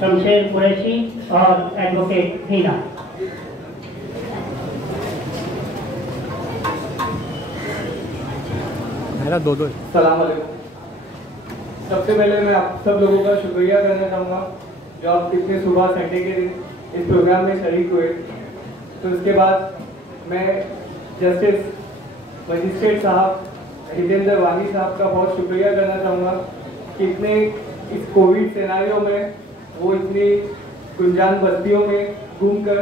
शमशेर कुरैशी और एडवोकेट हिना। सलाम अलैकुम। सबसे पहले मैं आप सब लोगों का शुक्रिया करना चाहूँगा जो आप इतने सुबह संडे के दिन इस प्रोग्राम में शरीक हुए। तो उसके बाद मैं जस्टिस मजिस्ट्रेट साहब हितेंद्र वानी साहब का बहुत शुक्रिया करना चाहूँगा कि इतने इस कोविड सिनेरियो में वो इतनी गुंजान बस्तियों में घूमकर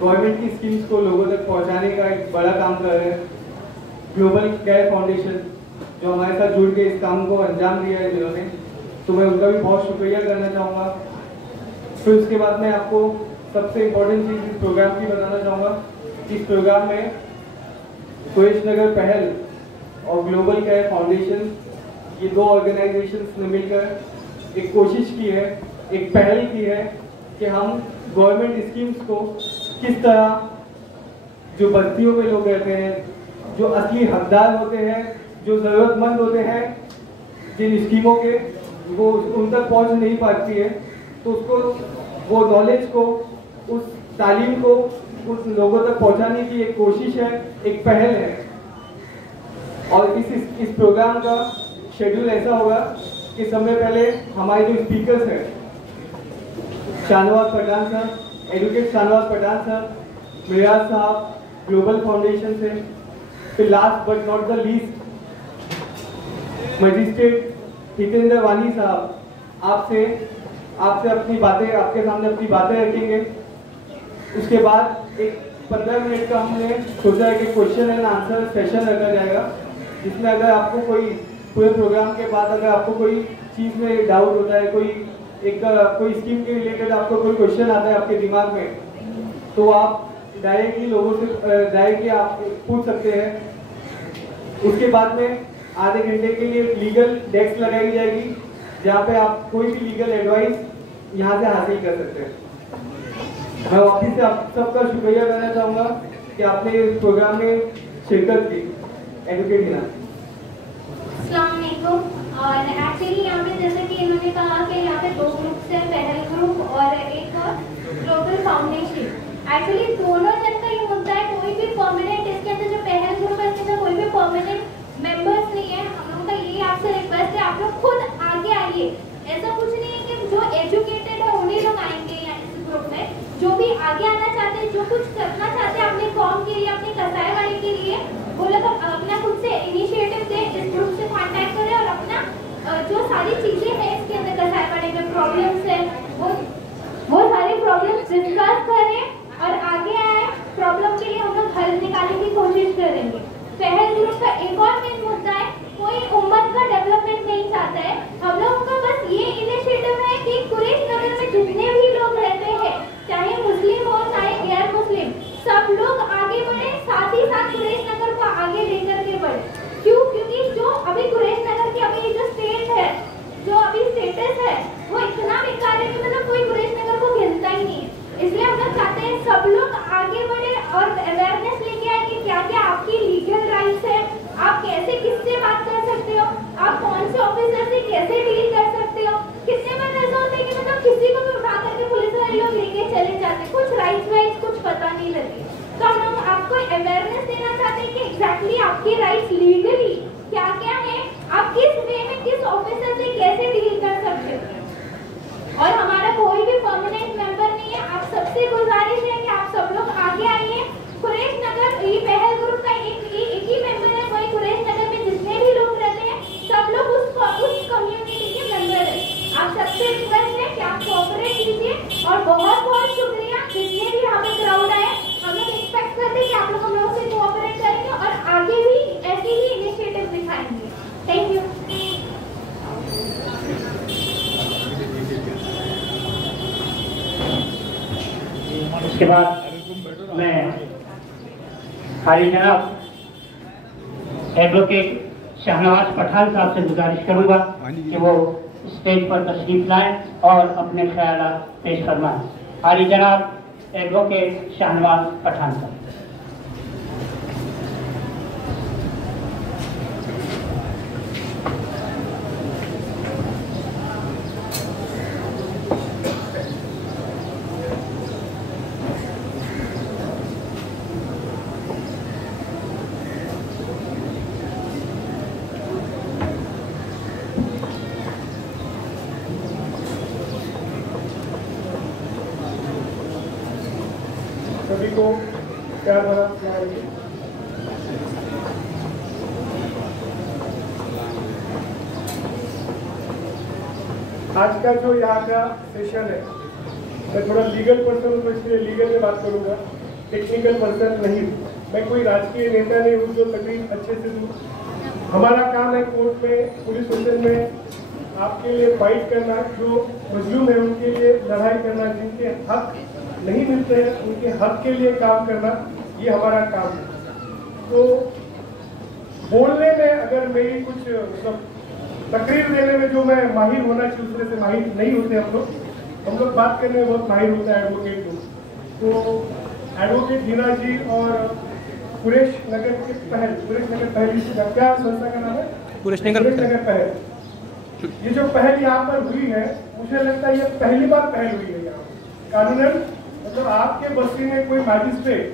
गवर्नमेंट की स्कीम्स को लोगों तक पहुँचाने का एक बड़ा काम कर रहे हैं। ग्लोबल केयर फाउंडेशन जो हमारे साथ जुड़ के इस काम को अंजाम दिया है जिन्होंने, तो मैं उनका भी बहुत शुक्रिया करना चाहूँगा। फिर उसके बाद मैं आपको सबसे इम्पोर्टेंट चीज़ इस प्रोग्राम की बताना चाहूँगा। इस प्रोग्राम में कुरैश नगर पहल और ग्लोबल केयर फाउंडेशन ये दो ऑर्गेनाइजेशंस ने मिलकर एक कोशिश की है, एक पहल की है कि हम गवर्नमेंट स्कीम्स को किस तरह जो बस्तियों में लोग रहते हैं, जो असली हकदार होते हैं, जो ज़रूरतमंद होते हैं, जिन स्कीमों के वो उन तक पहुंच नहीं पाती है, तो उसको वो नॉलेज को, उस तालीम को उस लोगों तक पहुंचाने की एक कोशिश है, एक पहल है। और इस प्रोग्राम का शेड्यूल ऐसा होगा कि सबसे पहले हमारे जो स्पीकर्स हैं Shahnawaz Pathan sir, advocate Shahnawaz Pathan sir, Miraj साहब ग्लोबल फाउंडेशन से, फिर last but not the least magistrate Hitendra Wani साहब आपसे अपनी बातें, आपके सामने अपनी बातें रखेंगे। उसके बाद एक 15 मिनट का हमने सोचा है कि क्वेश्चन एंड आंसर सेशन रखा जाएगा, जिसमें अगर आपको कोई पूरे प्रोग्राम के बाद अगर आपको कोई चीज़ में डाउट होता है, कोई स्कीम के रिलेटेड आपको कोई क्वेश्चन आता है आपके दिमाग में, तो आप डायरेक्टली लोगों से डायरेक्टली आप पूछ सकते हैं। उसके बाद में आधे घंटे के लिए लीगल डेस्क लगाई जाएगी जहाँ पे आप कोई भी लीगल एडवाइस यहाँ से हासिल कर सकते हैं। मैं वापस से आप सबका शुक्रिया करना चाहूँगा कि आपने इस प्रोग्राम में शिरकत की। एडवोकेट हिना। अस्सलाम वालेकुम। और एक्चुअली यहाँ पे जैसे कि इन्होंने कहा कि यहाँ पे दो ग्रुप्स हैं, पहल ग्रुप और एक ग्लोबल फाउंडेशन। एक्चुअली दोनों जन का ये मुद्दा है, कोई भी परमानेंट इसके अंदर जो पहल ग्रुप है इसके अंदर कोई भी परमानेंट मेंबर्स नहीं है। हम लोगों का ये आपसे रिक्वेस्ट है, आप लोग खुद आगे आइए। ऐसा कुछ नहीं है कि जो एजुकेटेड है उन्हीं लोग आएंगे यहाँ इस ग्रुप में। जो भी आगे आना चाहते हैं, जो कुछ करना चाहते हैं अपने कौम के लिए, अपने कसाईवाड़ी के लिए, वो लोग अपना खुद से इनिशिएटिव दें, इस ग्रुप से कांटेक्ट करें और अपना जो सारी चीजें हैं इसके अंदर कसाईवाड़ी में प्रॉब्लम्स है वो सारी प्रॉब्लम्स डिस्कस करें और आगे आए। प्रॉब्लम के लिए हम लोग हल निकालने की कोशिश करेंगे। पहल ग्रुप का एक और मेन मुद्दा है, कोई उम्मत का डेवलपमेंट नहीं चाहता है। हम लोगों का बस ये इनिशिएटिव है कि कुरैश नगर में जितने भी लोग रहते हैं, चाहे मुस्लिम हो चाहे गैर मुस्लिम, सब लोग आगे बढ़े, साथ ही साथ कुरैश नगर को आगे लेकर के बढ़े। क्यों? क्योंकि जो अभी कुरैश नगर की अभी जो स्टेट है, जो अभी स्टेटस है, वो इतना बेकार है कि मतलब कोई कुरैश नगर को गिनता ही नहीं है। इसलिए हम लोग चाहते हैं सब लोग आगे बढ़े और अवेयरनेस लेके आए कि क्या क्या आपकी लीगल राइट्स है, आप कैसे किससे बात कर सकते हो, आप कौन से ऑफिसर से कैसे डील कर सकते हो। कितने बार ऐसा होता है कि मतलब किसी को भी उठा करके पुलिस वाले लोग लेके चले जाते, कुछ राइट्स कुछ पता नहीं लगती। तो हम लोग आपको अवेयरनेस देना चाहते हैं कि एग्जैक्टली आपके राइट्स लीगली क्या क्या है, आप किस वे में किस ऑफिसर से कैसे डील कर सकते हो। और हमारा कोई भी परमानेंट मेंबर नहीं है, आप सबसे गुजारिश है कि आप सब लोग आगे आइए। कुरैश नगर ये पहल ग्रुप का एक ही मेंबर है, वही कुरैश नगर में जितने भी लोग रहते हैं सब लोग उस कम्युनिटी के मेंबर है। आप सबसे रिक्वेस्ट है कि आप कोऑपरेट कीजिए और बहुत बहुत शुक्रिया जितने भी यहाँ पे क्राउड आए। हम लोग एक्सपेक्ट करते हैं कि आप लोग हम लोगों से कोऑपरेट करेंगे और आगे भी ऐसे ही इनिशिएटिव दिखाएंगे। Thank you. इसके बाद मैं हाली जनाब एडवोकेट शाहनवाज पठान साहब से गुजारिश करूंगा कि वो स्टेज पर तशरीफ लाएं और अपने ख्यालात पेश फरमाएं। हाली जनाब एडवोकेट शाहनवाज पठान साहब। सभी को प्यार भरा सलाम। आज का जो यहाँ का सेशन है, मैं थोड़ा लीगल पर्सन हूँ तो इसलिए लीगल में बात करूँगा, टेक्निकल पर्सन नहीं हूँ। मैं कोई राजकीय नेता नहीं हूँ जो तकलीफ अच्छे से दूँ। हमारा काम है कोर्ट में, पुलिस स्टेशन में आपके लिए फाइट करना, जो मजलूम है उनके लिए लड़ाई करना, जिनके हक नहीं मिलते हैं उनके हक के लिए काम करना, ये हमारा काम है। तो बोलने में अगर मेरी कुछ मतलब तकरीर देने में जो मैं माहिर होना चाहिए उसमें से माहिर नहीं होते हम लोग बात करने में बहुत माहिर होता है एडवोकेट लोग। तो एडवोकेट हीना जी और कुरेश नगर पहल क्या संस्था का नाम है? कुरेश नगर पहल। ये जो पहल यहाँ पर हुई है, मुझे लगता है ये पहली बार पहल हुई है यहाँ कानूनन, मतलब आपके बस्ती में कोई मैजिस्ट्रेट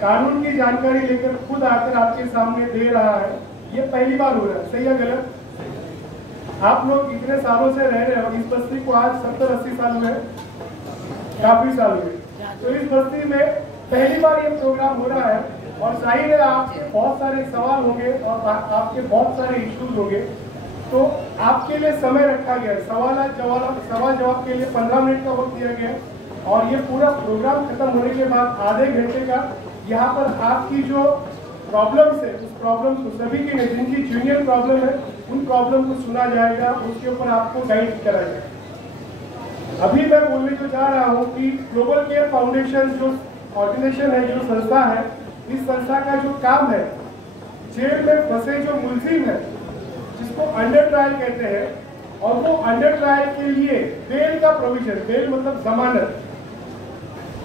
कानून की जानकारी लेकर खुद आकर आपके सामने दे रहा है, ये पहली बार हो रहा है। सही है गलत? आप लोग इतने सालों से रह रहे हो इस बस्ती को, आज 70-80 साल हुए, काफी साल हुए, तो इस बस्ती में पहली बार ये प्रोग्राम हो रहा है और जाहिर है आपके बहुत सारे सवाल होंगे और आपके बहुत सारे इश्यूज होंगे। तो आपके लिए समय रखा गया है, सवाल जवाब के लिए 15 मिनट का वक्त दिया गया है और ये पूरा प्रोग्राम खत्म होने के बाद आधे घंटे का यहाँ पर आपकी जो प्रॉब्लम्स है उस प्रॉब्लम को सभी की नहीं, जिनकी जूनियर प्रॉब्लम है उन प्रॉब्लम को सुना जाएगा, उसके ऊपर आपको गाइड करा जाएगा। अभी मैं बोलने को जा रहा हूँ कि ग्लोबल केयर फाउंडेशन जो ऑर्गेनाइजेशन है, जो संस्था है, इस संस्था का जो काम है जेल में फंसे जो मुलजिम है जिसको अंडर ट्रायल कहते हैं, और वो अंडर ट्रायल के लिए बेल का प्रोविजन, बेल मतलब जमानत,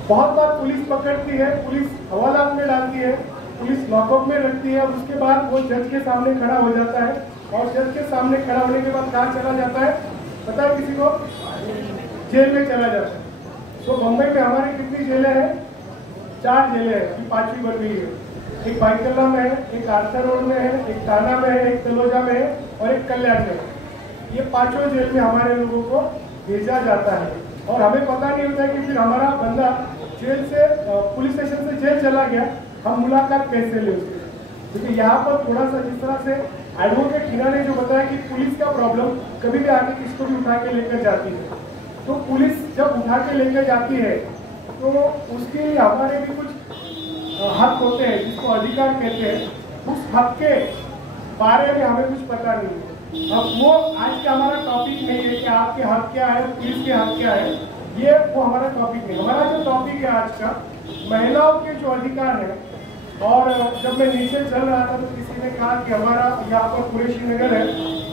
बहुत बार पुलिस पकड़ती है, पुलिस हवालात में डालती है, पुलिस लॉकअप में रखती है और उसके बाद वो जज के सामने खड़ा हो जाता है और जज के सामने खड़ा होने के बाद कहाँ चला जाता है पता है किसी को? जेल में चला जाता है। तो मुंबई में हमारी कितनी जेलें हैं? 4 जेलें हैं, 5वीं बन गई है। एक बाइकल्ला में है, एक आर्थर रोड में है, एक थाना में है, एक तलोजा में है और एक कल्याण में है। ये 5 जेल में हमारे लोगों को भेजा जाता है और हमें पता नहीं होता है कि फिर हमारा बंदा जेल से पुलिस स्टेशन से जेल चला गया, हम मुलाकात कैसे ले उसके। क्योंकि यहाँ पर थोड़ा सा जिस तरह से एडवोकेट हीना ने जो बताया कि पुलिस का प्रॉब्लम कभी भी आके किसको भी उठा के लेकर जाती है, तो पुलिस जब उठा के लेकर जाती है तो उसके लिए हमारे भी कुछ हक होते हैं जिसको अधिकार कहते हैं, उस हक के बारे में हमें कुछ पता नहीं है। अब वो आज का हमारा टॉपिक नहीं है कि आपके हक क्या है, पुलिस के हक क्या है, ये वो हमारा टॉपिक नहीं। हमारा जो टॉपिक है आज का महिलाओं के जो अधिकार है, और जब मैं नीचे चल रहा था तो किसी ने कहा कि हमारा यहाँ पर कुरैशी नगर है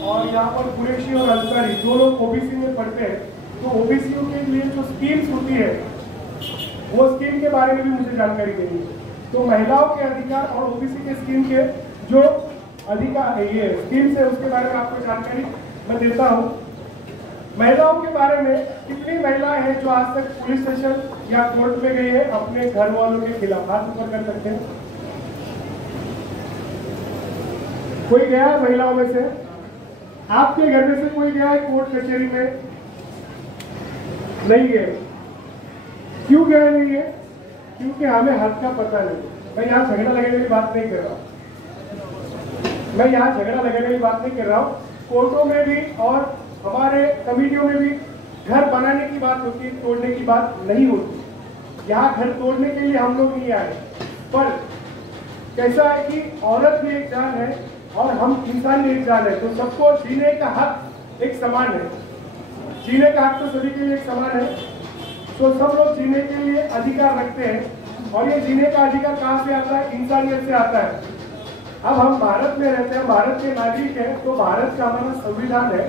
और यहाँ पर कुरैशी और अंसारी दो लोग ओबीसी में पढ़ते हैं, तो ओबीसीओ के लिए जो स्कीम्स होती है वो स्कीम के बारे में भी मुझे जानकारी देनी है। तो महिलाओं के अधिकार और ओबीसी के स्कीम के जो अधिकार ये स्कीम्स है उसके बारे में आपको जानकारी मैं देता हूँ। महिलाओं के बारे में कितनी महिलाएं हैं जो आज तक पुलिस स्टेशन या कोर्ट में गई है अपने घर वालों के खिलाफ? हाथ ऊपर कर सकते हैं। कोई गया है महिलाओं में से? आपके घर में से कोई गया है कोर्ट कचहरी में? नहीं गए। क्यों गए नहीं है? क्योंकि हमें हक का पता नहीं। मैं यहाँ झगड़ा लगाने की बात नहीं कर रहा हूँ, मैं यहाँ झगड़ा लगाने की बात नहीं कर रहा हूँ। कोर्टों में भी और हमारे कमेटियों में भी घर बनाने की बात होती है, तोड़ने की बात नहीं होती। यहाँ घर तोड़ने के लिए हम लोग नहीं आए, पर कैसा है कि औरत भी एक जान है और हम इंसान भी एक जान है, तो सबको जीने का हक एक समान है। जीने का हक तो सभी के लिए एक समान है, तो सब लोग जीने के लिए अधिकार रखते हैं। और ये जीने का अधिकार कहाँ से आता है? इंसानियत से आता है। अब हम भारत में रहते हैं, भारत के नागरिक हैं, तो भारत का हमारा संविधान है,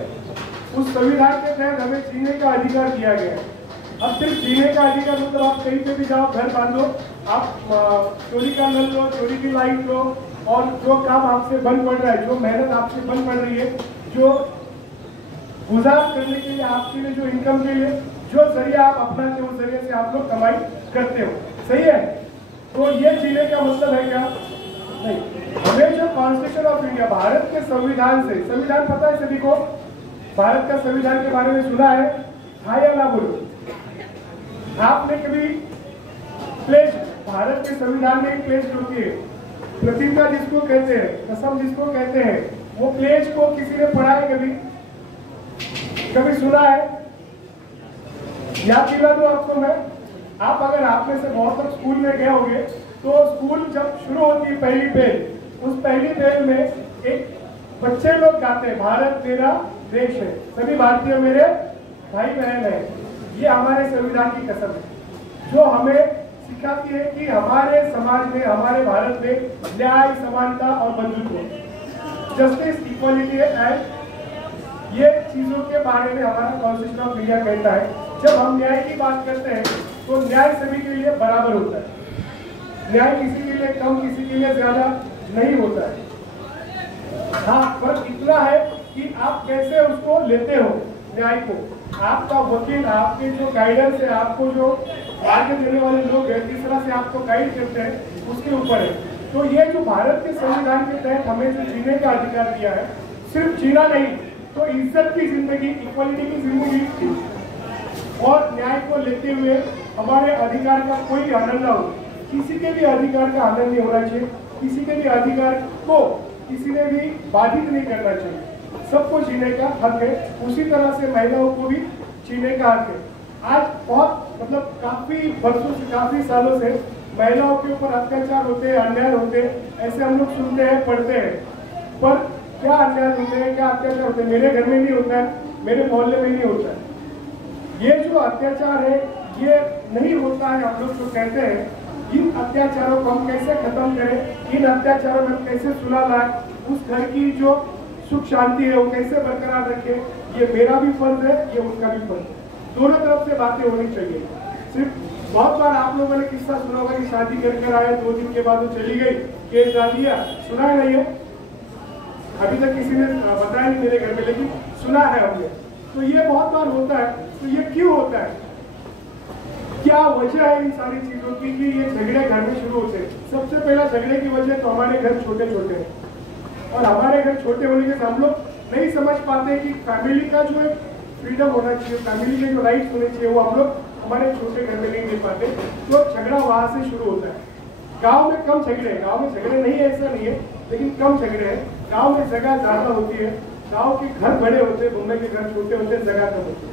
उस संविधान के तहत हमें जीने का अधिकार दिया गया है। अब सिर्फ जीने का अधिकार मतलब आप कहीं पे भी जाओ, घर बांधो, आप चोरी का नल लो, चोरी की लाइट लो, और जो काम आपसे बंद पड़ रहा है, जो मेहनत आपसे बंद पड़ रही है, जो गुजार करने के लिए आपके लिए जो इनकम के लिए जो जरिया आप अपनाते हो, उस जरिए से आप लोग कमाई करते हो। सही है? तो ये जीने का मतलब है क्या? नहीं। हमें जो कॉन्स्टिट्यूशन ऑफ इंडिया, भारत के संविधान से, संविधान पता है सभी को? भारत का संविधान के बारे में सुना है? हाँ या ना बोलो? आपने कभी प्लेज भारत के संविधान में एक प्लेज होती है, प्रतिज्ञा जिसको कहते हैं, कसम जिसको कहते हैं, वो प्लेज को किसी ने पढ़ा है कभी सुना है? याद दिला दो आपको मैं। आप अगर आप में से बहुत लोग स्कूल में गए होंगे तो स्कूल जब शुरू होती है पहली पहल, उस पहली पहल में एक बच्चे लोग गाते हैं, भारत मेरा देश है, सभी भारतीय मेरे भाई बहन है। ये हमारे संविधान की कसम है जो हमें सिखाती है कि हमारे समाज में, हमारे भारत में न्याय, समानता और बंधुत्व, जस्टिस, इक्वालिटी एंड ये चीजों के बारे में हमारा कॉन्स्टिट्यूशन ऑफ इंडिया कहता है। जब हम न्याय की बात करते हैं तो न्याय सभी के लिए बराबर होता है, न्याय किसी के लिए कम, किसी के लिए ज्यादा नहीं होता है। हाँ, फर्क इतना है कि आप कैसे उसको लेते हो न्याय को। आपका वकील, आपके जो गाइडेंस है, आपको जो आगे देने वाले लोग हैं, किस तरह से आपको गाइड करते हैं, उसके ऊपर है। तो ये जो भारत के संविधान के तहत हमें जो जीने का अधिकार दिया है, सिर्फ जीना नहीं तो इज्जत की जिंदगी, इक्वालिटी की जिंदगी और न्याय को लेते हुए हमारे अधिकार का कोई हनन ना हो। किसी के भी अधिकार का हनन नहीं होना चाहिए, किसी के भी अधिकार को किसी ने भी बाधित नहीं करना चाहिए। सबको जीने का हक है, उसी तरह से महिलाओं को भी जीने का हक है। आज बहुत काफी वर्षों से, काफी सालों से महिलाओं के ऊपर अत्याचार होते हैं, अन्याय होते हैं, ऐसे हम लोग सुनते हैं, पढ़ते हैं। पर क्या अन्याय होते हैं, क्या अत्याचार होते हैं? मेरे घर में नहीं होता है, मेरे मोहल्ले में नहीं होता है। ये जो अत्याचार है ये नहीं होता है। हम लोग जो कहते हैं, इन अत्याचारों को हम कैसे खत्म करें, इन अत्याचारों में कैसे सुलह लाए, उस घर की जो सुख शांति है वो कैसे बरकरार रखे, ये मेरा भी फर्ज है, ये उनका भी फर्ज है। दोनों तरफ से बातें होनी चाहिए। सिर्फ बहुत बार आप लोगों ने किस्सा सुना होगा कि शादी कर आए, 2 दिन के बाद वो चली गई, केस डाल दिया, सुना है नहीं है? अभी तक किसी ने बताया नहीं मेरे घर में, लेकिन सुना है हमने। तो ये बहुत बार होता है। तो ये क्यों होता है? क्या वजह है इन सारी चीजों की कि ये झगड़े घर में शुरू होते हैं? सबसे पहला झगड़े की वजह तो हमारे घर छोटे छोटे हैं, और हमारे घर छोटे होने के हम लोग नहीं समझ पाते कि फैमिली का जो एक फ्रीडम होना चाहिए, फैमिली के जो राइट्स होने चाहिए, वो हम लोग हमारे छोटे घर में नहीं दे पाते। तो झगड़ा वहां से शुरू होता है। गांव में कम झगड़े हैं, गांव में झगड़े नहीं है ऐसा नहीं है, लेकिन कम झगड़े हैं। गांव में जगह ज्यादा होती है, गांव के घर बड़े होते हैं, मुंबई के घर छोटे होते हैं, जगह कम होती है,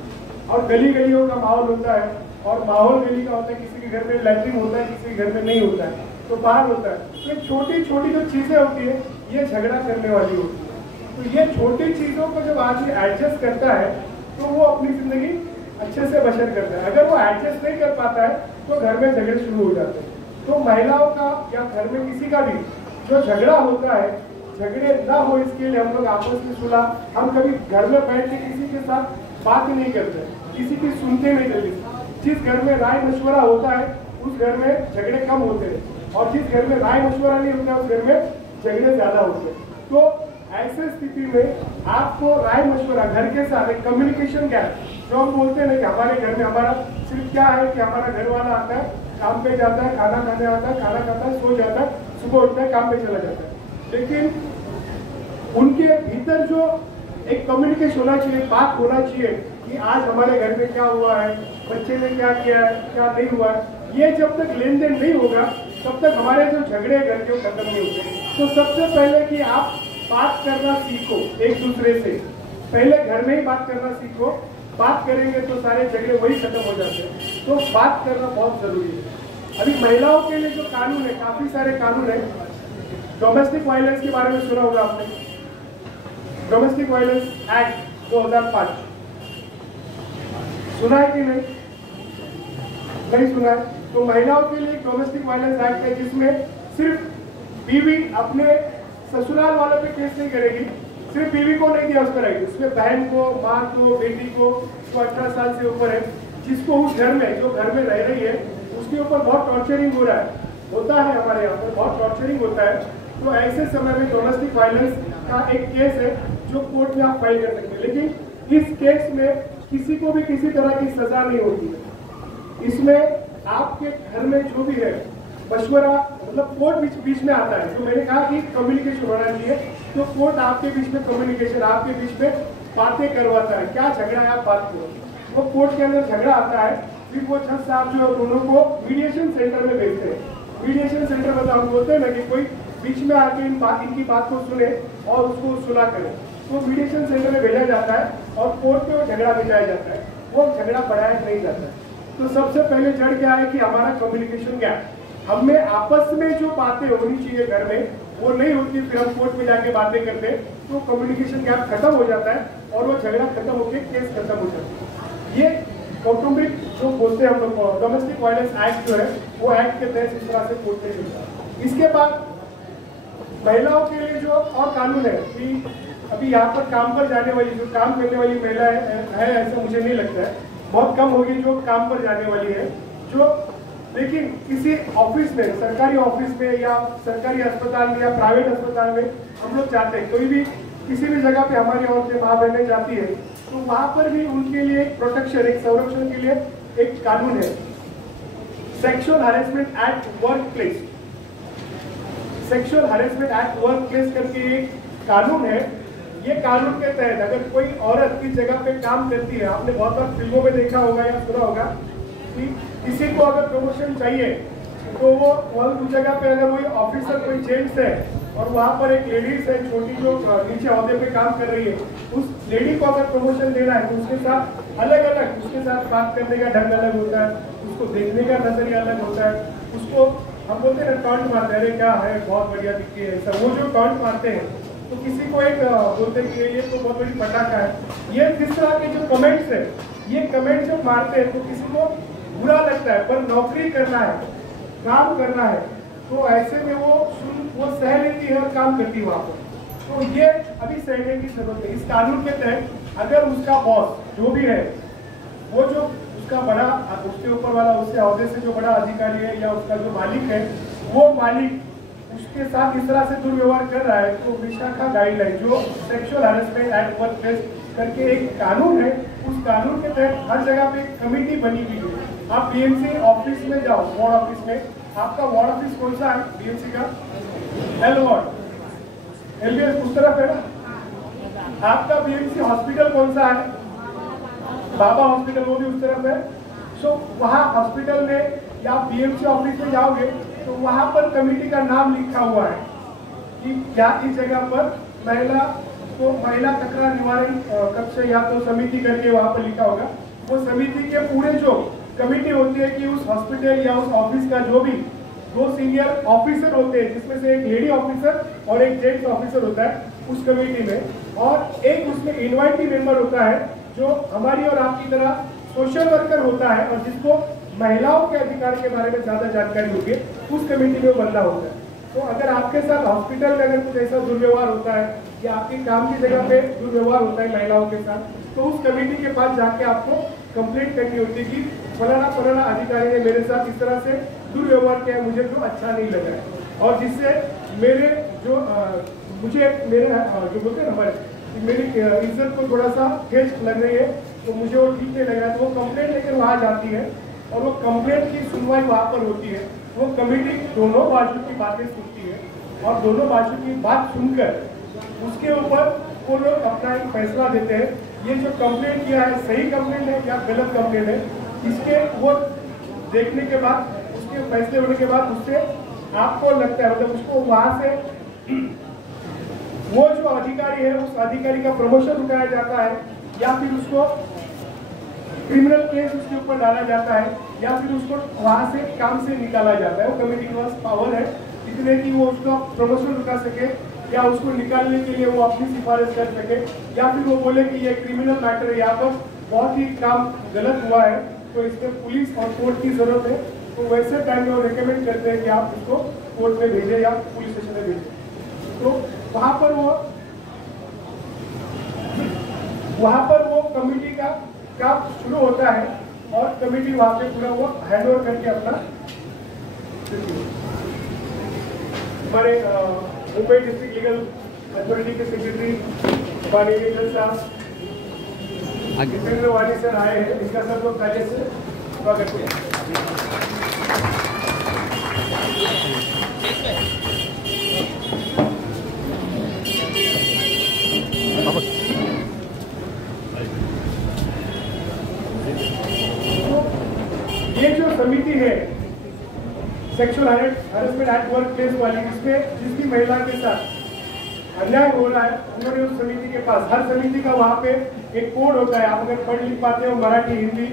और गली गलियों का माहौल होता है। और माहौल गली का होता है, किसी के घर में लैट्रिन होता है, किसी के घर में नहीं होता है, तो बाहर होता है। तो छोटी छोटी जो चीजें होती है ये झगड़ा करने वाली होती है। तो ये छोटी चीजों को जब आदमी एडजस्ट करता है तो वो अपनी जिंदगी अच्छे से बसर करता है। अगर वो एडजस्ट नहीं कर पाता है तो घर में झगड़े शुरू हो जाते हैं। तो महिलाओं का या घर में किसी का भी जो झगड़ा होता है, झगड़े ना हो इसके लिए हम लोग आपस में सुलह, हम कभी घर में बैठ के किसी के साथ बात नहीं करते, किसी की सुनते नहीं जल्दी। जिस घर में राय मशवरा होता है उस घर में झगड़े कम होते हैं, और जिस घर में राय मशवरा नहीं होता उस घर में झगड़े ज्यादा होते हैं। तो ऐसे स्थिति में आपको राय मशवरा घर के साथ एक कम्युनिकेशन गैप, जो हम बोलते हैं कि हमारे घर में हमारा सिर्फ क्या है कि हमारा घर वाला आता है, काम पे जाता है, खाना खाने आता है, खाना खाता है, सो जाता है, सुबह उठता है, काम पे चला जाता है। लेकिन उनके भीतर जो एक कम्युनिकेशन होना चाहिए, बात होना चाहिए कि आज हमारे घर में क्या हुआ है, बच्चे ने क्या किया है, क्या नहीं हुआ है, ये जब तक लेन देन नहीं होगा तब तक हमारे जो झगड़े घर के खत्म नहीं होते। तो सबसे पहले कि आप बात करना सीखो एक दूसरे से, पहले घर में ही बात करना सीखो। बात करेंगे तो सारे झगड़े वही खत्म हो जाते हैं। तो बात करना बहुत जरूरी है। अभी महिलाओं के लिए जो कानून है, काफी सारे कानून है। डोमेस्टिक वायलेंस के बारे में सुना होगा आपने, डोमेस्टिक वायलेंस एक्ट 2005 सुना है कि नहीं? नहीं सुना है? तो महिलाओं के लिए डोमेस्टिक वायलेंस एक्ट है जिसमें सिर्फ बीवी अपने ससुराल वालों पे केस नहीं करेगी, सिर्फ बीवी को नहीं दिया उसका राइट, उसमें बहन को, माँ को, बेटी को, 18 साल से ऊपर है, जिसको उस घर में, जो घर में रह रही है, उसके ऊपर बहुत टॉर्चरिंग हो रहा है, होता है हमारे यहाँ पर बहुत टॉर्चरिंग होता है। तो ऐसे समय में डोमेस्टिक वायलेंस का एक केस है जो कोर्ट में आप फाइल कर सकते हैं। लेकिन इस केस में किसी को भी किसी तरह की सजा नहीं होती है। इसमें आपके घर में जो भी है मशवरा, मतलब कोर्ट बीच में आता है। जो मैंने कहा कि कम्युनिकेशन होना चाहिए, तो कोर्ट आपके बीच में कम्युनिकेशन, आपके बीच में बातें करवाता है। क्या झगड़ा है आप बात करो, वो कोर्ट के अंदर झगड़ा आता है, फिर वो जज साहब जो है दोनों को मीडिएशन सेंटर में भेजते हैं। मीडिएशन सेंटर बताऊँ, बोलते हैं ना कि कोई बीच में आके इनकी बात को सुने और उसको सुना करे, तो मीडिएशन सेंटर में भेजा जाता है और कोर्ट में वो झगड़ा मिटाया जाता है, वो झगड़ा बढ़ाया नहीं जाता है। तो सबसे पहले जड़ क्या है कि हमारा कम्युनिकेशन गैप, हमें आपस में जो बातें होनी चाहिए घर में वो नहीं होती, फिर हम कोर्ट में जाके बातें करते हैं, तो कम्युनिकेशन गैप खत्म हो जाता है और वो झगड़ा खत्म होकर केस खत्म हो जाता है। ये कौटुंबिक जो बोलते हैं हम लोग डोमेस्टिक वायलेंस एक्ट जो है वो एक्ट के तहत इस तरह से कोर्ट में मिलता है। इसके बाद महिलाओं के लिए जो और कानून है कि अभी यहाँ पर काम पर जाने वाली, जो काम करने वाली महिला है ऐसा मुझे नहीं लगता है, बहुत कम होगी जो काम पर जाने वाली है, जो लेकिन किसी ऑफिस में, सरकारी ऑफिस में या सरकारी अस्पताल में या प्राइवेट अस्पताल में हम लोग जाते हैं, कोई भी किसी भी जगह पे हमारी औरतें माँ बहनें जाती है, तो वहां पर भी उनके लिए एक प्रोटेक्शन, एक संरक्षण के लिए एक कानून है, sexual harassment act work place. Sexual harassment act work place करके एक कानून है। ये कानून के तहत अगर कोई औरत किस जगह पे काम करती है, आपने बहुत बार फिल्मों में देखा होगा या सुना होगा कि किसी को अगर प्रमोशन चाहिए तो वो उस जगह पे अगर कोई ऑफिसर, कोई जेंट्स है और वहाँ पर एक लेडीज है छोटी जो नीचे ओहदे पे काम कर रही है, उस लेडी को अगर प्रमोशन देना है तो उसके साथ अलग अलग, उसके साथ बात करने का ढंग अलग होता है, उसको देखने का नजरिया अलग होता है, उसको हम बोलते हैं ना टॉन्ट मारते हैं, अरे क्या है बहुत बढ़िया दिखती है, ऐसा वो जो टॉन्ट मारते हैं, तो किसी को एक बोलते हैं कि ये तो बहुत बड़ी पटाखा है। ये किस तरह के जो कमेंट्स है, ये कमेंट जब मारते हैं तो किसी को बुरा लगता है, पर नौकरी करना है, काम करना है, तो ऐसे में वो सह लेती है और काम करती है वहाँ पर। तो ये अभी सहने की जरूरत है। इस कानून के तहत अगर उसका बॉस जो भी है, वो जो उसका बड़ा, उसके ऊपर वाला, उससे ओहदे से जो बड़ा अधिकारी है या उसका जो मालिक है, वो मालिक उसके साथ इस तरह से दुर्व्यवहार कर रहा है, तो विशाखा गाइडलाइन जो sexual harassment act work place करके एक कानून है, उस कानून के तहत हर जगह पे कमेटी बनी हुई है। आप बीएमसी ऑफिस में जाओ, वार्ड ऑफिस में, आपका वार्ड ऑफिस कौन सा है बीएमसी का? एल वार्ड, एलबीएस उस तरफ है ना। आपका बीएमसी हॉस्पिटल कौन सा है? बाबा हॉस्पिटल, वो भी उस तरफ है। सो वहाँ हॉस्पिटल में या बीएमसी ऑफिस में जाओगे तो वहाँ पर कमेटी का नाम लिखा हुआ है कि क्या इस जगह पर महिला तकरार निवारण कक्ष या तो समिति करके वहाँ पर लिखा होगा। वो समिति के पूरे जो कमेटी होती है कि उस हॉस्पिटल या उस ऑफिस का जो भी 2 सीनियर ऑफिसर होते हैं, जिसमें से एक लेडी ऑफिसर और एक जेंट्स ऑफिसर होता है उस कमेटी में, और एक उसमें इन्वाइटी मेंबर होता है जो हमारी और आपकी तरह सोशल वर्कर होता है और जिसको महिलाओं के अधिकार के बारे में ज्यादा जानकारी होगी, उस कमेटी में वो बंदा होता है। तो अगर आपके साथ हॉस्पिटल में अगर कुछ ऐसा दुर्व्यवहार होता है या आपके काम की जगह पे दुर्व्यवहार होता है महिलाओं के साथ, तो उस कमेटी के पास जाके आपको कंप्लेंट करनी होती है कि फलाना अधिकारी ने मेरे साथ इस तरह से दुर्व्यवहार किया, मुझे तो अच्छा नहीं लगा है, और जिससे मेरे जो बोलते हैं ना, मेरी इज्जत को थोड़ा सा ठेस लग रही है, तो मुझे वो ठीक नहीं लग रहा है, तो वो कंप्लेंट लेकर वहाँ जाती है और वो कंप्लेंट की सुनवाई वहाँ पर होती है। वो कमेटी दोनों बाजू की बातें सुनती है और दोनों बाजू की बात सुनकर उसके ऊपर वो लोग अपना एक फैसला देते हैं, ये जो कंप्लेंट किया है सही कंप्लेंट है या गलत कंप्लेंट है। इसके वो देखने के बाद, उसके फैसले होने के बाद उससे आपको लगता है, मतलब उसको वहाँ से वो जो अधिकारी है उस अधिकारी का प्रमोशन रुकाया जाता है या फिर उसको क्रिमिनल केस उसके ऊपर डाला जाता है या फिर उसको वहां से काम से निकाला जाता है। वो कमेटी के पास पावर है इतने कि वो उसका प्रमोशन रुका सके या उसको निकालने के लिए वो अपनी सिफारिश कर सके, या फिर वो बोले कि ये क्रिमिनल मैटर है, यहाँ पर बहुत ही काम गलत हुआ है, तो इसमें पुलिस और कोर्ट की जरूरत है। तो वैसे टाइम में वो रिकमेंड करते हैं कि आप उसको कोर्ट में भेजें या पुलिस स्टेशन में भेजें। तो वहाँ पर वो कमेटी का काम शुरू होता है और कमेटी वहाँ पे पूरा वो हैंड ओवर करके अपना हमारे मुंबई डिस्ट्रिक्ट लीगल अथॉरिटी के सेक्रेटरी माननीय साहब जितेंद्र वाणी सर आए हैं, इनका सब लोग पहले से स्वागत किया। ये जो समिति है sexual harassment at work place वाली, जिसमें जिसकी महिला के साथ अन्याय हो रहा है, उन्होंने उस समिति के पास, हर समिति का वहाँ पे एक कोड होता है, आप अगर पढ़ लिख पाते हो मराठी हिंदी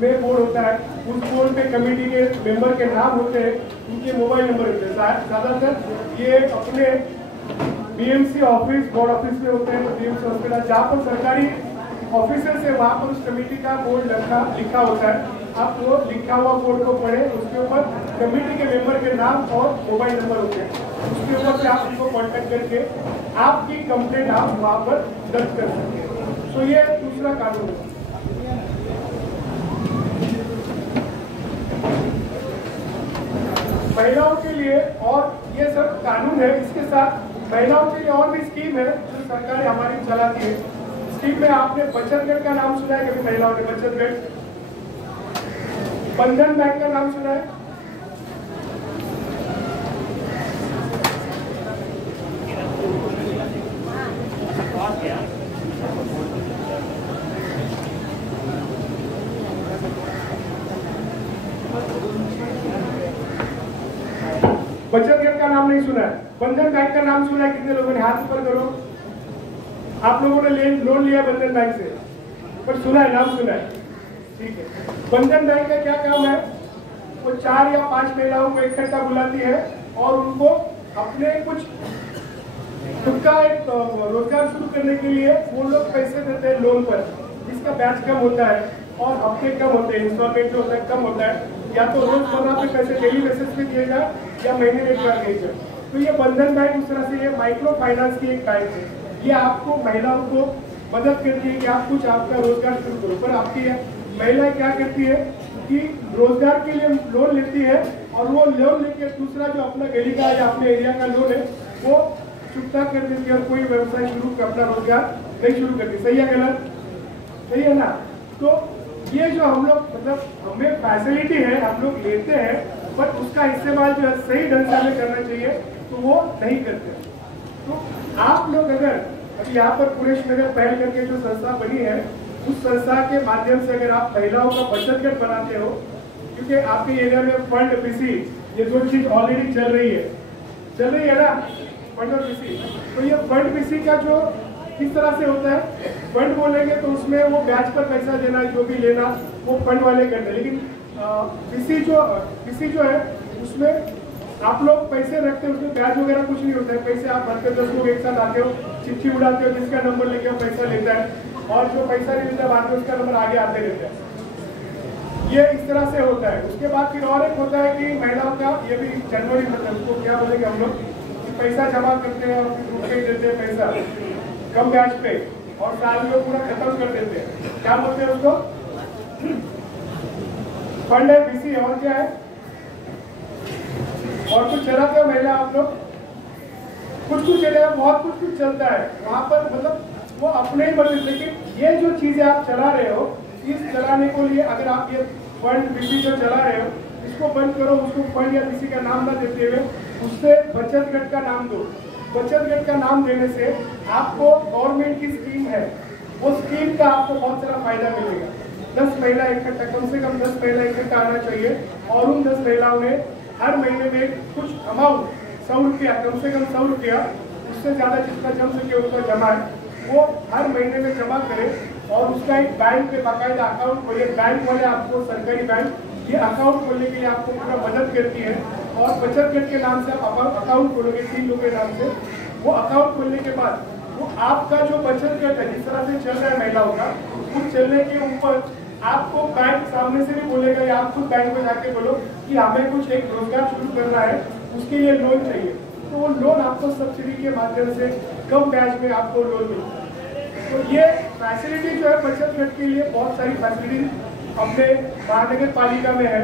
में कोड होता है, उस कोड पे कमेटी के मेंबर के नाम होते हैं, उनके मोबाइल नंबर होते हैं। ज़्यादातर ये अपने बीएमसी ऑफिस, बोर्ड ऑफिस में होते हैं, तो बीएमसी हॉस्पिटल जहाँ पर सरकारी ऑफिसर से वहाँ पर उस कमेटी का बोर्ड लिखा होता है। आप वो लिखा हुआ बोर्ड को पढ़ें, उसके ऊपर कमेटी के मेंबर के नाम और मोबाइल नंबर होते हैं, उसके ऊपर से आप उनको कॉन्टेक्ट करके आपकी कंप्लेंट आप वहाँ पर दर्ज कर सकते हैं। तो ये दूसरा कानून है। महिलाओं के लिए, और ये सब कानून है, इसके साथ महिलाओं के लिए और भी स्कीम है जो सरकार हमारी चलाती है। स्कीम में आपने बचत गट का नाम सुना है कभी? महिलाओं ने बचत गट, बंधन बैंक का नाम सुना है? बचत गट का नाम नहीं सुना है? बंधन बैंक का नाम सुना है? कितने लोगों ने? हाथ ऊपर करो। आप लोगों ने लोन लिया बंधन बैंक से, पर सुना है, नाम सुना है? ठीक है। बंधन बैंक का क्या काम है? वो 4 या 5 महिलाओं को इकट्ठा बुलाती है और उनको अपने कुछ खुद का एक रोजगार शुरू करने के लिए वो लोग पैसे देते हैं लोन पर, जिसका ब्याज कम होता है और हफ्ते कम होते हैं, इंस्टॉलमेंट जो होता है कम होता है, या तो रोजमर्रा पे पैसे डेली बेसिस पे दिएगा या महीने में एक बार देगा। तो ये बंधन बैंक उस तरह से ये माइक्रो फाइनेंस की एक बैंक है। ये आपको महिलाओं को मदद करती है कि आप कुछ आपका रोजगार शुरू करो, पर आपकी महिलाएं क्या करती है कि रोजगार के लिए लोन लेती है और वो लोन लेके दूसरा जो अपना गली का या अपने एरिया का लोन है वो चुकता कर देती है और कोई व्यवसाय शुरू कर, अपना रोजगार नहीं शुरू करती। सही है गलत? सही है ना? तो ये जो हम लोग मतलब हमें फैसिलिटी है, हम लोग लेते हैं, पर उसका इस्तेमाल जो है सही ढंग से हमें करना चाहिए, तो वो नहीं करते। तो आप लोग अगर अभी यहाँ पर पुरेश नगर पहल करके जो संस्था बनी है, उस संस्था के माध्यम से अगर आप महिलाओं का बचत गट बनाते हो, क्योंकि आपके एरिया में फंड पीसी ये दो चीज ऑलरेडी चल रही है ना, फंड और पीसी। तो ये फंड पीसी का जो किस तरह से होता है, फंड बोलेंगे तो उसमें वो ब्याज पर पैसा देना, जो भी लेना वो फंड वाले करते हैं, लेकिन पीसी जो है उसमें आप लोग पैसे रखते हो, उसमें ब्याज वगैरह कुछ नहीं होता है। पैसे आप भरते हो, 10 लोग एक साथ आते हो, चिट्ठी उड़ाते हो, जिसका नंबर लेके वो पैसा लेता है, और जो पैसा नहीं लेता बाद में उसका नंबर आगे आते रहता है। ये इस तरह से होता है। उसके बाद फिर और एक होता है कि महिलाओं का, ये भी जनवरी मतलब उसको क्या बोलेंगे हम लोग, पैसा जमा करते हैं और फिर रुक के देते हैं पैसा कम ब्याज पे, और साल में पूरा खत्म कर देते हैं। क्या बोलते हैं उसको? फंड है, पीसी, और क्या है? और कुछ चलाते हो महिला आप लोग? कुछ चलेगा, बहुत कुछ चलता है वहाँ पर, मतलब वो अपने ही बदले। लेकिन ये जो चीजें आप चला रहे हो, इस चलाने को लिए अगर आप ये फंड पीसी जो चला रहे हो, इसको बंद करो, उसको फंड या किसी का नाम ना देते हुए उससे बचत गट का नाम दो। बचत गट का नाम देने से आपको गवर्नमेंट की स्कीम है, वो स्कीम का आपको बहुत सारा फायदा मिलेगा। 10 महिला इकट्ठा, कम से कम 10 महिला इकट्ठा आना चाहिए, और उन 10 महिलाओं ने हर महीने में कुछ अमाउंट 100 रुपया, कम से कम 100 रुपया, उससे ज़्यादा जितना जम सके उसका जमा है, वो हर महीने में जमा करें, और उसका एक बैंक पे बाकायदा अकाउंट खोले। बैंक वाले आपको, सरकारी बैंक ये अकाउंट खोलने के लिए आपको पूरा मदद करती है, और बचत गट के नाम से आप अकाउंट खोलोगे 3 लोगों के नाम से। वो अकाउंट खोलने के बाद वो आपका जो बचत गट है, जिस तरह से चल रहा है महिलाओं का, उस चलने के ऊपर आपको बैंक सामने से भी बोलेगा, या आप खुद बैंक में जाके बोलो कि हमें कुछ एक रोजगार शुरू करना है, उसके लिए लोन चाहिए, तो वो लोन आपको सब्सिडी के माध्यम से कम ब्याज में आपको लोन मिलता है। तो ये फैसिलिटी जो है बचत गट के लिए, बहुत सारी फैसिलिटी अपने महानगर पालिका में है,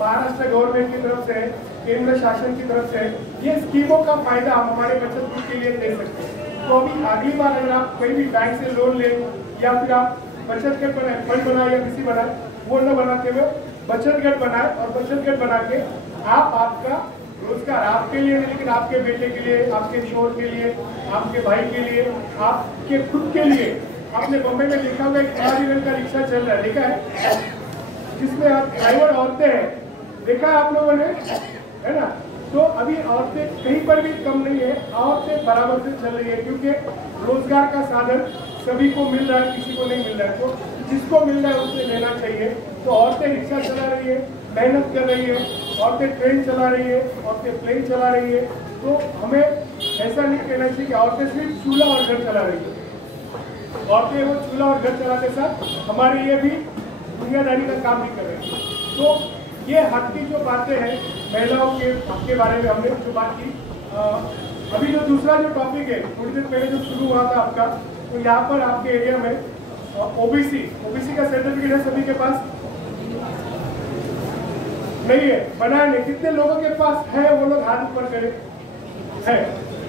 महाराष्ट्र गवर्नमेंट की तरफ से है, केंद्र शासन की तरफ से है। ये स्कीमों का फायदा हम हमारे बचत गट के लिए ले सकते हैं। तो अभी अगली बार अगर आप कोई भी बैंक से लोन लें, या फिर आप बचत गट बनाए, फंड बनाए या किसी बनाए, वो न बनाते हुए बचत गट बनाए, और बचत गट बना के आप आपका रोजगार आपके लिए, लेकिन आपके बेटे के लिए, आपके शोहर के लिए, आपके भाई के लिए, आपके खुद के लिए। आपने बम्बई में देखा होगा एक काली रंग का रिक्शा चल रहा है, देखा है, जिसमें आप ड्राइवर औरतें हैं, देखा है आप लोगों ने? है ना। तो अभी औरतें कहीं पर भी कम नहीं है, औरतें बराबर से चल रही है, क्योंकि रोजगार का साधन सभी को मिल रहा है, किसी को नहीं मिल रहा है। तो जिसको मिल रहा है उससे लेना चाहिए। तो औरतें रिक्शा चला रही है, मेहनत कर रही है, औरतें ट्रेन चला रही है, औरतें प्लेन चला रही है। तो हमें ऐसा नहीं कहना चाहिए कि औरतें सिर्फ चूल्हा और घर चला रही है। औरतें वो चूल्हा और घर चलाते साथ हमारे लिए भी दुनियादारी का काम भी कर रही है। तो ये हक की जो बातें हैं महिलाओं के हक के बारे में हमने जो बात की, अभी जो दूसरा जो टॉपिक है थोड़ी देर पहले जो शुरू हुआ था आपका, तो यहाँ पर आपके एरिया में ओबीसी का सर्टिफिकेट है सभी के पास? नहीं है, बनाया नहीं। कितने लोगों के पास है वो लोग हाथ ऊपर करें? है।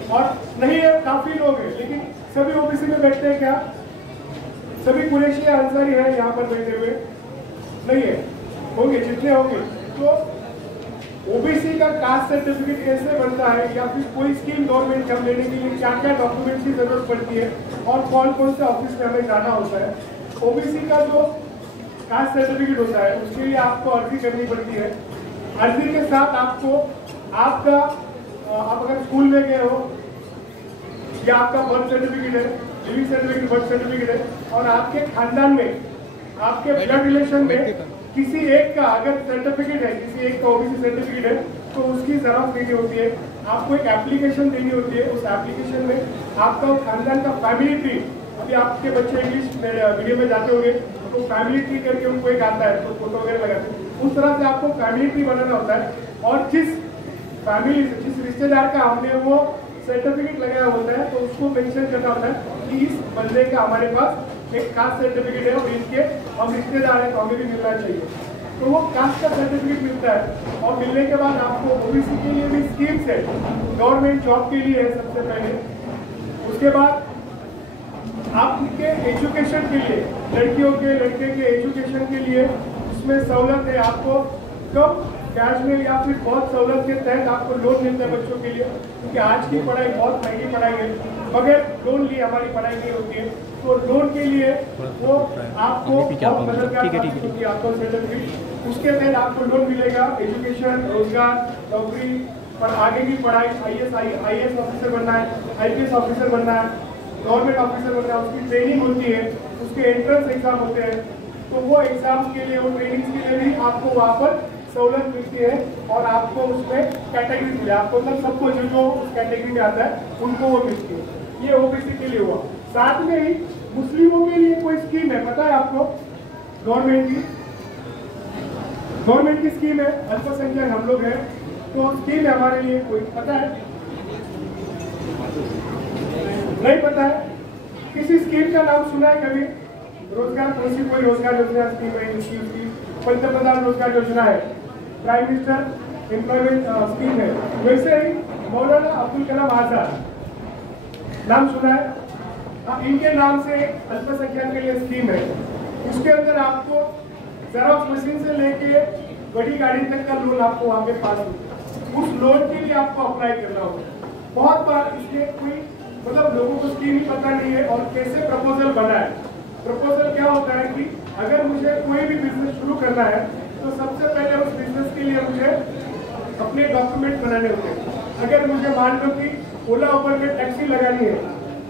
और नहीं है, काफी लोग हैं, लेकिन सभी ओबीसी में बैठते हैं क्या? सभी कुरैशी अंसारी है यहाँ पर बैठे हुए? नहीं है, होंगे जितने होंगे। तो ओबीसी का कास्ट सर्टिफिकेट कैसे बनता है, या फिर कोई स्कीम गवर्नमेंट के हम लेने के लिए क्या क्या डॉक्यूमेंट्स की जरूरत पड़ती है और कौन कौन से ऑफिस में हमें जाना होता है। ओबीसी का जो कास्ट सर्टिफिकेट होता है उसके लिए आपको अर्जी करनी पड़ती है। अर्जी के साथ आपको आपका आप अगर स्कूल में गए हो या आपका बर्थ सर्टिफिकेट है, लिविंग सर्टिफिकेट, बर्थ सर्टिफिकेट है, और आपके खानदान में आपके ब्लड रिलेशन में किसी एक का अगर सर्टिफिकेट है, किसी एक का ओबीसी सर्टिफिकेट है, तो उसकी जरूरत देनी होती है। आपको एक एप्लीकेशन देनी होती है। उस एप्लीकेशन में आपका खानदान का फैमिली ट्री, अभी आपके बच्चे इंग्लिश मीडियम में जाते होंगे तो फैमिली ट्री करके उनको एक आता है, तो फोटो वगैरह लगाते हैं, उस तरह से आपको फैमिली ट्री बनाना होता है। और जिस फैमिली से, जिस रिश्तेदार का हमने वो सर्टिफिकेट लगाया होता है, तो उसको मेंशन करना होता है कि इस बंदे का हमारे पास एक कास्ट सर्टिफिकेट है और इसके हम रिश्तेदार हैं, तो हमें भी मिलना चाहिए। तो वो कास्ट का सर्टिफिकेट मिलता है, और मिलने के बाद आपको ओबीसी के लिए भी स्कीम्स है, गवर्नमेंट जॉब के लिए है सबसे पहले। उसके बाद आपके एजुकेशन के लिए, लड़कियों के लड़के के एजुकेशन के लिए उसमें सहूलत है। आपको कम कैश में या फिर बहुत सहूलत के तहत आपको लोन मिलता है बच्चों के लिए, क्योंकि आज की पढ़ाई बहुत महंगी पढ़ाई है, बगैर लोन लिए हमारी पढ़ाई नहीं होती है। तो लोन के लिए वो आपको बहुत मददगार होती है आपको सर्टिफिकेट, उसके तहत आपको लोन मिलेगा। एजुकेशन, रोजगार, नौकरी और आगे की पढ़ाई, आईएएस ऑफिसर बनना है, आईपीएस ऑफिसर बनना है, गवर्नमेंट ऑफिसर बनना है, उसकी ट्रेनिंग होती है, उसके एंट्रेंस एग्जाम होते हैं। तो वो एग्जाम्स के लिए, वो ट्रेनिंग के लिए भी आपको वहाँ पर सहूलत मिलती है, और आपको उसमें कैटेगरी मिले, आपको मतलब सबको जो उस कैटेगरी में आता है उनको वो मिलती है। ये ओबीसी के लिए हुआ। साथ में ही मुस्लिमों के लिए कोई स्कीम है, पता है आपको? गवर्नमेंट की स्कीम है, अल्पसंख्यक हम लोग हैं, तो स्कीम है हमारे लिए कोई, पता है? नहीं पता है? किसी स्कीम का नाम सुना है कभी? रोजगार, कोई रोजगार योजना स्कीम है, उसकी पंतप्रधान रोजगार योजना है, प्राइम मिनिस्टर एम्प्लॉयमेंट स्कीम है। वैसे ही मौलाना अब्दुल कलाम आजाद नाम सुना है? इनके नाम से अल्पसंख्यक के लिए स्कीम है। उसके अंदर आपको जेरॉक्स मशीन से लेके बड़ी गाड़ी तक का लोन आपको वहाँ पे पास होता है। उस लोन के लिए आपको अप्लाई करना होगा। बहुत बार इसलिए कोई मतलब लोगों को स्कीम ही पता नहीं है और कैसे प्रपोजल बना है। प्रपोजल क्या होता है कि अगर मुझे कोई भी बिजनेस शुरू करना है तो सबसे पहले उस बिजनेस के लिए मुझे अपने डॉक्यूमेंट बनाने होते हैं। अगर मुझे मान लो कि ओला उबर में टैक्सी लगानी है,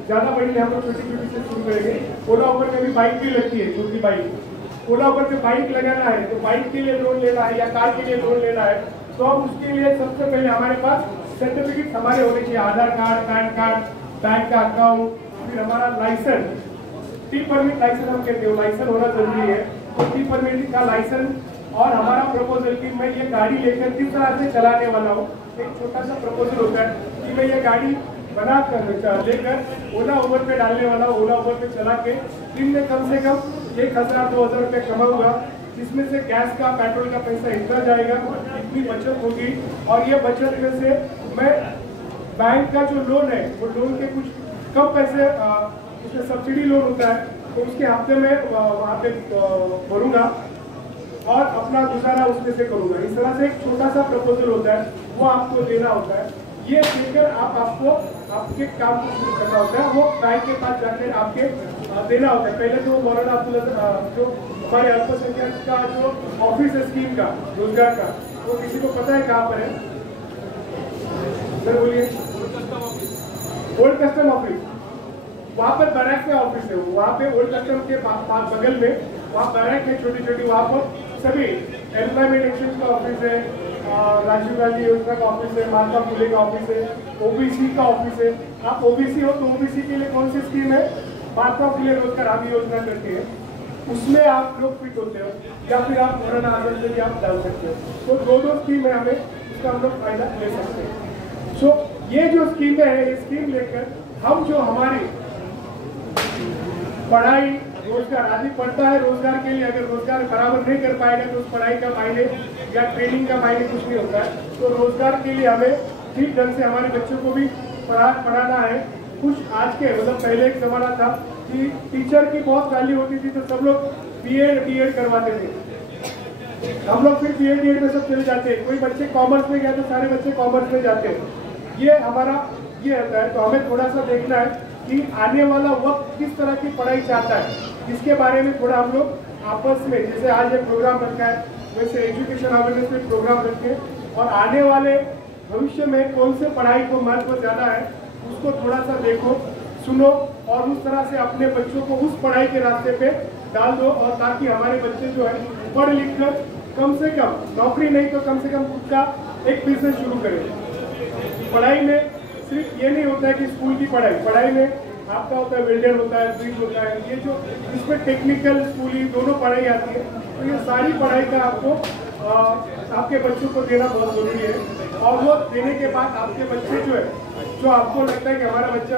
ज़्यादा बड़ी हम लोग छोटी छोटी से शुरू करेंगे। ओला उबर में भी बाइक भी लगती है, छोटी बाइक। ओला उबर में बाइक लगाना है तो बाइक के लिए लोन लेना है या कार के लिए लोन लेना है, तो अब उसके लिए सबसे पहले हमारे पास सर्टिफिकेट हमारे होने चाहिए, आधार कार्ड, पैन कार्ड, बैंक का अकाउंट, फिर हमारा लाइसेंस, टी परमिट लाइसेंस हम कहते हो, लाइसेंस होना जरूरी है। तो टी परमिट का लाइसेंस और हमारा प्रपोजल कि मैं ये गाड़ी लेकर किस तरह से चलाने वाला हूँ, एक छोटा सा प्रपोजल होता है कि मैं ये गाड़ी बना कर लेकर ओला उबर पे डालने वाला हूँ, ओला उबर पे चला के दिन में कम से कम 1000-2000 रुपये कमाऊंगा, जिसमें से गैस का, पेट्रोल का पैसा इतना जाएगा, इतनी बचत होगी, और ये बचत में से मैं बैंक का जो लोन है वो लोन के कुछ कम पैसे, उसमें सब्सिडी लोन होता है, तो उसके हफ्ते में वहाँ पे भरूंगा और अपना गुजारा उसमें से करूंगा। इस तरह से एक छोटा सा प्रपोजल होता है, वो आपको देना होता है। ये देकर आपको आपके काम को शुरू करना होता है। वो बैंक के पास जाकर आपके देना होता है। पहले तो मौलाना अब्दुल जो हमारे अल्पसंख्यक का जो ऑफिस है स्कीम का, रोजगार का, वो किसी को पता है कहाँ पर है? सर बोलिए। ओल्ड कस्टम ऑफिस, वहाँ पर बैरक का ऑफिस है, वहाँ पे ओल्ड कस्टम के बगल में वहाँ बैरक है छोटी छोटी, वहाँ पर सभी एम्प्लॉयमेंट एक्सचेंज का ऑफिस है, राजीव गांधी योजना का ऑफिस है, महात्मा फुले का ऑफिस है, ओबीसी का ऑफिस है। आप ओबीसी हो तो ओबीसी के लिए कौन सी स्कीम है? महात्मा फुले रोजगार हमी योजना करती है, उसमें आप लोग फिट होते हो, या फिर आप मौलाना आजम से भी आप डाल सकते हो। तो दो स्कीम है, हमें उसका हम लोग फायदा ले सकते हैं। सो ये जो स्कीमें है, ये स्कीम लेकर हम जो हमारी पढ़ाई रोजगार आदमी पढ़ता है रोजगार के लिए, अगर रोजगार बराबर नहीं कर पाएगा तो उस पढ़ाई का मायने या ट्रेनिंग का मायने कुछ नहीं होता है। तो रोजगार के लिए हमें ठीक ढंग से हमारे बच्चों को भी पढ़ाना है। कुछ आज के मतलब पहले एक जमाना था कि टीचर की बहुत वैल्यू होती थी, तो सब लोग बीएड करवाते थे। हम लोग फिर बीएड में सब चले जाते हैं। कोई बच्चे कॉमर्स में गए तो सारे बच्चे कॉमर्स में जाते हैं। ये हमारा ये होता है। तो हमें थोड़ा सा देखना है कि आने वाला वक्त किस तरह की पढ़ाई चाहता है, इसके बारे में थोड़ा हम लोग आपस में, जैसे आज ये प्रोग्राम रखा है वैसे एजुकेशन अवेयरनेस में प्रोग्राम रखें, और आने वाले भविष्य में कौन से पढ़ाई को महत्व ज़्यादा है उसको थोड़ा सा देखो, सुनो, और उस तरह से अपने बच्चों को उस पढ़ाई के रास्ते पे डाल दो, और ताकि हमारे बच्चे जो है पढ़ लिख कर कम से कम नौकरी नहीं तो कम से कम खुद का एक बिजनेस शुरू करें। पढ़ाई में सिर्फ ये नहीं होता है कि स्कूल की पढ़ाई में आपका होता है वेल्डर होता है, ब्रिज होता है, ये जो इसमें टेक्निकल स्कूली दोनों पढ़ाई आती है। तो ये सारी पढ़ाई का आपको आपके बच्चों को देना बहुत जरूरी है, और वो देने के बाद आपके बच्चे जो है, जो आपको लगता है कि हमारा बच्चा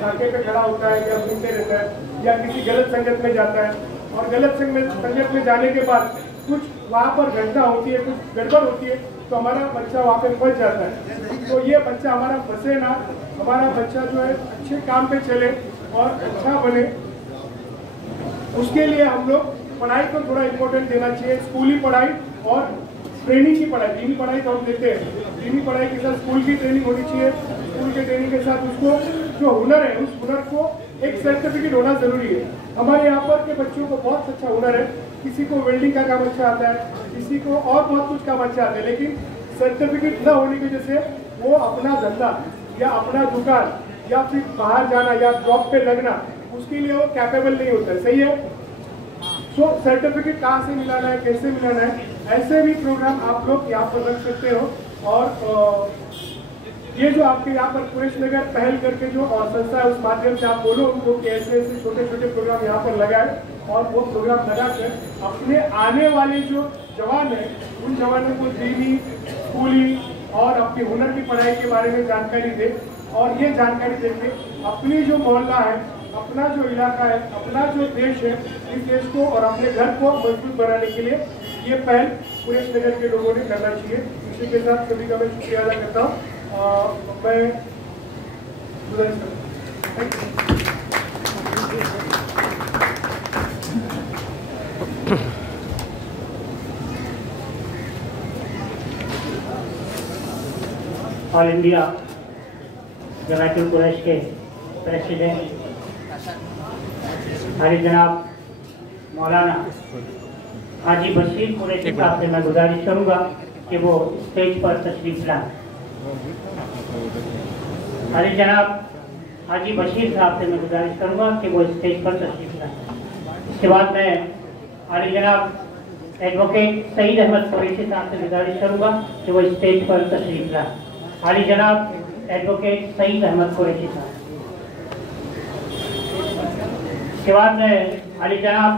नाके पे खड़ा होता है या घूमते रहता है या किसी गलत संगत में जाता है, और गलत संगत में जाने के बाद कुछ वहाँ पर घटना होती है, कुछ गड़बड़ होती है, तो हमारा बच्चा वहाँ पे फंस जाता है। तो ये बच्चा हमारा फंसे ना, हमारा बच्चा जो है अच्छे काम पे चले और अच्छा बने, उसके लिए हम लोग पढ़ाई को थोड़ा इम्पोर्टेंट देना चाहिए। स्कूली पढ़ाई और ट्रेनिंग की पढ़ाई, दीनी पढ़ाई तो हम देते हैं, दीनी पढ़ाई के साथ स्कूल की ट्रेनिंग होनी चाहिए। स्कूल के ट्रेनिंग के साथ उसको जो हुनर है, उस हुनर को एक सर्टिफिकेट होना जरूरी है। हमारे यहाँ पर के बच्चों को बहुत अच्छा हुनर है, किसी को वेल्डिंग का काम अच्छा आता है, किसी को और बहुत कुछ काम अच्छा आता है, लेकिन सर्टिफिकेट न होने की वजह से वो अपना धंधा या अपना दुकान या फिर बाहर जाना या जॉब पे लगना, उसके लिए वो कैपेबल नहीं होता है। सही है? सो सर्टिफिकेट कहाँ से मिलाना है, कैसे मिलाना है, ऐसे भी प्रोग्राम आप लोग यहाँ पर रख सकते हो। और ये जो आपके यहाँ पर कुरेश नगर पहल करके जो और संस्था है, उस माध्यम से आप बोलो उनको कि ऐसे ऐसे छोटे छोटे प्रोग्राम यहाँ पर लगाए, और वो प्रोग्राम लगाकर अपने आने वाले जो जवान है उन जवानों को दीनी, स्कूली और अपनी हुनर की पढ़ाई के बारे में जानकारी दे, और ये जानकारी देके अपनी जो मोहल्ला है, अपना जो इलाका है, अपना जो देश है, इस देश को और अपने घर को मजबूत बनाने के लिए ये पहल कुरेश नगर के लोगों ने करना चाहिए। इसी के साथ सभी का मैं शुक्रिया अदा करता हूँ। मैं गुजारिश करता हूँ। ऑल इंडिया जमातुल कुरैश के प्रेसिडेंट हमारे जनाब मौलाना हाजी बशीर कुरैशी साहब से मैं गुजारिश करूंगा कि वो स्टेज पर तशरीफ लाएं। हमारे जनाब हाजी बशीर साहब से मैं गुजारिश करूंगा कि वो स्टेज पर तशरीफ लाएं। इसके बाद मैं हमारे जनाब एडवोकेट सईद अहमद कुरैशी साहब से गुजारिश करूंगा कि वो स्टेज पर तशरीफ लाएं। हमारे जनाब एडवोकेट सईद अहमद कुरैशी साहब। इसके बाद मैं हमारे जनाब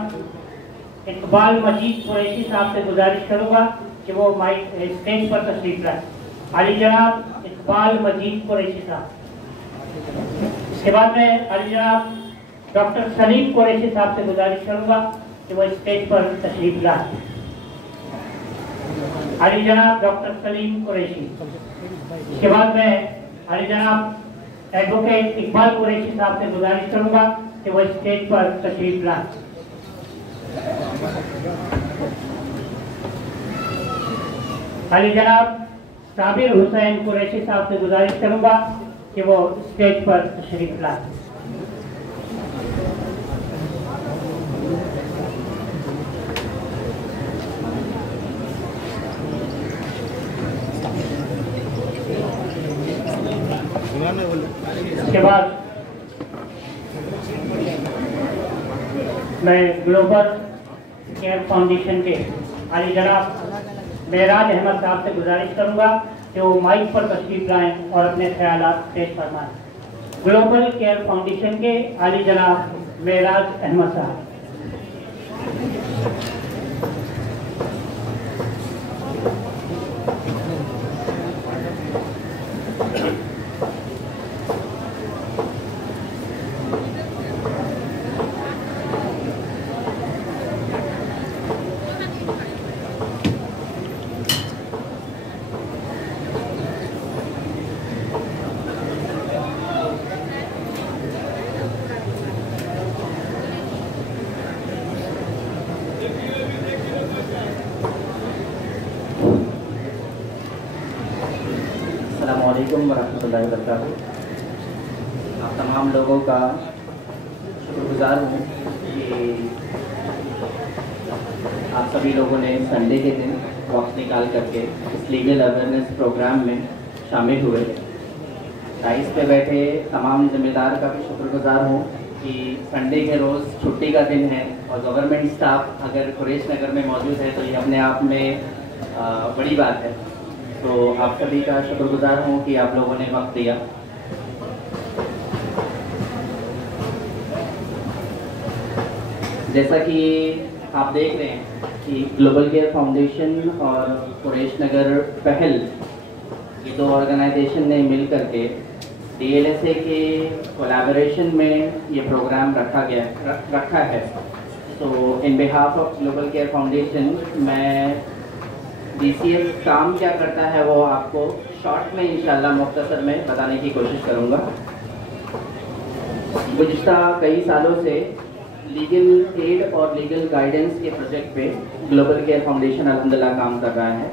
इकबाल मजीद कुरैशी साहब से गुजारिश करूंगा कि वो माइक स्टेज पर तशरीफ लाएं। अली जनाब इकबाल मजीद कुरैशी साहब। इसके बाद में अली जनाब डॉक्टर सलीम कुरैशी साहब से गुजारिश करूंगा कि वो स्टेज पर तशरीफ लाएं। अली जनाब डॉक्टर सलीम कुरैशी। इसके बाद में अली जनाब एडवोकेट इकबाल कुरैशी साहब से गुजारिश करूंगा कि वो स्टेज पर तशरीफ लाएं। अली जनाब साबिर हुसैन कुरैशी साहब से गुजारिश करूंगा कि वो स्टेज पर तशरीफ लाएं। इसके बाद मैं ग्लोबल केयर फाउंडेशन के आली जनाब मेराज अहमद साहब से गुजारिश करूंगा कि वो माइक पर तशरीफ लाएं और अपने ख्यालात पेश फरमाएं। ग्लोबल केयर फाउंडेशन के आली जनाब मेराज अहमद साहब। अस्सलामुअलैकुम वरहमतुल्लाहि वबरकातुहू। आप तमाम लोगों का शुक्रगुजार हूँ कि आप सभी लोगों ने संडे के दिन वक्त निकाल करके इस लीगल अवेयरनेस प्रोग्राम में शामिल हुए। डाइस पे बैठे तमाम जिम्मेदार का भी शुक्रगुजार हूँ कि संडे के रोज़ छुट्टी का दिन है और गवर्नमेंट स्टाफ अगर कुरैश नगर में मौजूद है तो ये अपने आप में बड़ी बात है। तो आप सभी का शुक्रगुजार हूँ कि आप लोगों ने वक्त दिया। जैसा कि आप देख रहे हैं कि ग्लोबल केयर फाउंडेशन और कुरैश नगर पहल ये दो ऑर्गेनाइजेशन ने मिल करके DLSA के कोलैबोरेशन में ये प्रोग्राम रखा है। तो in behalf of Global Care Foundation मैं DCF काम क्या करता है वो आपको शॉर्ट में इंशाल्लाह मुख्तसर में बताने की कोशिश करूँगा। गुज़िश्ता कई सालों से लीगल एड और लीगल गाइडेंस के प्रोजेक्ट पे ग्लोबल केयर फाउंडेशन अल्हम्दुलिल्लाह काम कर रहा है।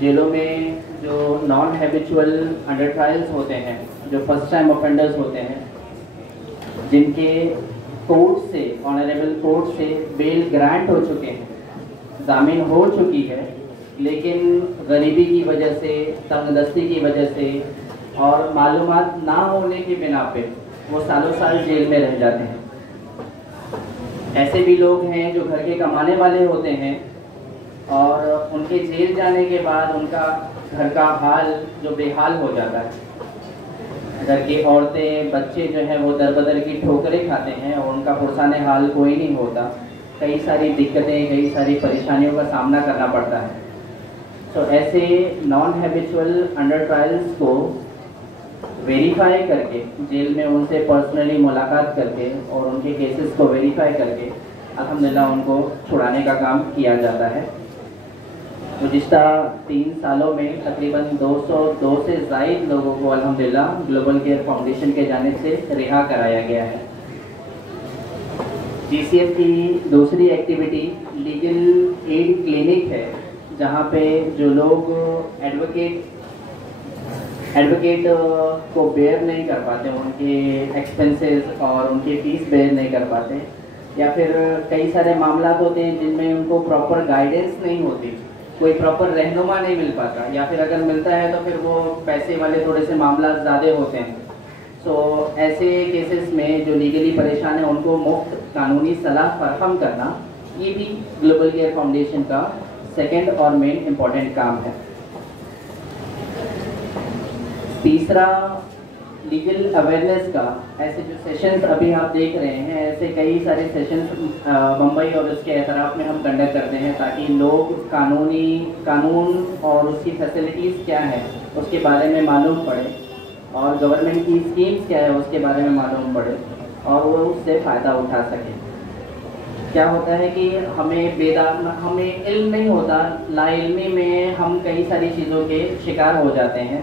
जेलों में जो नॉन हैबिचुअल अंडर ट्रायल्स होते हैं, जो फर्स्ट टाइम ऑफेंडर्स होते हैं, जिनके कोर्ट से ऑनरेबल कोर्ट से बेल ग्रांट हो चुके हैं, जामीन हो चुकी है, लेकिन गरीबी की वजह से, तंगदस्ती की वजह से और मालूमात ना होने की बिना पे वो सालों साल जेल में रह जाते हैं। ऐसे भी लोग हैं जो घर के कमाने वाले होते हैं और उनके जेल जाने के बाद उनका घर का हाल जो बेहाल हो जाता है। घर की औरतें, बच्चे जो हैं वो दर बदर की ठोकरें खाते हैं और उनका पुरसाने हाल कोई नहीं होता। कई सारी दिक्कतें, कई सारी परेशानियों का सामना करना पड़ता है। तो ऐसे नॉन हैबिचुअल अंडर ट्रायल्स को वेरीफाई करके, जेल में उनसे पर्सनली मुलाकात करके और उनके केसेस को वेरीफाई करके अल्हम्दुलिल्लाह उनको छुड़ाने का काम किया जाता है। गुज़िश्ता 3 सालों में तकरीबन 202 से ज़ायद लोगों को अल्हम्दुलिल्लाह ग्लोबल केयर फाउंडेशन के जानिब से रिहा कराया गया है। DCF की दूसरी एक्टिविटी लीगल एड क्लिनिक है, जहाँ पे जो लोग एडवोकेट को बेयर नहीं कर पाते, उनके एक्सपेंसेस और उनकी फ़ीस बेयर नहीं कर पाते, या फिर कई सारे मामला होते हैं जिनमें उनको प्रॉपर गाइडेंस नहीं होती, कोई प्रॉपर रहनुमा नहीं मिल पाता, या फिर अगर मिलता है तो फिर वो पैसे वाले थोड़े से मामला ज़्यादा होते हैं। सो ऐसे केसेस में जो लीगली परेशान है उनको मुफ्त कानूनी सलाह फराहम करना, ये भी ग्लोबल केयर फाउंडेशन का सेकंड और मेन इम्पॉर्टेंट काम है। तीसरा, लीगल अवेयरनेस का ऐसे जो सेशंस अभी आप देख रहे हैं, ऐसे कई सारे सेशंस मुंबई और उसके एतराफ़ में हम कंडक्ट करते हैं ताकि लोग कानून और उसकी फैसिलिटीज़ क्या है उसके बारे में मालूम पड़े और गवर्नमेंट की स्कीम्स क्या है उसके बारे में मालूम पड़े और वो उससे फ़ायदा उठा सकें। क्या होता है कि हमें इल्म नहीं होता, लाइल्मी में हम कई सारी चीज़ों के शिकार हो जाते हैं।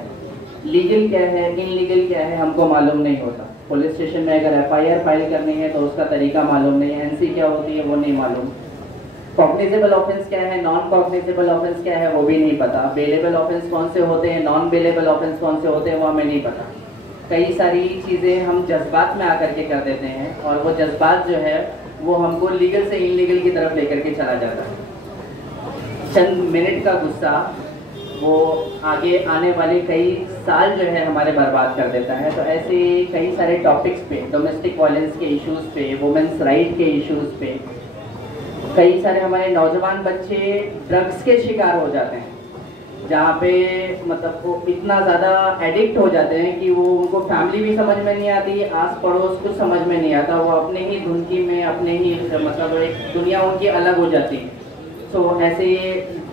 लीगल क्या है, इनलीगल क्या है, हमको मालूम नहीं होता। पुलिस स्टेशन में अगर FIR फाइल करनी है तो उसका तरीका मालूम नहीं है, NC क्या होती है वो नहीं मालूम, कॉग्निजेबल ऑफेंस क्या है, नॉन कॉग्निजेबल ऑफेंस क्या है वो भी नहीं पता, बेलेबल ऑफेंस कौन से होते हैं, नॉन बेलेबल ऑफेंस कौन से होते हैं वो हमें नहीं पता। कई सारी चीज़ें हम जज्बात में आकर के कर देते हैं और वो जज्बात जो है वो हमको लीगल से इनलीगल की तरफ लेकर के चला जाता है। चंद मिनट का गुस्सा वो आगे आने वाली कई साल जो है हमारे बर्बाद कर देता है। तो ऐसे कई सारे टॉपिक्स पे, डोमेस्टिक वायलेंस के इश्यूज़ पे, वुमेन्स राइट के इश्यूज़ पे, कई सारे हमारे नौजवान बच्चे ड्रग्स के शिकार हो जाते हैं, जहाँ पे मतलब वो इतना ज़्यादा एडिक्ट हो जाते हैं कि वो उनको फैमिली भी समझ में नहीं आती, आस पड़ोस कुछ समझ में नहीं आता, वो अपने ही धुनकी में, अपने ही मतलब एक दुनिया उनकी अलग हो जाती है। तो ऐसे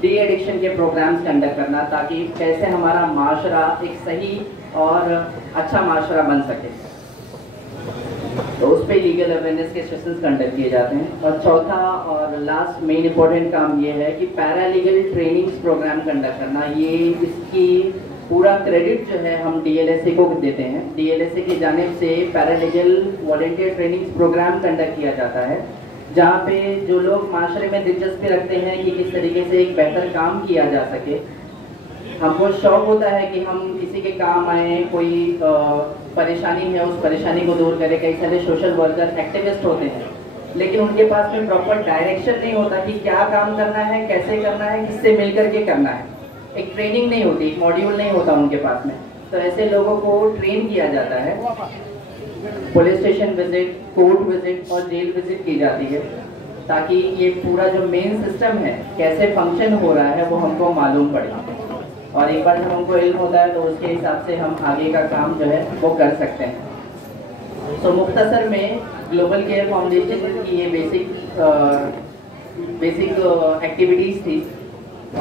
डी एडिक्शन के प्रोग्राम्स कंडक्ट करना, ताकि कैसे हमारा माशरा एक सही और अच्छा माशरा बन सके, तो उस पर लीगल अवेयरनेस के सेशंस कंडक्ट किए जाते हैं। और चौथा और लास्ट मेन इम्पोर्टेंट काम ये है कि पैरालीगल ट्रेनिंग्स प्रोग्राम कंडक्ट करना। ये इसकी पूरा क्रेडिट जो है हम DLSA को देते हैं। DLSA की जानिब से paralegal volunteer trainings program conduct किया जाता है, जहाँ पे जो लोग माशरे में दिलचस्पी रखते हैं कि किस तरीके से एक बेहतर काम किया जा सके, हमको शौक होता है कि हम किसी के काम आए, कोई परेशानी है उस परेशानी को दूर करें। कई सारे सोशल वर्कर एक्टिविस्ट होते हैं, लेकिन उनके पास में प्रॉपर डायरेक्शन नहीं होता कि क्या काम करना है, कैसे करना है, किससे मिल करके करना है। एक ट्रेनिंग नहीं होती, एक मॉड्यूल नहीं होता उनके पास में। तो ऐसे लोगों को ट्रेन किया जाता है, police station visit, court visit और जेल विजिट की जाती है, ताकि ये पूरा जो मेन सिस्टम है कैसे फंक्शन हो रहा है वो हमको मालूम पड़े। और एक बार जब हमको इल्म होता है तो उसके हिसाब से हम आगे का काम जो है वो कर सकते हैं। तो मुख्तसर में ग्लोबल केयर फाउंडेशन की ये बेसिक एक्टिविटीज़ थी।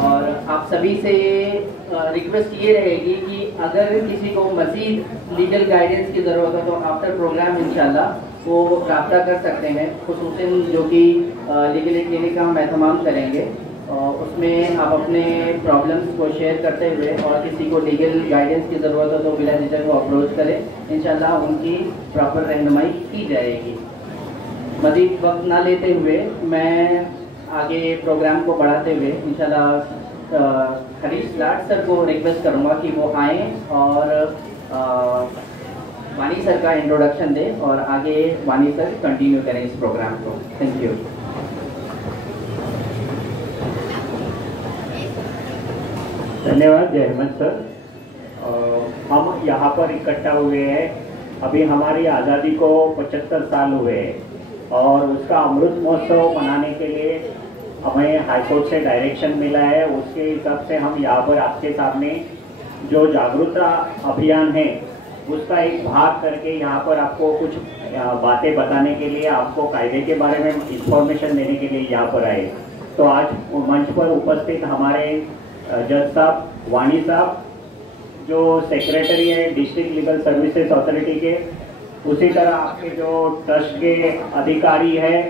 और आप सभी से रिक्वेस्ट ये रहेगी कि अगर किसी को मज़ीद लीगल गाइडेंस की ज़रूरत हो तो आफ्टर प्रोग्राम इंशाल्लाह वो रब्ता कर सकते हैं। खुसूसन जो कि लीगल क्लिनिक का हम एहतमाम करेंगे, उसमें आप अपने प्रॉब्लम्स को शेयर करते हुए और किसी को लीगल गाइडेंस की ज़रूरत हो तो बिला झिझक को अप्रोच करें। इंशाल्लाह उनकी प्रॉपर रहनुमाई की जाएगी। मज़ीद वक्त ना लेते हुए मैं आगे प्रोग्राम को बढ़ाते हुए इंशाल्लाह हरीश लाट सर को रिक्वेस्ट करूँगा कि वो आएँ और वानी सर का इंट्रोडक्शन दें और आगे वानी सर कंटिन्यू करें इस प्रोग्राम को। Thank you. धन्यवाद जय हेमंत सर। हम यहाँ पर इकट्ठा हुए हैं, अभी हमारी आज़ादी को 75 साल हुए हैं और उसका अमृत महोत्सव मनाने के लिए हमें हाईकोर्ट से डायरेक्शन मिला है। उसके हिसाब से हम यहाँ पर आपके सामने जो जागरूकता अभियान है उसका एक भाग करके यहाँ पर आपको कुछ बातें बताने के लिए, आपको कायदे के बारे में इंफॉर्मेशन देने के लिए यहाँ पर आए। तो आज मंच पर उपस्थित हमारे जज साहब, वानी साहब जो सेक्रेटरी है डिस्ट्रिक्ट लीगल सर्विसेज अथॉरिटी के, उसी तरह आपके जो ट्रस्ट के अधिकारी है,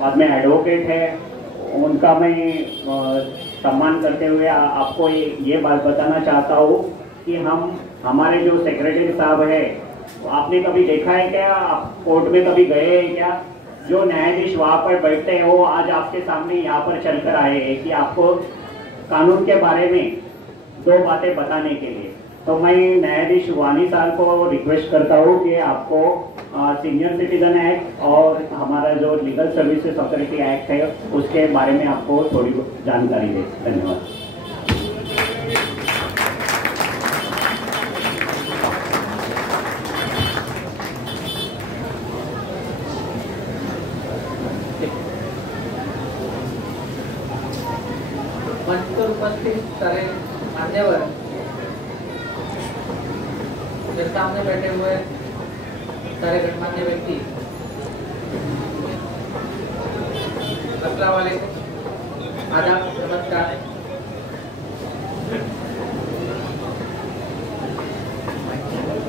बाद में एडवोकेट है, उनका मैं सम्मान करते हुए आपको ये बात बताना चाहता हूँ कि हमारे जो सेक्रेटरी साहब है, आपने कभी देखा है क्या, आप कोर्ट में कभी गए हैं क्या? जो न्यायाधीश वहाँ पर बैठते हैं वो आज आपके सामने यहाँ पर चलकर आए हैं कि आपको कानून के बारे में 2 बातें बताने के लिए। तो मैं न्यायाधीश वानी साहब को रिक्वेस्ट करता हूँ कि आपको सीनियर सिटीजन एक्ट और हमारा जो लीगल सर्विसेज अथॉरिटी एक्ट है उसके बारे में आपको थोड़ी जानकारी दे। धन्यवाद। मंच पर उपस्थित सारे मान्यवर, मेरे सामने बैठे हुए सारे गणमान्य व्यक्ति, अस्सलाम वालेकुम, आदाब, नमस्कार।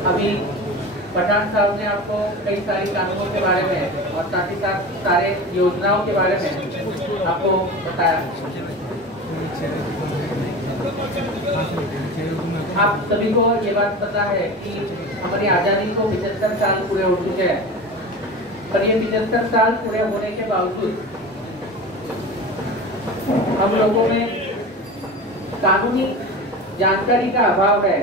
अभी पठान साहब ने आपको कई सारी कानूनों के बारे में और साथ ही साथ सारे योजनाओं के बारे में आपको बताया। आप सभी को ये बात पता है कि हमारी आज़ादी को 75 साल पूरे हो चुके हैं और ये 75 साल पूरे होने के बावजूद हम लोगों में कानूनी जानकारी का अभाव है।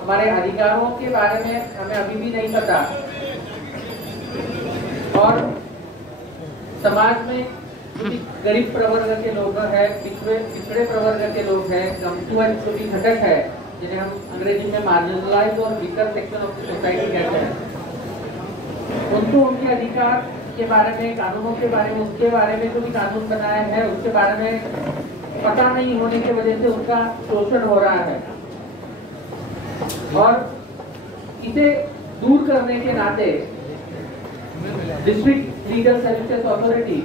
हमारे अधिकारों के बारे में हमें अभी भी नहीं पता और समाज में जो भी गरीब प्रवर्ग के लोग हैं, पिछड़े प्रवर्ग के लोग हैं, कमजोर जो भी घटक है, जिन्हें हम अंग्रेजी में मार्जिनलाइज्ड और वीकर सेक्शन ऑफ सोसाइटी कहते हैं, उनको उनके अधिकार के बारे में, कानूनों के बारे में, उसके बारे में जो भी कानून बनाया है उसके बारे में पता नहीं होने की वजह से उनका शोषण हो रहा है। और इसे दूर करने के नाते डिस्ट्रिक्ट लीगल सर्विसेज अथॉरिटी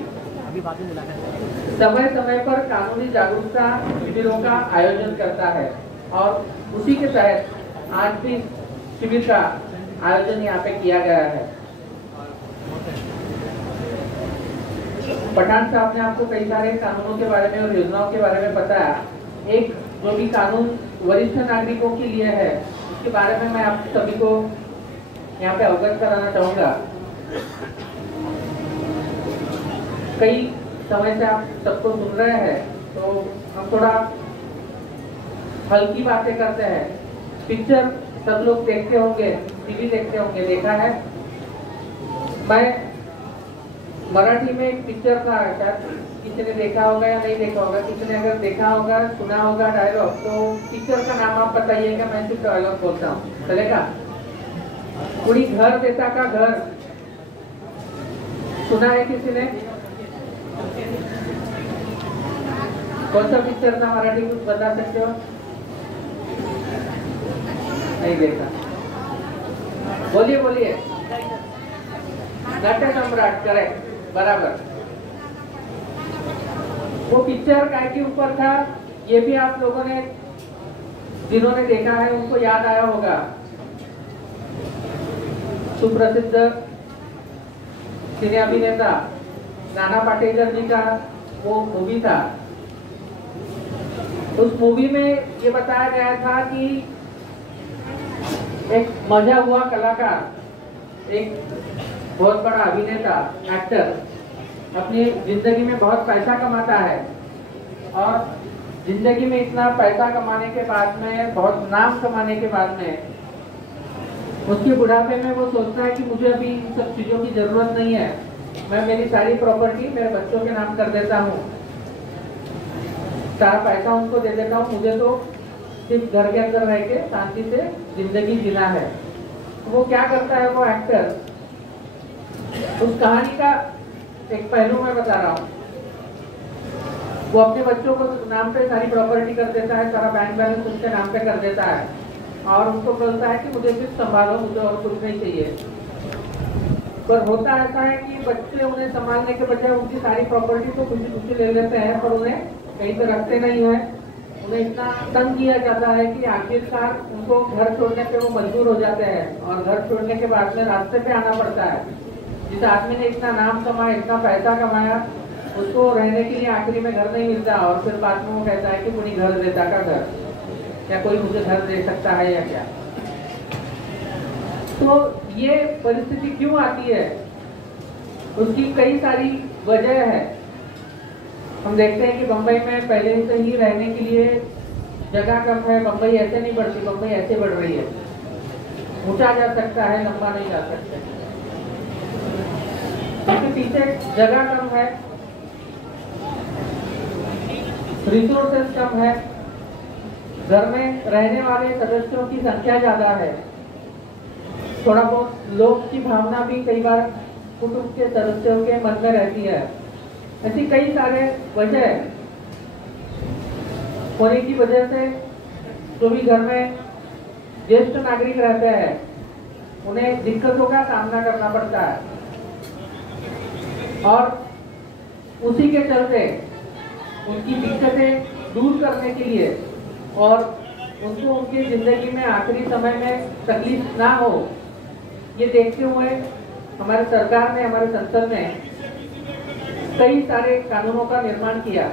समय समय पर कानूनी जागरूकता शिविरों का आयोजन करता है और उसी के तहत आज भी शिविर का आयोजन यहाँ पे किया गया है। पठान साहब ने आपको कई सारे कानूनों के बारे में और योजनाओं के बारे में बताया। एक जो भी कानून वरिष्ठ नागरिकों के लिए है उसके बारे में मैं आप सभी को यहाँ पे अवगत कराना चाहूँगा। कई समय से आप सबको सुन रहे हैं तो हम थोड़ा हल्की बातें करते हैं। पिक्चर सब लोग देखते होंगे, टीवी देखते होंगे, देखा है। मैं मराठी में एक पिक्चर था, शायद किसी ने देखा होगा या नहीं देखा होगा। किसी ने अगर देखा होगा, सुना होगा डायलॉग, तो पिक्चर का नाम आप बताइएगा, मैं सिर्फ डायलॉग बोलता हूँ, चलेगा? कोई घर देता का घर, सुना है किसी ने? कौन सा पिक्चर था मराठी, कुछ बता सकते हो? नहीं देखा, बोलिए बोलिए। नट सम्राट, करेक्ट, बराबर। वो पिक्चर काय के ऊपर था, ये भी आप लोगों ने जिन्होंने देखा है उनको याद आया होगा। सुप्रसिद्ध सिने अभिनेता नाना पाटेकर जी का वो मूवी था। उस मूवी में ये बताया गया था कि एक मजा हुआ कलाकार, एक बहुत बड़ा अभिनेता, एक्टर, अपनी जिंदगी में बहुत पैसा कमाता है और जिंदगी में इतना पैसा कमाने के बाद में, बहुत नाम कमाने के बाद में, उसके बुढ़ापे में वो सोचता है कि मुझे अभी इन सब चीजों की जरूरत नहीं है, मैं मेरी सारी प्रॉपर्टी मेरे बच्चों के नाम कर देता हूँ, सारा पैसा उनको दे देता हूँ, मुझे तो सिर्फ घर के अंदर रह के शांति से जिंदगी जीना है। वो क्या करता है वो एक्टर, उस कहानी का एक पहलू मैं बता रहा हूँ। वो अपने बच्चों को नाम पे सारी प्रॉपर्टी कर देता है, सारा बैंक बैलेंस उनके नाम पे कर देता है और उनको बोलता है कि मुझे सिर्फ संभालो, मुझे और कुछ नहीं चाहिए। पर होता ऐसा है कि बच्चे उन्हें संभालने के बजाय उनकी सारी प्रॉपर्टी तो खुशी खुशी ले लेते हैं, पर उन्हें कहीं पे रखते नहीं है। उन्हें इतना तंग किया जाता है कि आखिरकार उनको घर छोड़ने पे वो मजबूर हो जाते हैं और घर छोड़ने के बाद में रास्ते पे आना पड़ता है। जिस आदमी ने इतना नाम कमाया, इतना पैसा कमाया, उसको रहने के लिए आखिरी में घर नहीं मिलता और फिर बाद में वो कहता है कि कोई घर देता का घर, क्या कोई मुझे घर दे सकता है या क्या? तो ये परिस्थिति क्यों आती है, उसकी कई सारी वजह है। हम देखते हैं कि बम्बई में पहले से ही रहने के लिए जगह कम है। बम्बई ऐसे नहीं बढ़ती, बम्बई ऐसे बढ़ रही है। ऊंचा जा सकता है, लंबा नहीं जा सकता। उसके पीछे जगह कम है, रिसोर्सेस कम है, घर में रहने वाले सदस्यों की संख्या ज्यादा है, थोड़ा बहुत लोभ की भावना भी कई बार कुटुंब के सदस्यों के मन में रहती है। ऐसी कई सारे वजह होने की वजह से जो भी घर में ज्येष्ठ नागरिक रहते हैं उन्हें दिक्कतों का सामना करना पड़ता है और उसी के चलते उनकी दिक्कतें दूर करने के लिए और उनको उनकी जिंदगी में आखिरी समय में तकलीफ ना हो, ये देखते हुए हमारे सरकार ने, हमारे संसद ने कई सारे कानूनों का निर्माण किया,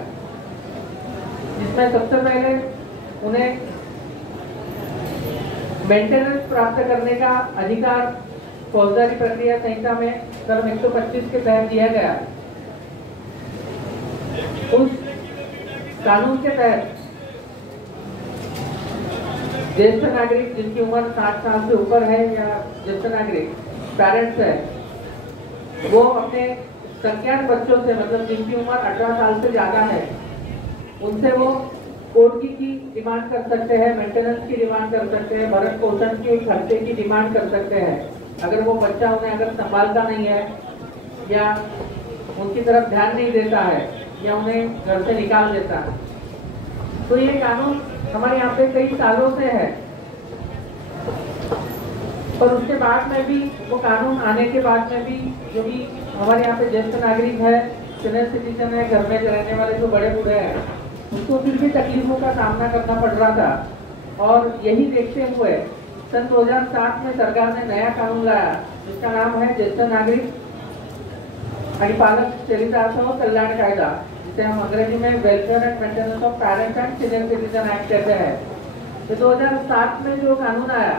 जिसमें सबसे पहले उन्हें मेंटेनेंस प्राप्त करने का अधिकार फौजदारी प्रक्रिया संहिता में कलम 125 के तहत दिया गया। उस कानून के तहत ज्येष्ठ नागरिक जिनकी उम्र 60 साल से ऊपर है या ज्येष्ठ नागरिक पेरेंट्स है, वो अपने संज्ञान बच्चों से, मतलब जिनकी उम्र 18 साल से ज्यादा है, उनसे वो कोर्ट की डिमांड कर सकते हैं, मेंटेनेंस की डिमांड कर सकते हैं, भरण पोषण के खर्चे की डिमांड कर सकते हैं। अगर वो बच्चा उन्हें अगर संभालता नहीं है या उनकी तरफ ध्यान नहीं देता है या उन्हें घर से निकाल देता है, तो ये कानून हमारे यहाँ पे कई सालों से है। पर उसके बाद में भी वो कानून आने के बाद में भी जो भी हमारे यहाँ पे ज्येष्ठ नागरिक है, सीनियर सिटीजन है, घर में रहने वाले जो बड़े बूढ़े हैं, उनको फिर भी तकलीफों का सामना करना पड़ रहा था। और यही देखते हुए सन 2007 में सरकार ने नया कानून लाया जिसका नाम है ज्येष्ठ नागरिक परिपालक चरितार्थ और कल्याण कायदा, जिसे हम अंग्रेजी में welfare and maintenance of parents and senior citizen act कहते हैं। तो 2007 में जो कानून आया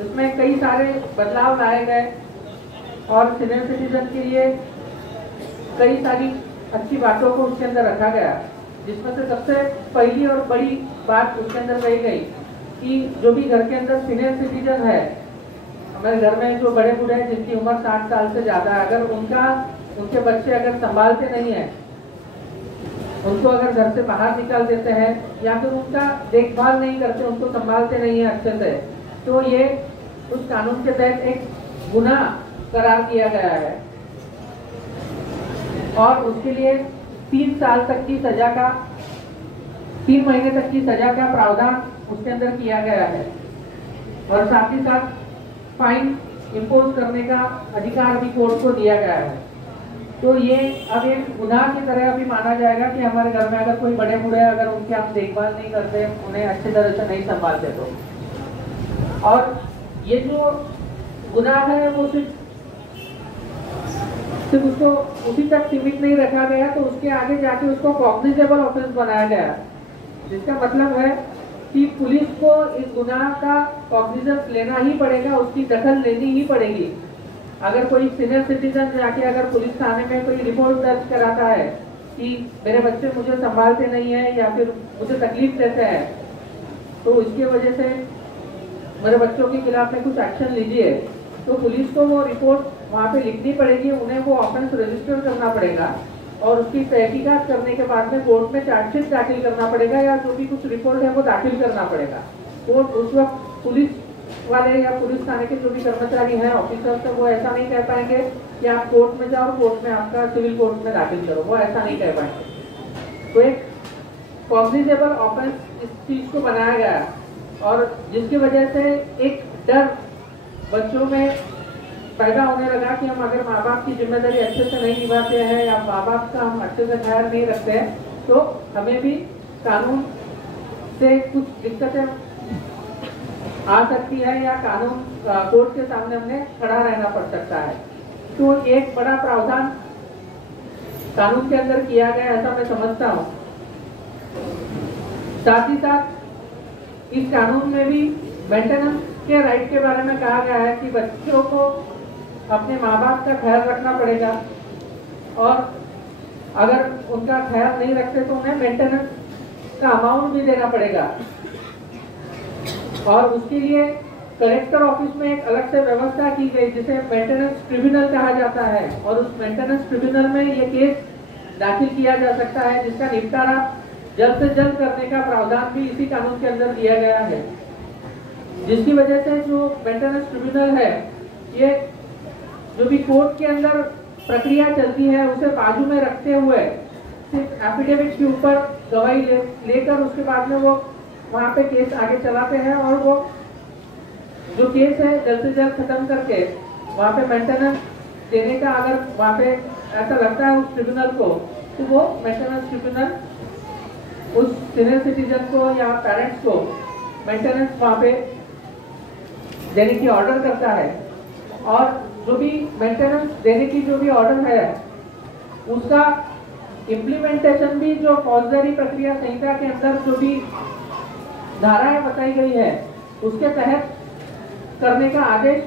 उसमें कई सारे बदलाव लाए गए और सीनियर सिटीजन के लिए कई सारी अच्छी बातों को उसके अंदर रखा गया, जिसमें से सबसे पहली और बड़ी बात उसके अंदर कही गई कि जो भी घर के अंदर सीनियर सिटीजन है, हमारे घर में जो बड़े बूढ़े हैं जिनकी उम्र 60 साल से ज़्यादा है, अगर उनके बच्चे अगर संभालते नहीं है, उनको अगर घर से बाहर निकाल देते हैं या फिर उनका देखभाल नहीं करते, उनको संभालते नहीं है अच्छे से, तो ये उस कानून के तहत एक गुनाह करार दिया गया है और उसके लिए 3 साल तक की सजा का 3 महीने तक की सजा का प्रावधान उसके अंदर किया गया है और साथ ही साथ फाइन इम्पोज करने का अधिकार भी कोर्ट को दिया गया है। तो ये अब एक गुनाह की तरह अभी माना जाएगा कि हमारे घर में अगर कोई बड़े बूढ़े अगर उनकी हम देखभाल नहीं करते, उन्हें अच्छी तरह से नहीं संभालते तो। और ये जो गुनाह है वो सिर्फ उसको उसी तक सीमित नहीं रखा गया, तो उसके आगे जाके उसको कॉग्निजेबल ऑफेंस बनाया गया, जिसका मतलब है कि पुलिस को इस गुनाह का कॉग्निजेंस लेना ही पड़ेगा, उसकी दखल लेनी ही पड़ेगी। अगर कोई सीनियर सिटीजन जाके अगर पुलिस थाने में कोई रिपोर्ट दर्ज कराता है कि मेरे बच्चे मुझे संभालते नहीं है या फिर मुझे तकलीफ देते हैं, तो इसकी वजह से मेरे बच्चों के खिलाफ में कुछ एक्शन लीजिए, तो पुलिस को वो रिपोर्ट वहाँ पे लिखनी पड़ेगी, उन्हें वो ऑफेंस रजिस्टर करना पड़ेगा और उसकी तहकीकात करने के बाद में कोर्ट में चार्जशीट दाखिल करना पड़ेगा या जो भी कुछ रिपोर्ट है वो दाखिल करना पड़ेगा। तो उस वक्त पुलिस वाले या पुलिस थाने के जो भी कर्मचारी हैं, ऑफिसर्स है, वो ऐसा नहीं कह पाएंगे कि आप कोर्ट में जाओ, कोर्ट में आपका सिविल कोर्ट में दाखिल करो, वो ऐसा नहीं कह पाएंगे। तो एक कॉग्निजेबल ऑफेंस इस चीज को बनाया गया और जिसकी वजह से एक डर बच्चों में पैदा होने लगा कि हम अगर माँ बाप की जिम्मेदारी अच्छे से नहीं निभाते हैं या माँ बाप का हम अच्छे से ख्याल नहीं रखते हैं, तो हमें भी कानून से कुछ दिक्कतें आ सकती है या कानून कोर्ट के सामने हमें खड़ा रहना पड़ सकता है। तो एक बड़ा प्रावधान कानून के अंदर किया गया, ऐसा मैं समझता हूँ। साथ ही साथ इस कानून में भी मेंटेनेंस के राइट के बारे में कहा गया है कि बच्चों को अपने माँ बाप का ख्याल रखना पड़ेगा और अगर उनका ख्याल नहीं रखते तो उन्हें मेंटेनेंस का अमाउंट भी देना पड़ेगा और उसके लिए कलेक्टर ऑफिस में एक अलग से व्यवस्था की गई जिसे मेंटेनेंस ट्रिब्यूनल कहा जाता है और उस मेंटेनेंस ट्रिब्यूनल में ये केस दाखिल किया जा सकता है, जिसका निपटारा जल्द से जल्द करने का प्रावधान भी इसी कानून के अंदर दिया गया है, जिसकी वजह से जो मेंटेनेंस ट्रिब्यूनल है, ये जो भी कोर्ट के अंदर प्रक्रिया चलती है उसे बाजू में रखते हुए सिर्फ एफिडेविट के ऊपर गवाही लेकर उसके बाद में वो वहाँ पे केस आगे चलाते हैं और वो जो केस है जल्द से जल्द खत्म करके वहाँ पे मेंटेनेंस देने का अगर वहाँ पे ऐसा लगता है उस ट्रिब्यूनल को, तो वो मेंटेनेंस ट्रिब्यूनल उस सीनियर सिटीजन को या पेरेंट्स को मेंटेनेंस वहाँ पे देने की ऑर्डर करता है और जो भी मेंटेनेंस देने की जो भी ऑर्डर है उसका इम्प्लीमेंटेशन भी जो फौजदारी प्रक्रिया संहिता के अंदर जो भी धाराएं बताई गई है उसके तहत करने का आदेश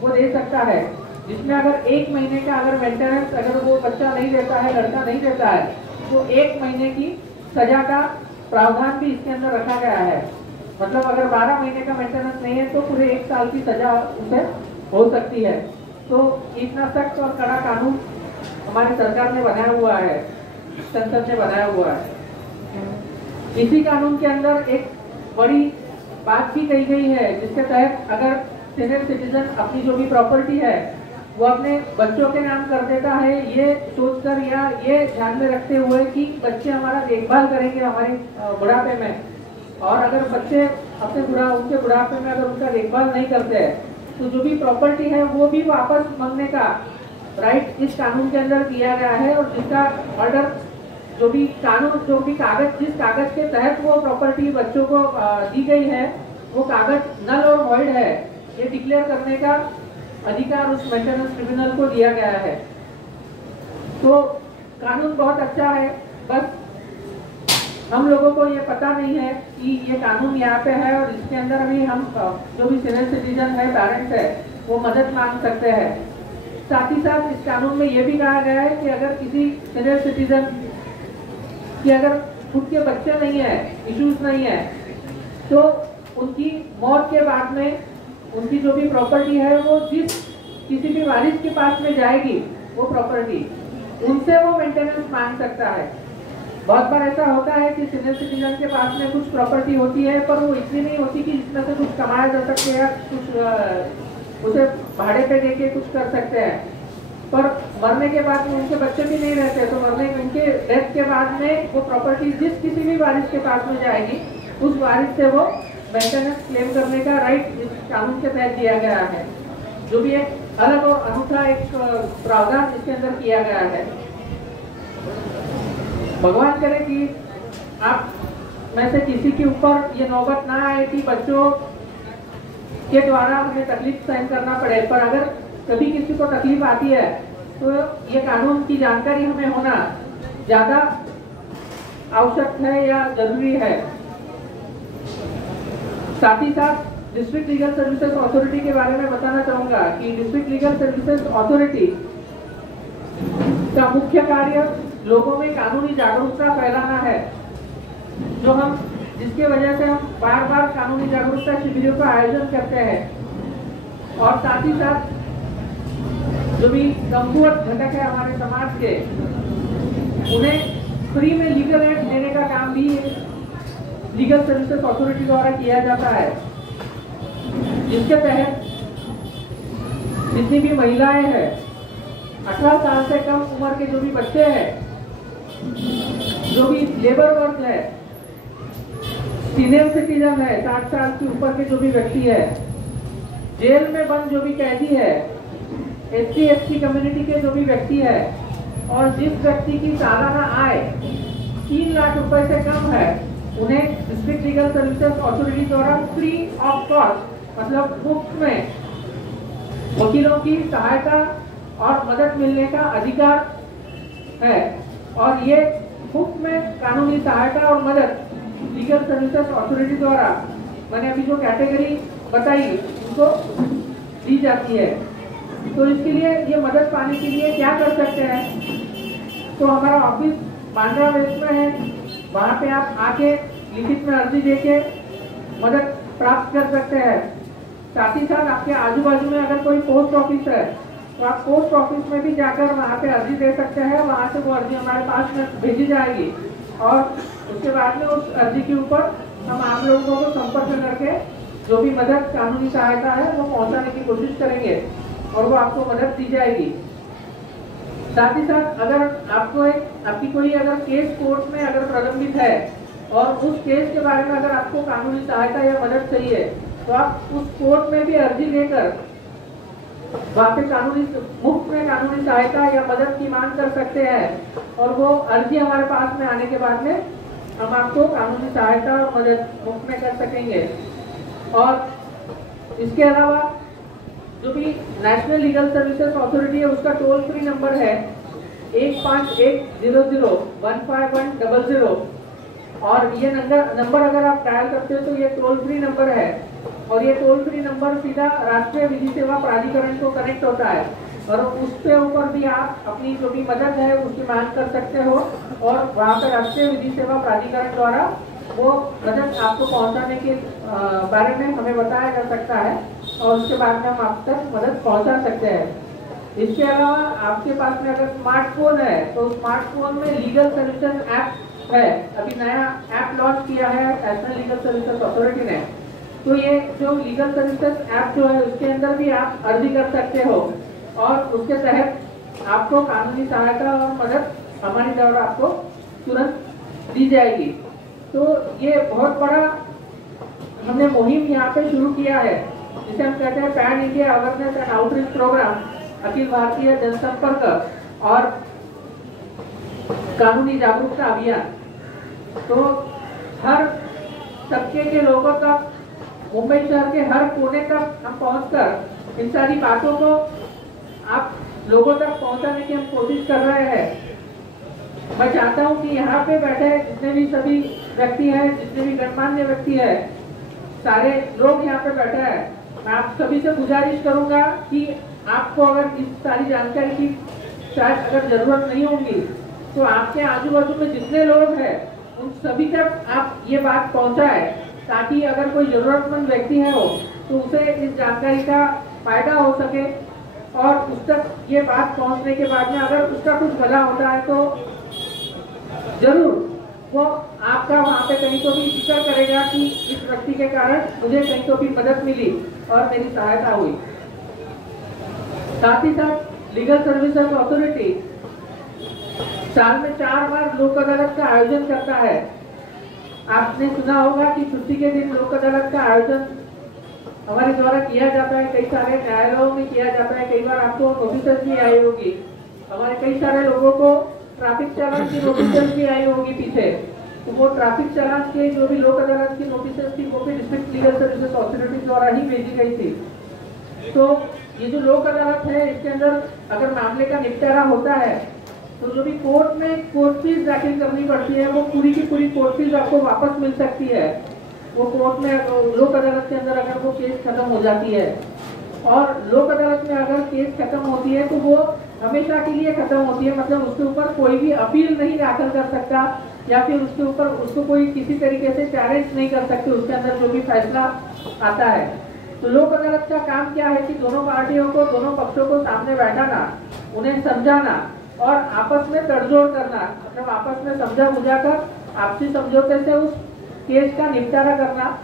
वो दे सकता है, जिसमें अगर 1 महीने का अगर मेंटेनेंस अगर वो बच्चा नहीं देता है, लड़का नहीं देता है, तो 1 महीने की सजा का प्रावधान भी इसके अंदर रखा गया है। मतलब अगर 12 महीने का मेंटेनेंस नहीं है तो पूरे 1 साल की सजा उसे हो सकती है। तो इतना सख्त और कड़ा कानून हमारी सरकार ने बनाया हुआ है, संसद ने बनाया हुआ है। इसी कानून के अंदर एक बड़ी बात भी कही गई है, जिसके तहत अगर सीनियर सिटीजन अपनी जो भी प्रॉपर्टी है वो अपने बच्चों के नाम कर देता है, ये सोचकर या ये ध्यान में रखते हुए कि बच्चे हमारा देखभाल करेंगे हमारे बुढ़ापे में, और अगर बच्चे अपने उनके बुढ़ापे में अगर उनका देखभाल नहीं करते हैं तो जो भी प्रॉपर्टी है वो भी वापस मांगने का राइट इस कानून के अंदर दिया गया है। और जिसका ऑर्डर जो भी कागज जिस कागज के तहत वो प्रॉपर्टी बच्चों को दी गई है वो कागज नल और वॉइड है, ये डिक्लेयर करने का अधिकार उस मेंटेनेंस ट्रिब्यूनल को दिया गया है। तो कानून बहुत अच्छा है, बस हम लोगों को ये पता नहीं है कि ये कानून यहाँ पे है और इसके अंदर भी हम जो भी सीनियर सिटीजन है, पेरेंट्स है, वो मदद मांग सकते हैं। साथ ही साथ इस कानून में ये भी कहा गया है कि अगर किसी सीनियर सिटीजन कि अगर खुद के बच्चे नहीं है, इश्यूज नहीं है, तो उनकी मौत के बाद में उनकी जो भी प्रॉपर्टी है वो किसी भी वारिस के पास में जाएगी, वो प्रॉपर्टी उनसे वो मेंटेनेंस मांग सकता है। बहुत बार ऐसा होता है कि सीनियर सिटीजन के पास में कुछ प्रॉपर्टी होती है पर वो इतनी नहीं होती कि जिसमें से कुछ कमाया जा सके या कुछ उसे भाड़े पे देके कुछ कर सकते हैं, पर मरने के बाद में उनके बच्चे भी नहीं रहते, तो उनके डेथ के बाद में वो प्रॉपर्टी किसी भी वारिस के पास में जाएगी, उस वारिस से वो मेंटेनेंस क्लेम करने का राइट इस कानून के तहत दिया गया है, जो भी एक अलग और अनूठा एक प्रावधान इसके अंदर किया गया है। भगवान करे कि आप में से किसी के ऊपर ये नौबत ना आए कि बच्चों के द्वारा हमें तकलीफ सहन करना पड़े, पर अगर कभी किसी को तकलीफ आती है तो ये कानून की जानकारी हमें होना ज्यादा आवश्यक है या जरूरी है। साथ ही साथ डिस्ट्रिक्ट लीगल सर्विसेज अथॉरिटी के बारे में बताना चाहूंगा कि डिस्ट्रिक्ट लीगल सर्विसेज अथॉरिटी का मुख्य कार्य लोगों में कानूनी जागरूकता फैलाना है, जिसकी वजह से हम बार बार कानूनी जागरूकता शिविरों का आयोजन करते हैं। और साथ ही साथ जो भी कमजोर घटक है हमारे समाज के, उन्हें फ्री में लीगल एड देने का काम भी लीगल सर्विसेज अथॉरिटी द्वारा किया जाता है, जिसके तहत जितनी भी महिलाएं हैं, 18 साल से कम उम्र के जो भी बच्चे हैं, जो भी लेबर वर्क है, सीनियर सिटीजन है, 60 साल की ऊपर के जो भी व्यक्ति है, जेल में बंद जो भी कैदी है, SC/ST कम्युनिटी के जो भी व्यक्ति है, और जिस व्यक्ति की सालाना आय 3 लाख रुपए से कम है, उन्हें डिस्ट्रिक्ट लीगल सर्विसेज अथॉरिटी द्वारा फ्री ऑफ कॉस्ट मतलब मुफ्त में वकीलों की सहायता और मदद मिलने का अधिकार है। और ये मुफ्त में कानूनी सहायता और मदद लीगल सर्विसेज अथॉरिटी द्वारा मैंने अभी जो कैटेगरी बताई उनको दी जाती है। तो इसके लिए ये मदद पाने के लिए क्या कर सकते हैं, तो हमारा ऑफिस बांद्रा वेस्ट में है, वहाँ पे आप आके लिखित में अर्जी देके मदद प्राप्त कर सकते हैं। साथ ही साथ आपके आजू बाजू में अगर कोई पोस्ट ऑफिस है तो आप पोस्ट ऑफिस में भी जाकर वहाँ पे अर्जी दे सकते हैं, वहाँ से वो अर्जी हमारे पास में भेजी जाएगी और उसके बाद में उस अर्जी के ऊपर हम आप लोगों को संपर्क करके जो भी मदद कानूनी सहायता है वो पहुँचाने की कोशिश करेंगे और वो आपको मदद दी जाएगी। साथ ही साथ अगर आपकी कोई अगर केस कोर्ट में अगर प्रलंबित है और उस केस के बारे में अगर आपको कानूनी सहायता या मदद चाहिए तो आप उस कोर्ट में भी अर्जी लेकर वहाँ पे मुफ्त में कानूनी सहायता या मदद की मांग कर सकते हैं और वो अर्जी हमारे पास में आने के बाद में हम आपको कानूनी सहायता और मदद मुफ्त में कर सकेंगे। और इसके अलावा जो भी नेशनल लीगल सर्विसेज अथॉरिटी है उसका टोल फ्री नंबर है 1510015100 और ये नंबर अगर आप डायल करते हो तो ये टोल फ्री नंबर है और ये टोल फ्री नंबर सीधा राष्ट्रीय विधि सेवा प्राधिकरण को कनेक्ट होता है और उसके ऊपर भी आप अपनी जो भी मदद है उसकी मांग कर सकते हो और वहाँ पर राष्ट्रीय विधि सेवा प्राधिकरण द्वारा वो मदद आपको पहुँचाने के बारे में हमें बताया जा सकता है और उसके बाद में हम आप तक मदद पहुँचा सकते हैं। इसके अलावा आपके पास में अगर स्मार्टफोन है तो स्मार्टफोन में लीगल सर्विसेज ऐप है, अभी नया ऐप लॉन्च किया है नेशनल लीगल सर्विसेज अथॉरिटी ने। तो ये जो लीगल सर्विसेज ऐप जो है उसके अंदर भी आप अर्जी कर सकते हो और उसके तहत आपको कानूनी सहायता और मदद हमारी द्वारा आपको तुरंत दी जाएगी। तो ये बहुत बड़ा हमने मुहिम यहाँ पे शुरू किया है जिसे हम कहते हैं pan India awareness and outreach programme, अखिल भारतीय जनसंपर्क और कानूनी जागरूकता अभियान। तो हर तबके के लोगों तक, मुंबई शहर के हर कोने तक हम पहुंचकर इन सारी बातों को आप लोगों तक पहुंचाने की हम कोशिश कर रहे हैं। मैं चाहता हूं कि यहाँ पे बैठे जितने भी सभी व्यक्ति हैं, जितने भी गणमान्य व्यक्ति हैं, सारे लोग यहाँ पे बैठे हैं, मैं आप सभी से गुजारिश करूंगा कि आपको अगर इस सारी जानकारी की शायद अगर जरूरत नहीं होगी तो आपके आजू बाजू में जितने लोग हैं उन सभी तक आप ये बात पहुंचाए, ताकि अगर कोई जरूरतमंद व्यक्ति है हो तो उसे इस जानकारी का फायदा हो सके और उस तक ये बात पहुंचने के बाद में अगर उसका कुछ भला होता है तो जरूर वो आपका वहाँ पे कहीं तो भी जिक्र करेगा कि इस व्यक्ति के कारण मुझे कहीं तो भी मदद मिली और मेरी सहायता हुई। साथ ही साथ लीगल सर्विसेज अथॉरिटी साल में 4 बार लोक अदालत का आयोजन करता है। आपने सुना होगा कि छुट्टी के दिन लोक अदालत का आयोजन हमारे द्वारा किया जाता है, कई सारे न्यायालयों में किया जाता है। कई बार आपको नोटिस भी आई होगी, हमारे कई सारे लोगों को ट्रैफिक चालान की नोटिस भी आई होगी पीछे। तो वो ट्रैफिक चालान के जो भी लोक अदालत की नोटिस थी वो भी डिस्ट्रिक्ट लीगल सर्विसेज अथॉरिटी द्वारा ही भेजी गई थी। तो ये जो लोक अदालत है इसके अंदर अगर मामले का निपटारा होता है तो जो भी कोर्ट में कोर्ट फीस दाखिल करनी पड़ती है वो पूरी की पूरी कोर्ट फीस आपको वापस मिल सकती है। वो कोर्ट में लोक अदालत के अंदर अगर वो केस खत्म हो जाती है, और लोक अदालत में अगर केस खत्म होती है तो वो हमेशा के लिए खत्म होती है, मतलब उसके ऊपर कोई भी अपील नहीं दाखिल कर सकता या फिर उसके ऊपर उसको कोई किसी तरीके से चैलेंज नहीं कर सकते उसके अंदर जो भी फैसला आता है। तो लोक अदालत का काम क्या है कि दोनों पार्टियों को, दोनों पक्षों को सामने बैठाना, उन्हें समझाना और आपस में तड़जोड़ करना, मतलब आपस में समझा बुझा कर आपसी समझौते से उस केस का निपटारा करना।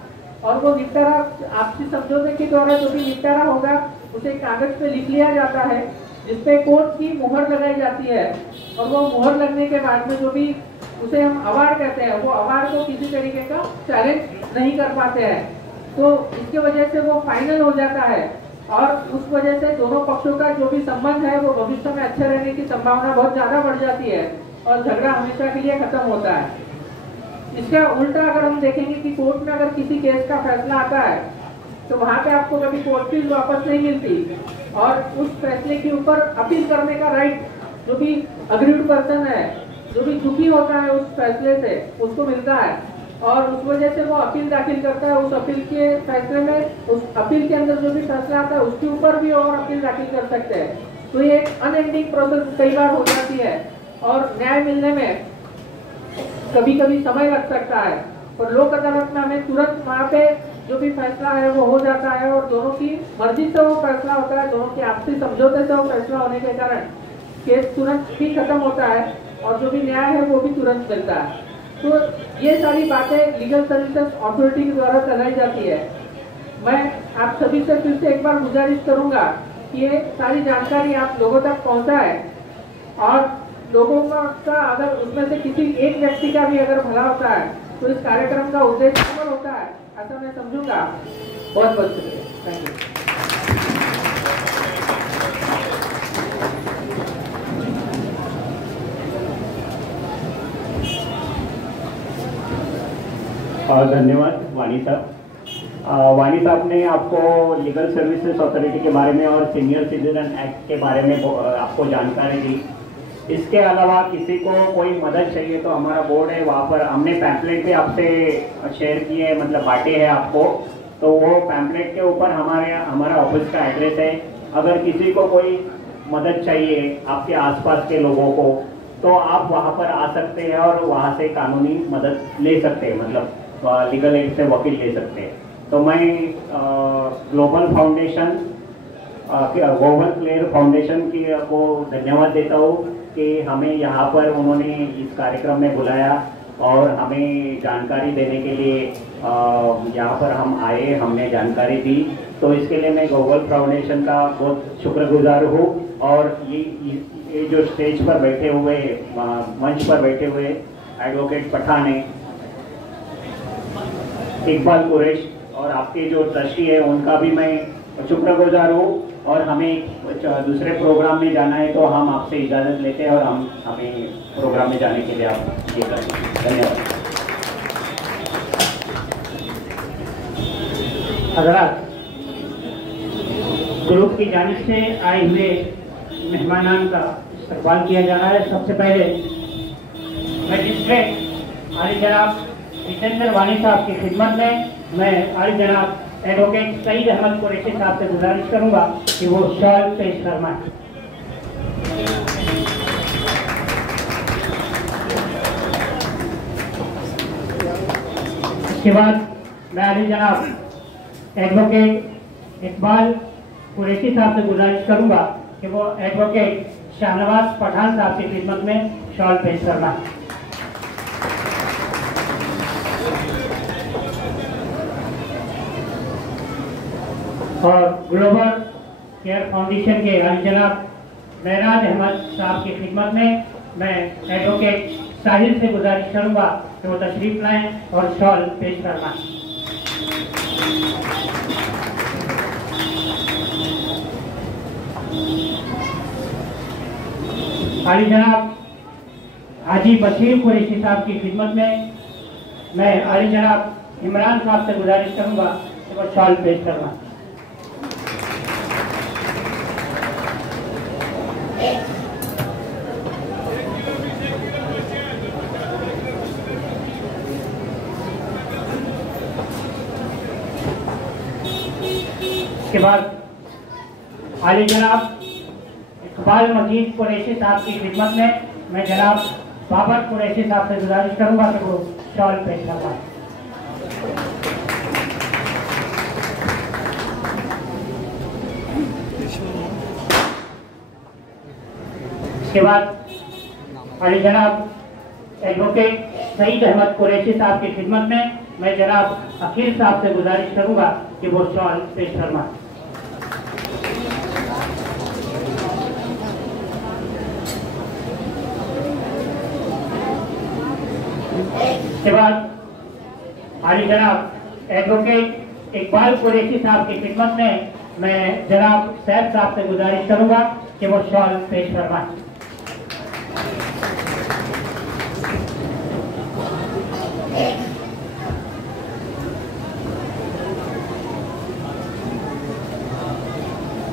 और वो निपटारा आपसी समझौते के द्वारा जो भी निपटारा होगा उसे कागज पे लिख लिया जाता है जिसपे कोर्ट की मुहर लगाई जाती है। और वो मुहर लगने के बाद में जो भी उसे हम अवार्ड कहते हैं, वो अवार्ड को किसी तरीके का चैलेंज नहीं कर पाते हैं। तो इसके वजह से वो फाइनल हो जाता है और उस वजह से दोनों पक्षों का जो भी संबंध है वो भविष्य में अच्छे रहने की संभावना बहुत ज्यादा बढ़ जाती है और झगड़ा हमेशा के लिए खत्म होता है। इसका उल्टा अगर हम देखेंगे कि कोर्ट में अगर किसी केस का फैसला आता है तो वहाँ पे आपको कभी कोर्ट फीस वापस नहीं मिलती और उस फैसले के ऊपर अपील करने का राइट जो भी अग्रीड पर्सन है, जो भी दुखी होता है उस फैसले से, उसको मिलता है और उस वजह से वो अपील दाखिल करता है। उस अपील के फैसले में, उस अपील के अंदर जो भी फैसला आता है उसके ऊपर भी और अपील दाखिल कर सकते हैं। तो ये एक अनएंडिंग प्रोसेस कई बार हो जाती है और न्याय मिलने में कभी कभी समय लग सकता है, पर लोक अदालत में हमें तुरंत वहाँ पे जो भी फैसला है वो हो जाता है और दोनों की मर्जी से वो फैसला होता है, दोनों की आपसी समझौते से वो फैसला होने के कारण केस तुरंत ही खत्म होता है और जो भी न्याय है वो भी तुरंत मिलता है। तो ये सारी बातें लीगल सर्विसेज अथॉरिटी के द्वारा चलाई जाती है। मैं आप सभी से फिर से एक बार गुजारिश करूंगा कि ये सारी जानकारी आप लोगों तक पहुंचाए और लोगों का अगर उसमें से किसी एक व्यक्ति का भी अगर भला होता है तो इस कार्यक्रम का उद्देश्य सफल होता है, ऐसा मैं समझूंगा। बहुत बहुत शुक्रिया, थैंक यू। धन्यवाद वानी साहब। वानी साहब ने आपको लीगल सर्विसेज अथॉरिटी के बारे में और सीनियर सिटीजन एक्ट के बारे में आपको जानकारी दी। इसके अलावा किसी को कोई मदद चाहिए तो हमारा बोर्ड है, वहाँ पर हमने पैम्पलेट भी आपसे शेयर किए, मतलब बांटे हैं आपको। तो वो पैम्पलेट के ऊपर हमारा ऑफिस का एड्रेस है। अगर किसी को कोई मदद चाहिए आपके आसपास के लोगों को तो आप वहाँ पर आ सकते हैं और वहाँ से कानूनी मदद ले सकते हैं, मतलब लीगल एड से वकील ले सकते हैं। तो मैं global foundation, global clear foundation की को धन्यवाद देता हूँ कि हमें यहाँ पर उन्होंने इस कार्यक्रम में बुलाया और हमें जानकारी देने के लिए यहाँ पर हम आए, हमने जानकारी दी। तो इसके लिए मैं ग्लोबल फाउंडेशन का बहुत शुक्रगुजार हूँ। और ये जो स्टेज पर बैठे हुए, मंच पर बैठे हुए एडवोकेट पठान है, इकबाल कुरैश और आपके जो ट्रस्टी है उनका भी मैं शुक्रगुजार हूँ। और हमें दूसरे प्रोग्राम में जाना है तो हम आपसे इजाज़त लेते हैं और हमें प्रोग्राम में जाने के लिए आप ये करें। धन्यवाद। हज़रात, ग्रुप की जानिब से आए हुए मेहमानान का इस्तकबाल किया जा रहा है। सबसे पहले मजिस्ट्रेट आली जनाब जितेंद्र वानी साहब की खिदमत में मैं आली जनाब एडवोकेट सईद अहमद कुरैशी साहब से गुजारिश करूंगा कि वो शॉल पेश फरमाएं। इसके बाद मैं आली जनाब एडवोकेट इकबाल कुरैशी साहब से गुजारिश करूंगा कि वो एडवोकेट शाहनवाज पठान साहब की खिदमत में शॉल पेश फरमाएं। और ग्लोबल केयर फाउंडेशन के आली जनाब महराज अहमद साहब की खिदमत में मैं एडवोकेट साहिल से गुजारिश करूंगा कि वो तशरीफ लाएं और शॉल पेश फरमाएं। आली जनाब हाजी बशीर कुरैशी साहब की खिदमत में मैं आली जनाब इमरान साहब से गुजारिश करूंगा कि वो शॉल पेश फरमाएं। इसके बाद आली जनाब इकबाल मजीद कुरैशी साहब की खिदमत में मैं जनाब बाबर कुरैशी साहब से गुजारिश करूंगा कि वो शॉल पेश करवाएं। इसके बाद आली जनाब एडवोकेट सईद अहमद कुरैशी साहब की खिदमत में मैं जनाब अखिल साहब से गुजारिश करूंगा कि वो शॉल पेश फरमाएं। इसके बाद आली जनाब एडवोकेट इकबाल कुरैशी साहब की खिदमत में मैं जनाब सैफ साहब से गुजारिश करूंगा कि वो शॉल पेश फरमाएं।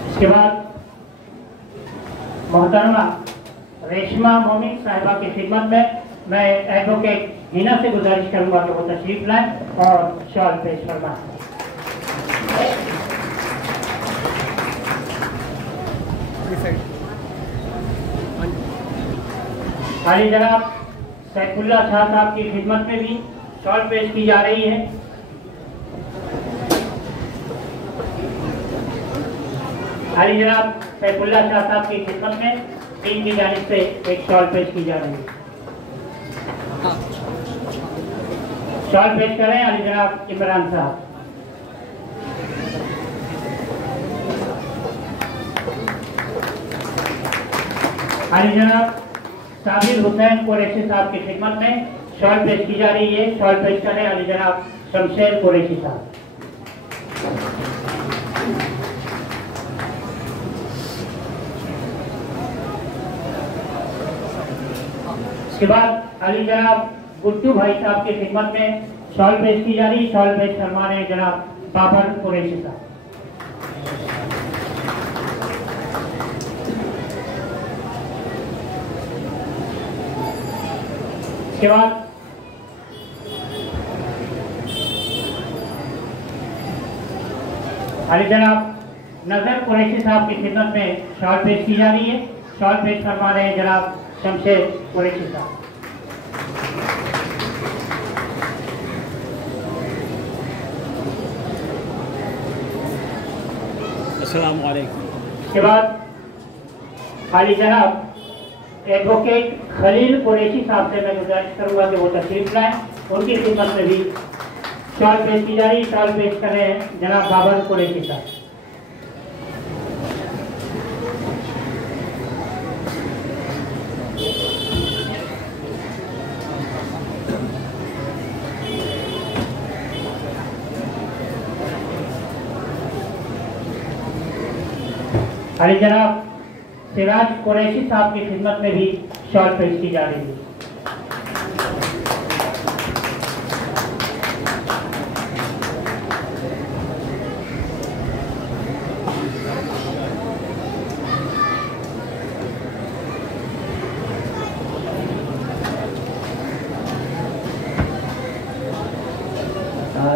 इसके बाद मोहतरमा रेशमा मोमिन साहिबा की खिदमत में मैं एडवोकेट हिना से गुजारिश करूंगा कि वो तशरीफ लाएं और शॉल पेश फरमाएं। आली जनाब सैफुल्ला शाह साहब की खिदमत में भी शॉल पेश की जा रही है। आली जनाब सैफुल्ला शाह साहब की खिदमत में टीम की जानिब से एक शॉल पेश की जा रही है। शॉल पेश करें आली जनाब इमरान साहब। आली जनाब साबिर हुसैन कुरैशी साहब की खिदमत में शॉल पेश की जा रही है। शॉल पेश करें आली जनाब शमशेर कुरैशी साहब। इसके बाद अली जनाब गुड्डू भाई साहब की खिदमत में शॉल पेश की जा रही है। शॉल पेश फरमा रहे हैं जनाब बाबर कुरैशी साहब। इसके बाद अली जनाब नजर कुरैशी साहब की खिदमत में शॉल पेश की जा रही है। शॉल पेश फरमा रहे हैं जनाब शमशेर कुरैशी साहब। अस्सलाम वालेकुम। इसके बाद अली जनाब एडवोकेट खलील कुरैशी साहब से मैं गुजारिश करूंगा कि वो तशरीफ लाएं। उनकी खिदमत में भी शॉल पेश की जा रही। शॉल पेश कर रहे हैं जनाब बाबर कुरैशी साहब। अरे जनाब सिराज कुरैशी साहब की खिदमत में भी शॉल पेश की जा रही है।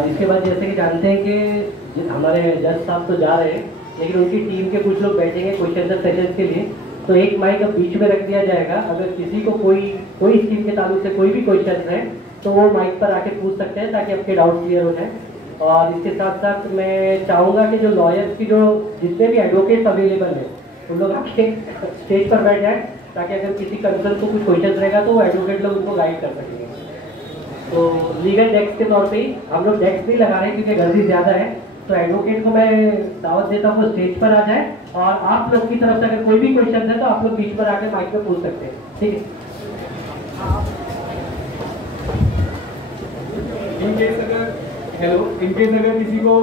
इसके बाद जैसे कि जानते हैं कि हमारे जज साहब तो जा रहे हैं, लेकिन उनकी टीम के कुछ लोग बैठेंगे क्वेश्चन एंड सेशंस के लिए। तो एक माइक अब बीच में रख दिया जाएगा। अगर किसी को कोई स्कीम के ताल्लुक से कोई भी क्वेश्चन है तो वो माइक पर आके पूछ सकते हैं ताकि आपके डाउट क्लियर हो जाए। और इसके साथ साथ मैं चाहूँगा कि जो लॉयर्स की जो जितने भी एडवोकेट्स अवेलेबल हैं उन लोग आपके स्टेज पर बैठ जाए ताकि अगर किसी कंसर्न को कुछ क्वेश्चन रहेगा तो वो एडवोकेट लोग उनको गाइड कर सकेंगे। तो लीगल डेस्क के तौर पे ही हम लोग डेस्क नहीं लगा रहे हैं क्योंकि गर्दी ज़्यादा है। तो एडवोकेट को मैं दावत देता हूँ वो स्टेज पर आ जाए और आप लोग की तरफ से अगर कोई भी क्वेश्चन है तो आप लोग बीच पर आकर माइक में पूछ सकते हैं। ठीक है। इनकेस अगर किसी को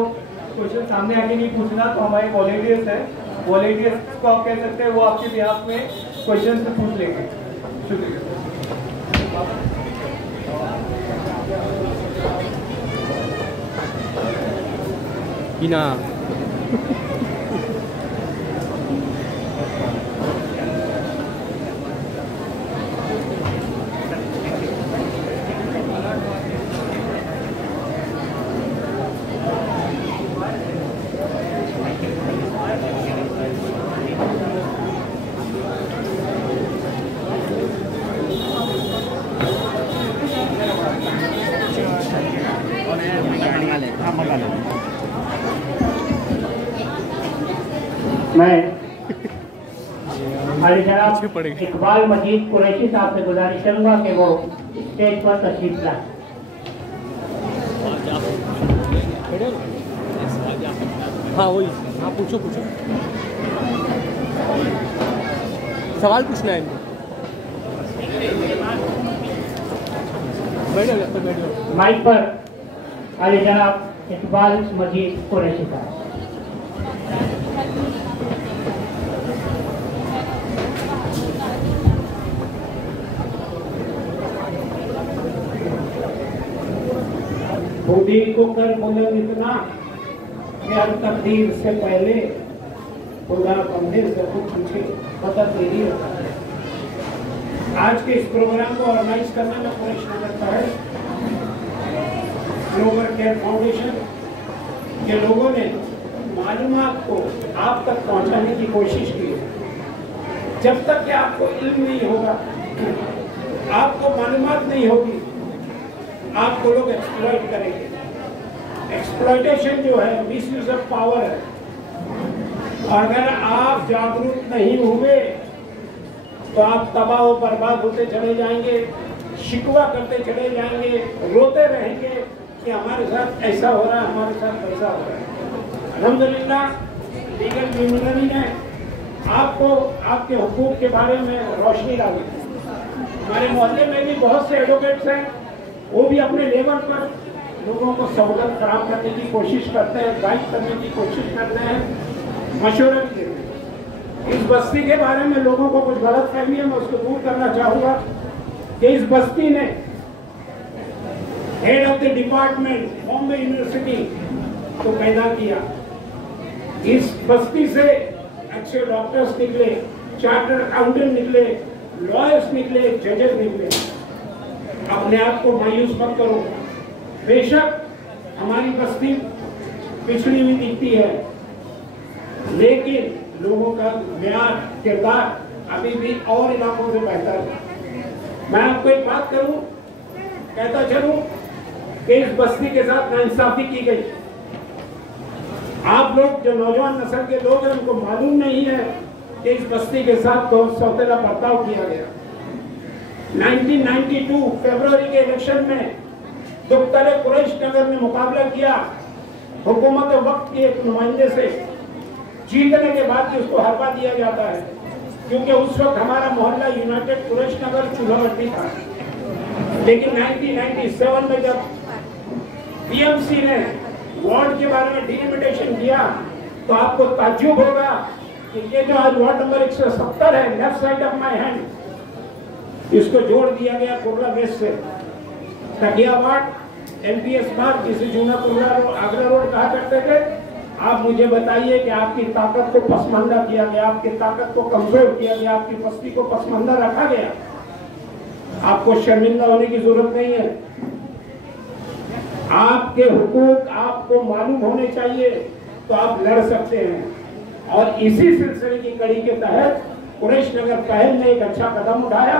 क्वेश्चन सामने आके नहीं पूछना तो हमारे वॉलेंटियर्स हैं, वॉलेंटियर्स को आप कह सकते हैं वो आपके बिहाफ में क्वेश्चन से पूछ लेंगे। शुक्रिया। Ina. मैं हमारे जनाब इकबाल मजीद कुरैशी साहब से गुजारिश करूंगा कि वो स्टेज पर तशरीफ लाएं। हाँ वही, हाँ पूछो सवाल पूछना है। बैठो। माइक पर हमारे जनाब इकबाल मजीद कुरैशी साहब। खुदी को कर बुलंद इतना कि हर तकदीर से पहले खुदा बंदे से कुछ पूछे पता तेरी होता है। आज के इस प्रोग्राम को ऑर्गेनाइज करने में प्रयत्न करता है ग्लोबल केयर फाउंडेशन के लोगों ने मालूमात को आप तक पहुंचाने की कोशिश की है। जब तक कि आपको इल्म नहीं होगा, आपको मालूमात नहीं होगी, आपको लोग एक्सप्लॉइट करेंगे। एक्सप्लॉइटेशन जो है मिसयूज ऑफ पावर है। अगर आप जागरूक नहीं हुए तो आप तबाह और बर्बाद होते चले जाएंगे, शिकवा करते चले जाएंगे, रोते रहेंगे कि हमारे साथ ऐसा हो रहा है, हमारे साथ वैसा हो रहा है। अल्हम्दुलिल्लाह लीगल ट्रिब्यूनल ने आपको आपके हुकूक के बारे में रोशनी डाली। हमारे मोहल्ले में भी बहुत से एडवोकेट्स हैं, वो भी अपने लेवल पर लोगों को सहूलत फराहम करने की कोशिश करते हैं, गाइड करने की कोशिश करते हैं, मशवरा भी देते हैं। इस बस्ती के बारे में लोगों को कुछ गलत फहमी है, मैं उसको दूर करना चाहूँगा कि इस बस्ती ने head of the department Bombay university को पैदा किया। इस बस्ती से अच्छे डॉक्टर्स निकले, चार्टर्ड अकाउंटेंट निकले, लॉयर्स निकले, जजेस निकले। अपने आप को मायूस मत करो। बेशक हमारी बस्ती पिछड़ी हुई दिखती है, लेकिन लोगों का म्यार किरदार अभी भी और इलाकों से बेहतर है। मैं आपको एक बात करूं, कहता चलूं कि इस बस्ती के साथ नाइंसाफी की गई। आप लोग जो नौजवान नस्ल के लोग हैं उनको मालूम नहीं है कि इस बस्ती के साथ बहुत सौतेला बर्ताव किया गया। 1992 फरवरी के इलेक्शन में दुख्तर कुरैश नगर में मुकाबला किया हुकूमत वक्त के एक नुमाइंदे से। जीतने के बाद भी उसको हरवा दिया जाता है, क्योंकि उस वक्त हमारा मोहल्ला यूनाइटेड कुरैश नगर चूल्हावटी था। लेकिन 1997 में जब बीएमसी ने वार्ड के बारे में डिलिमिटेशन किया, तो आपको ताज्जुब होगा कि ये जो आज वार्ड नंबर 170 है, left side of my hand, इसको जोड़ दिया गया कुर्ला वेस्ट से। तकिया वार्ड, एमपीएस मार्ग, जिसे जूना कुर्ला रोड, आगरा रोड कहा करते थे। आप मुझे बताइए कि आपकी ताकत को पसमानदा किया गया, आपकी ताकत को कमजोर किया गया, आपकी बस्ती को पसमानदा रखा गया। आपको शर्मिंदा होने की जरूरत नहीं है। आपके हुकूक आपको मालूम होने चाहिए, तो आप लड़ सकते हैं। और इसी सिलसिले की कड़ी के तहत कुरैश नगर पहल ने एक अच्छा कदम उठाया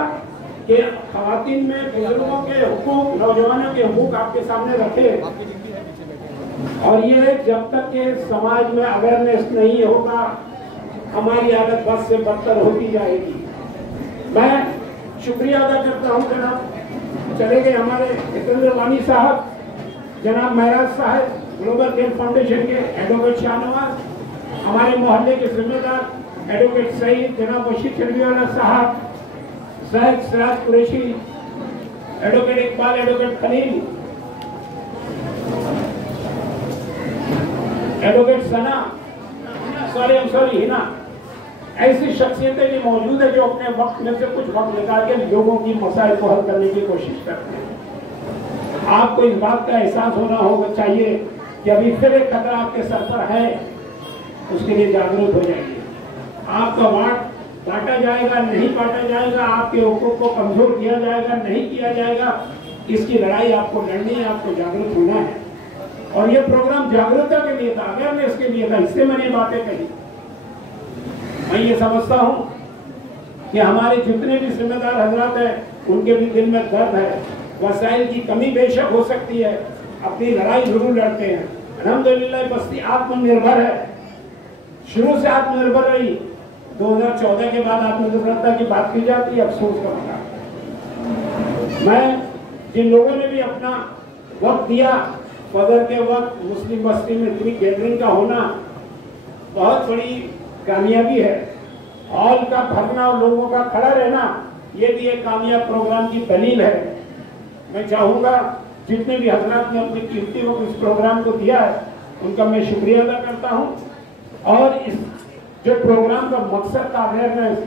कि खवातीन में बुजुर्गों के हुकूक, नौजवानों के हुकूक आपके सामने रखे। और ये जब तक के समाज में अवेयरनेस नहीं होगा, हमारी हालत बद से बदतर होती जाएगी। मैं शुक्रिया अदा करता हूँ जनाब चले गए हमारे जितेंद्र वानी साहब, जनाब महराज साहब, ग्लोबल केयर फाउंडेशन के एडवोकेट शाहनवाज, हमारे मोहल्ले के जिम्मेदार एडवोकेट सईद, जनाब Bashir Chalviwala sahab, Syed Siraj Qureshi, advocate Iqbal, advocate Khalil, advocate Sana, sorry Hina, ऐसी शख्सियतें भी मौजूद है जो अपने वक्त में से कुछ वक्त निकाल के लोगों की मसाइल को हल करने की कोशिश करते हैं। आपको इस बात का एहसास होना होगा चाहिए कि अभी फिर एक खतरा आपके सर पर है, उसके लिए जागरूक हो जाइए। आपका वार्ड बांटा जाएगा, नहीं बांटा जाएगा, आपके हुकूक को कमजोर किया जाएगा, नहीं किया जाएगा, इसकी लड़ाई आपको लड़नी है, आपको जागरूक होना है। और ये प्रोग्राम जागरूकता के लिए था, अवेयरनेस के लिए था, इससे मैंने बातें कही। मैं ये समझता हूँ कि हमारे जितने भी जिम्मेदार हजरात हैं, उनके भी दिल में दर्द है। वसाइल की कमी बेशक हो सकती है, अपनी लड़ाई जरूर लड़ते हैं। अल्हम्दुलिल्लाह बस्ती आत्मनिर्भर है, शुरू से आत्मनिर्भर रही। 2014 के बाद आत्मनिर्भरता की बात की जाती है, अफसोस का मौका। मैं जिन लोगों ने भी अपना वक्त दिया, फजर के वक्त मुस्लिम बस्ती में इतनी गैदरिंग का होना बहुत बड़ी कामयाबी है। हॉल का भरना और लोगों का खड़ा रहना, ये भी एक कामयाब प्रोग्राम की दलील है। मैं चाहूँगा जितने भी हजरात ने अपनी कीमती वक्त इस प्रोग्राम को दिया है, उनका मैं शुक्रिया अदा करता हूँ। और इस जो प्रोग्राम का मकसद था अवेयरनेस,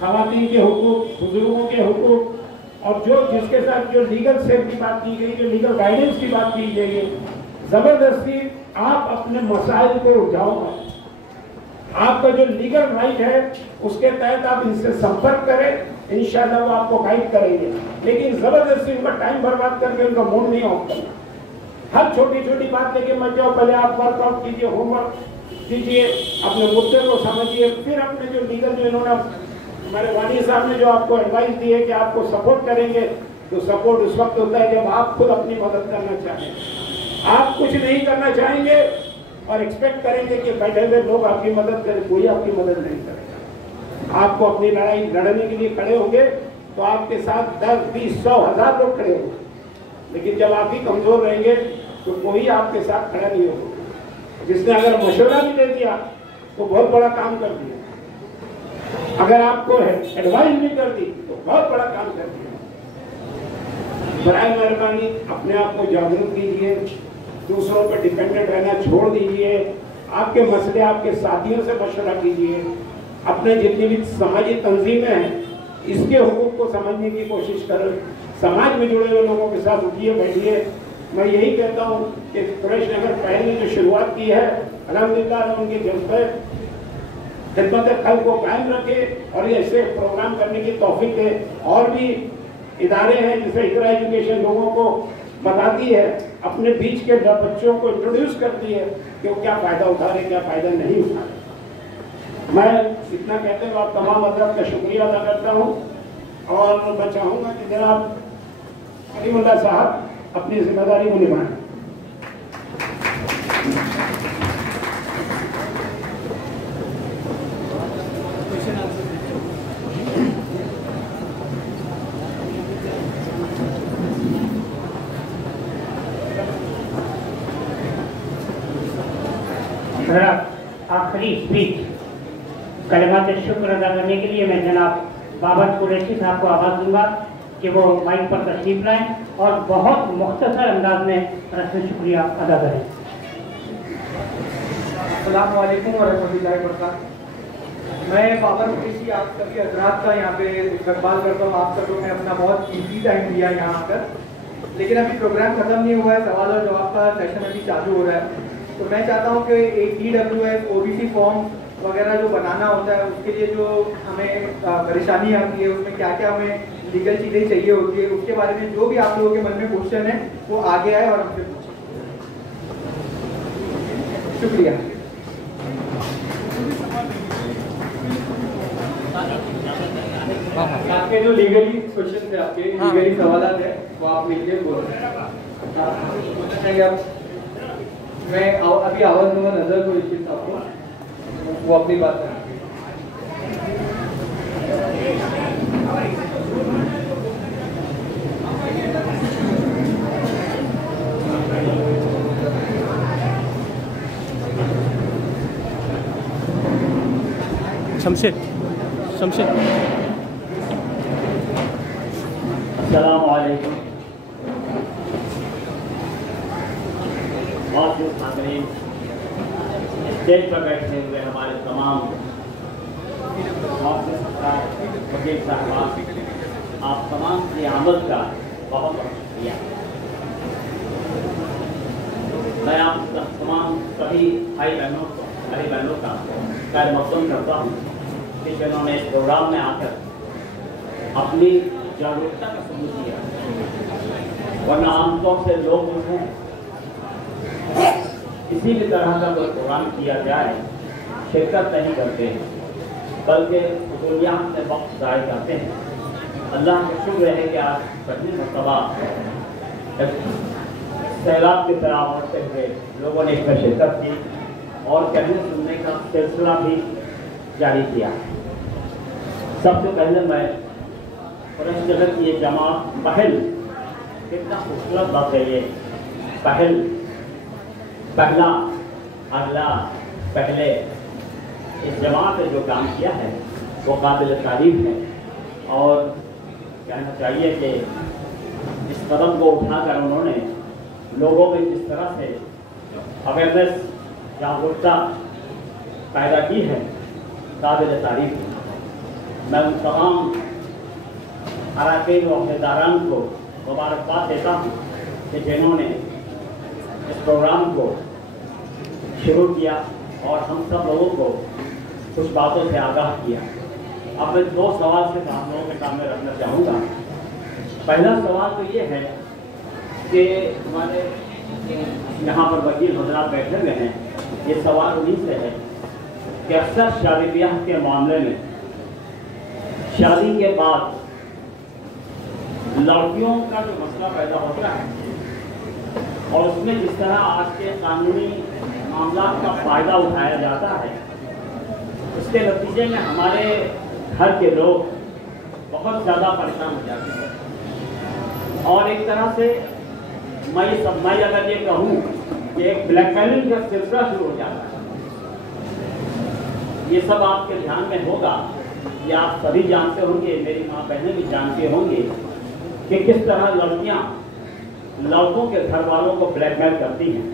खवातीन के हुकूक, बुजुर्गों के हुकूक, और जो जिसके साथ जो लीगल सेल की बात की गई, जो लीगल गाइडेंस की बात की गई, जबरदस्ती आप अपने मसाइल को उठाओ। आपका जो लीगल राइट है उसके तहत आप इनसे संपर्क करें, इंशाल्लाह वो आपको गाइड करेंगे। लेकिन जबरदस्ती उनका टाइम बर्बाद करके उनका मूड नहीं ऑफ करना। हर छोटी छोटी बात लेके मत जाओ, पहले आप वर्कआउट कीजिए, होमवर्क कीजिए, अपने मुद्दे को समझिए, फिर अपने जो लीगल जो इन्होंने हमारे वानी साहब ने जो आपको एडवाइस दी है कि आपको सपोर्ट करेंगे, तो सपोर्ट उस वक्त होता है जब आप खुद अपनी मदद करना चाहें। आप कुछ नहीं करना चाहेंगे और एक्सपेक्ट करेंगे कि बैठे हुए लोग आपकी मदद करें, कोई आपकी मदद नहीं करेगा। आपको अपनी लड़ाई लड़ने के लिए खड़े होंगे तो आपके साथ 10, 20, 100, 1000 लोग खड़े होंगे, लेकिन जब आप ही कमजोर रहेंगे तो कोई आपके साथ खड़ा नहीं होगा। जिसने अगर मशवरा भी दे दिया तो बहुत बड़ा काम कर दिया, अगर आपको एडवाइस भी कर दी तो बहुत बड़ा काम कर दिया। बराए मेहरबानी अपने आप को जागरूक कीजिए, दूसरों पर डिपेंडेंट रहना छोड़ दीजिए, आपके मसले आपके साथियों से मशवरा कीजिए, अपने जितनी भी समाजी तंजीमें हैं इसके हुकूक को समझने की कोशिश करें, समाज में जुड़े हुए लोगों के साथ उठिए बैठिए। मैं यही कहता हूँ कि कुरैश नगर पहल ने जो शुरुआत की है, अल्हम्दुलिल्लाह उनके जज्बे खिदमत खल्क को कायम रखे और ऐसे प्रोग्राम करने की तौफीक दे। और भी इदारे हैं जैसे इकरा एजुकेशन लोगों को बताती है, अपने बीच के बच्चों को इंट्रोड्यूस करती है कि वो क्या फ़ायदा उठा रहे, क्या फ़ायदा नहीं उठा रहे। मैं इतना कहते हुए आप तमाम हज़रात का शुक्रिया अदा करता हूँ और मैं चाहूँगा कि जनाब करीमुल्लाह साहब अपनी जिम्मेदारी को निभाएं। आखिरी स्पीच कलमात शुक्र अदा करने के लिए मैं जनाब बाबर कुरैशी साहब को आवाज़ दूंगा कि वो माइक पर तशरीफ लाएं और बहुत मुख्तसर अंदाज में रस्म शुक्रिया अदा करें। अस्सलाम वालेकुम व रहमतुल्लाहि व बरकातहू। मैं बाबर कुरैशी आप सभी हजरात का यहाँ पे इस्तकबाल करता हूँ। आप सबों ने अपना बहुत कीमती टाइम दिया यहाँ आकर, लेकिन अभी प्रोग्राम खत्म नहीं हुआ है, सवाल और जवाब का सेशन अभी चालू हो रहा है। तो मैं चाहता हूँ कि एक EWS OBC फॉर्म वगैरह जो बनाना होता है उसके लिए जो हमें परेशानी आती है, उसमें क्या क्या हमें लीगल चीज़ें चाहिए होती है, उसके बारे में जो भी आप लोगों के मन में क्वेश्चन है वो आगे आए और हमसे पूछें। शुक्रिया। आपके जो लीगली क्वेश्चन थे, आपके लीगली सवाल है वो आप लीजिए, बोलो। मैं अभी आवाज़ दूंगा नजर को इस चीज आपको, वो अपनी बात है। शमशेद अस्सलाम वालेकुम। स्टेज पर बैठे हुए हमारे तमाम वकील साहबान, आप तमाम की आमद का बहुत बहुत शुक्रिया। मैं आप तमाम सभी भाई बहनों का खैर मकदम करता हूँ कि जिन्होंने इस प्रोग्राम में आकर अपनी जागरूकता का सबूत दिया, वरना आमतौर से लोग उन्हें किसी भी तरह का कोई प्रोग्राम किया जाए शिरकत नहीं करते हैं, बल्कि फजूलियात में वक्त ज़ाय करते हैं। अल्लाह का शुक्र है कि आज पहली मरतबा सैलाब की तरह उमड़ते हुए लोगों ने इसमें शिरकत की और कहने सुनने का सिलसिला भी जारी किया। सबसे पहले मैं कुरैश नगर की ये जमात पहल, कितना खूबसूरत बात है ये पहल, पहला अगला पहले, इस जमात ने जो काम किया है वो काबिल तारीफ है। और कहना चाहिए कि इस कदम को उठाकर उन्होंने लोगों में जिस तरह से अवेयरनेस जागरूकता पैदा की है, काबिल तारीफ है। मैं उन तमाम अरकान व अहदेदारान को मुबारकबाद देता हूँ कि जिन्होंने इस प्रोग्राम को शुरू किया और हम सब लोगों को कुछ बातों से आगाह किया। अब मैं दो सवाल से आप लोगों के सामने रखना चाहूँगा। पहला सवाल तो ये है कि हमारे यहाँ पर वकील हजरात बैठे हुए हैं, ये सवाल उन्हीं से है कि अक्सर शादी ब्याह के मामले में शादी के बाद लड़कियों का जो मसला पैदा होता है और उसमें जिस तरह आज के कानूनी मामला का फ़ायदा उठाया जाता है, उसके नतीजे में हमारे घर के लोग बहुत ज़्यादा परेशान हो जाते हैं। और एक तरह से मैं अगर ये कहूँ कि एक ब्लैकमेलिंग का सिलसिला शुरू हो जाता है। ये सब आपके ध्यान में होगा, ये आप सभी जानते होंगे, मेरी माँ बहनें भी जानते होंगे कि किस तरह लड़कियाँ लड़कों के घर वालों को ब्लैकमेल करती हैं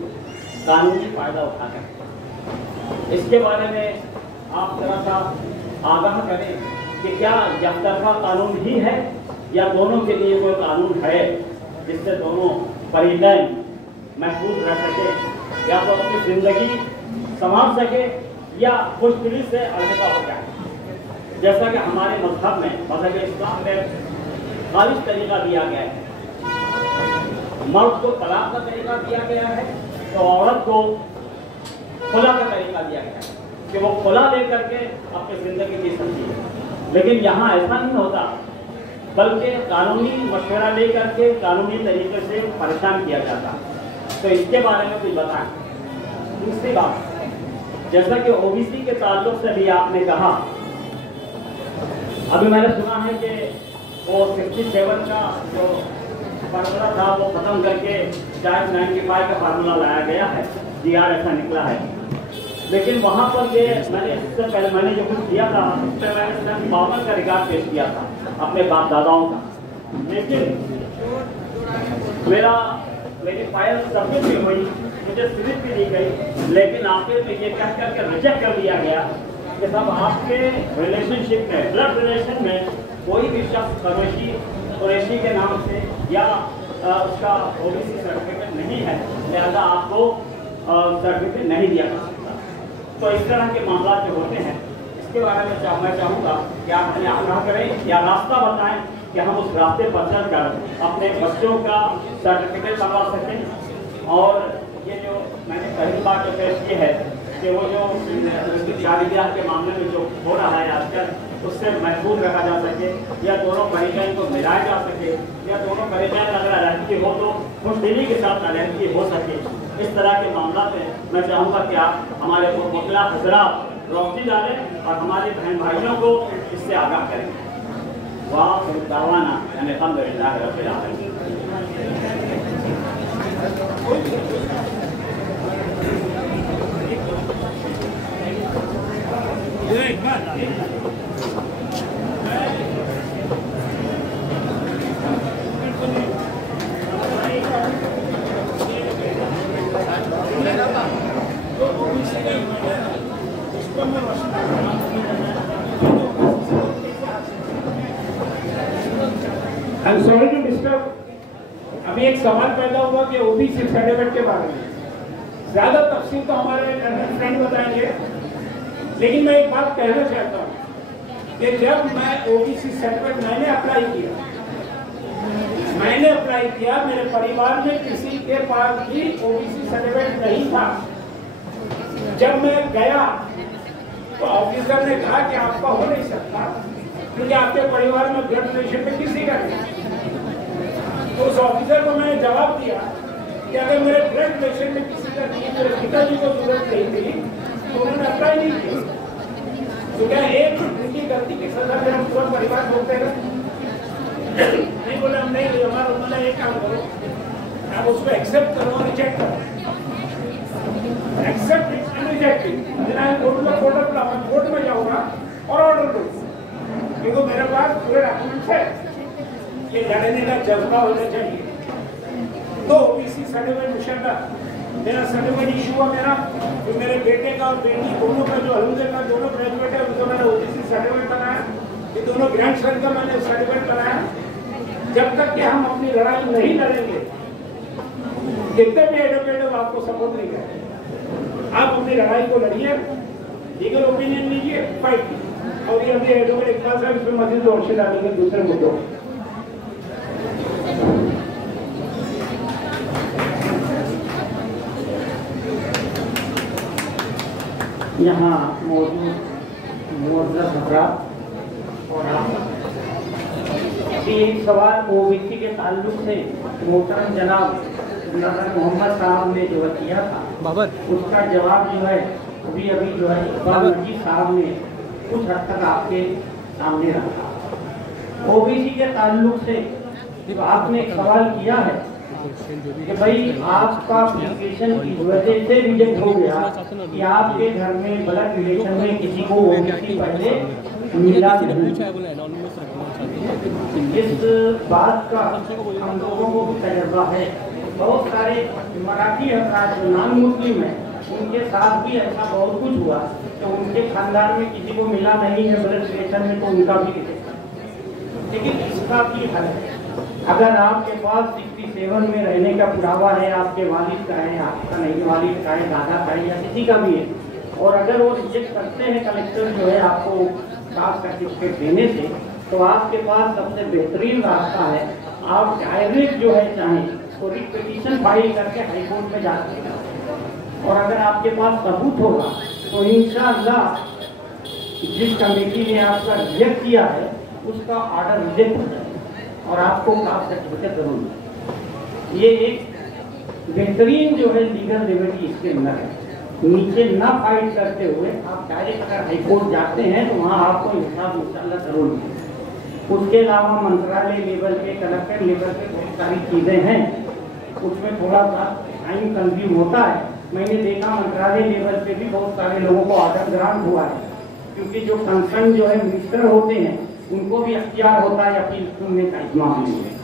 कानूनी फ़ायदा उठाकर। इसके बारे में आप जरा सा आगाह करें कि क्या एकतरफा कानून ही है या दोनों के लिए कोई कानून है जिससे दोनों फरीदैन महफूज रह सके, या तो अपनी ज़िंदगी संभाल सके या मुश्किल से अलग हो जाए। जैसा कि हमारे मजहब में, मजहब इस्लाम में खालिश तरीका दिया गया है, मर्द को तलाक का तरीका दिया गया है तो औरत को खुला का तरीका दिया गया है कि वो खुला ले करके अपनी ज़िंदगी जी सकती है। लेकिन यहाँ ऐसा नहीं होता, बल्कि कानूनी मशवरा ले करके कानूनी तरीके से परेशान किया जाता। तो इसके बारे में कुछ बताएं। दूसरी बात, जैसा कि ओबीसी के ताल्लुक से भी आपने कहा, अभी मैंने सुना है कि वो 67 का जो फार्मूला था वो ख़त्म करके 95 का फार्मूला लाया गया है, GR ऐसा निकला है। लेकिन वहाँ पर ये मैंने इससे पहले मैंने जो कुछ किया था उसमें मैंने सन 52 का रिकॉर्ड पेश किया था अपने बाप दादाओं का, लेकिन मेरी फाइल सबमिट भी हुई, मुझे स्लिप भी दी गई, लेकिन आखिर में ये कह करके रिजेक्ट कर दिया गया कि सब आपके रिलेशनशिप में, ब्लड रिलेशन में कोई भी शख्स कुरैशी के नाम से या उसका ओबीसी सर्टिफिकेट नहीं है, लिहाजा आपको सर्टिफिकेट नहीं दिया जा सकता। तो इस तरह के मामला जो होते हैं इसके बारे में मैं चाहूँगा कि आप हमें आगाह करें या रास्ता बताएं कि हम उस रास्ते पर चलकर अपने बच्चों का सर्टिफिकेट बनवा सकें। और ये जो मैंने पहली बार जो पेश की है कि वो जो शादी ब्याह के मामले में जो हो रहा है आजकल, उससे महफूज रखा जा सके या दोनों परिजन को मिलाया जा सके या दोनों परिजन अगर अलहदगी हो तो खुशदिली के साथ अलहदगी हो सके। इस तरह के मामला में मैं चाहूँगा कि आप हमारे वकीला हजरात रोशनी डालें और हमारे बहन भाइयों को इससे आगाह करें। वाह दावाना अल्हम्दुलिल्लाह रब्बिल आलमीन। I'm sorry to disturb। अभी एक सवाल पैदा हुआ कि ओबीसी सर्टिफिकेट के बारे में, ज्यादा तफसील तो हमारे फ्रेंड बताएंगे, लेकिन मैं एक बात कहना चाहता हूँ कि जब मैं ओबीसी सर्टिफिकेट मैंने अप्लाई किया, मेरे परिवार में किसी के पास भी ओबीसी सर्टिफिकेट नहीं था। जब मैं गया तो ऑफिसर ने कहा कि आपका हो नहीं सकता क्योंकि आपके परिवार में ब्लड रिलेशन में किसी का नहीं। तो उस ऑफिसर को मैंने जवाब दिया कि अगर मेरे ब्लड रिलेशन में किसी का नहीं, मेरे पिताजी को जरूरत नहीं थी तो उन्होंने अप्लाई नहीं किया। तो क्या एक उनकी गलती की सजा मेरा पूरा परिवार भोगते हैं? नहीं बोले हम नहीं, हमारा उन्होंने एक काम करो, आप उसको एक्सेप्ट करो और रिजेक्ट करो। एक्सेप्ट एंड रिजेक्ट कोर्ट में जाऊंगा और ऑर्डर दूंगा, क्योंकि मेरे पास पूरे डॉक्यूमेंट्स है। ये लड़ने का जज्बा होना चाहिए। तो ओबीसी सर्टिफिकेट मुशर्रफ मेरा सर्टिफिकेट इशू हुआ मेरा, तो मेरे बेटे का और बेटी दोनों का जो अल्हम्दुलिल्लाह दोनों ग्रेजुएट है उनको मैंने ओबीसी सर्टिफिकेट बनाया। ये दोनों ग्रैंडसन का मैंने सर्टिफिकेट बनाया। जब तक कि हम अपनी लड़ाई नहीं लड़ेंगे, कितने भी एडवोकेट आपको सपोर्ट नहीं करेंगे। आप अपनी लड़ाई को लड़िए, लीगल ओपिनियन लीजिए, फाइट कीजिए। और ये अभी एडवोकेट इकबाल साहब इसमें मजीद रोशनी डालेंगे दूसरे मुद्दों। यहाँ मौजूद हजरात और आप एक सवाल ओबीसी के ताल्लुक से मोहतरम जनाब मोहम्मद साहब ने जो किया था उसका जवाब जो है अभी जो है इकबाल मजीद साहब ने कुछ हद तक आपके सामने रखा। ओबीसी के ताल्लुक से जो आपने एक सवाल किया है कि भाई आपका एप्लीकेशन की वजह से रिजेक्ट हो गया कि आपके घर में ब्लड रिलेशन में किसी को ओबीसी पहले मिला नहीं। इस बात का हम लोगों को भी तजर्बा है। बहुत सारे मराठी हजरात जो नॉन मुस्लिम है उनके साथ भी ऐसा बहुत कुछ हुआ तो उनके खानदान में किसी को मिला नहीं है ब्लड रिलेशन में, तो उनका भी रिजेक्ट। लेकिन इसका भी हल है। अगर आपके पास 67 में रहने का पुरावा है, आपके वालिद का है, आपका नहीं वालिद का है, दादा का है या किसी का भी है, और अगर वो रिजेक्ट करते हैं कलेक्टर जो है आपको कास्ट सर्टिफिकेट देने से, तो आपके पास सबसे बेहतरीन रास्ता है, आप डायरेक्ट जो है चाहें तो रिट पिटीशन फाइल करके हाई कोर्ट में जा सकते हैं। और अगर आपके पास सबूत होगा तो इंशाअल्लाह जिस कमेटी ने आपका रिजेक्ट किया है उसका ऑर्डर रिजेक्ट हो जाएगा और आपको कास्ट सर्टिफिकेट जरूर मिलेगा। ये एक बेहतरीन जो है लीगल रेमेडी इसके अंदर है। नीचे ना फाइट करते हुए आप डायरेक्ट अगर हाईकोर्ट जाते हैं तो वहाँ आपको इंसाफ इंशाअल्लाह जरूर मिलेगा। उसके अलावा मंत्रालय लेवल पे, कलेक्टर लेवल पे बहुत सारी चीज़ें हैं, उसमें थोड़ा सा टाइम कंज्यूम होता है, मैंने देखा मंत्रालय लेवल पे भी बहुत सारे लोगों को ऑर्डर ग्रांट हुआ है, क्योंकि जो कंसर्न जो है मिनिस्टर होते हैं उनको भी अख्तियार होता है अपील सुनने का इस मामले में।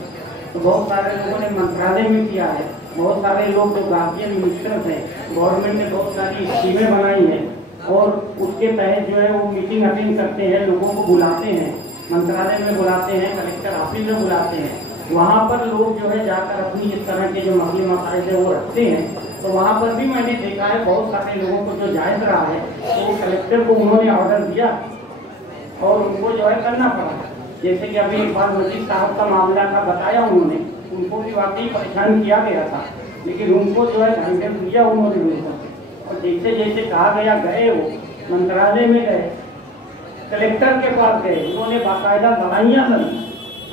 तो बहुत सारे लोगों ने मंत्रालय में किया है, बहुत सारे लोग जो गार्जियन मिनिस्टर्स हैं, गवर्नमेंट ने बहुत सारी स्कीमें बनाई हैं और उसके तहत जो है वो मीटिंग अटेंड करते हैं, लोगों को बुलाते हैं, मंत्रालय में बुलाते हैं, कलेक्टर ऑफिस में बुलाते हैं। वहाँ पर लोग जो है जाकर अपनी इस तरह के जो मसले मसाइल है वो रखते हैं। तो वहाँ पर भी मैंने देखा है बहुत सारे लोगों को जो जायज रहा है तो कलेक्टर को उन्होंने ऑर्डर दिया और उनको जो है करना पड़ा। जैसे कि अभी एक बार वजीर साहब का मामला था बताया उन्होंने, उनको भी वाकई परेशान किया गया था, लेकिन उनको जो है गाइडेंस दिया उन्होंने लोगों को। और जैसे जैसे कहा गया गए, वो मंत्रालय में गए, कलेक्टर के पास गए, उन्होंने बाकायदा दवाइयाँ दी,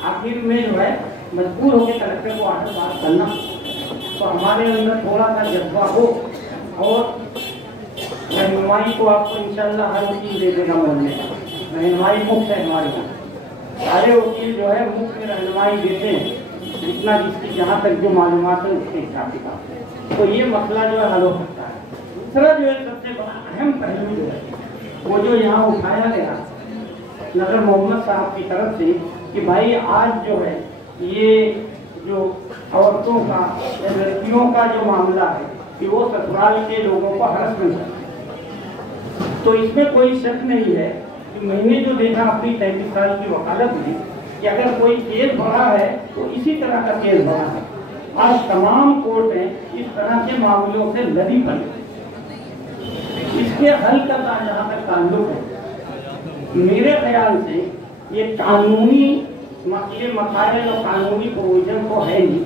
आखिर में जो है मजबूर होकर कलेक्टर को ऑर्डर पास करना। तो हमारे अंदर थोड़ा सा जज्बा हो और रहनुमाई को आपको इंशाल्लाह हर वकील दे देगा मोहल्ले का, रहनुमाई मुफ्त है हमारे यहाँ। सारे वकील जो है मुफ्त में रहनुमाई देते हैं, जितना जिसकी जहाँ तक जो मालूमात है उसके हिसाब किताब। तो ये मसला जो है हल हो सकता है। दूसरा जो है सबसे बड़ा अहम पहलू जो है वो जो यहाँ उठाया गया नजर मोहम्मद साहब की तरफ से कि भाई आज जो है ये जो औरतों का या लड़कियों का जो मामला है कि वो ससुराल के लोगों को हरसमेंट करते हैं। तो इसमें कोई शक नहीं है कि मैंने जो देखा अपनी 33 साल की वकालत में कि अगर कोई केस बढ़ा है तो इसी तरह का केस बढ़ा है। आज तमाम कोर्टें इस तरह के मामलों से लड़ी पड़ी। इसके हल का जहाँ तक ताल्लुक है, मेरे ख्याल से ये कानूनी मसले मसाइल और कानूनी प्रोविजन तो है ही,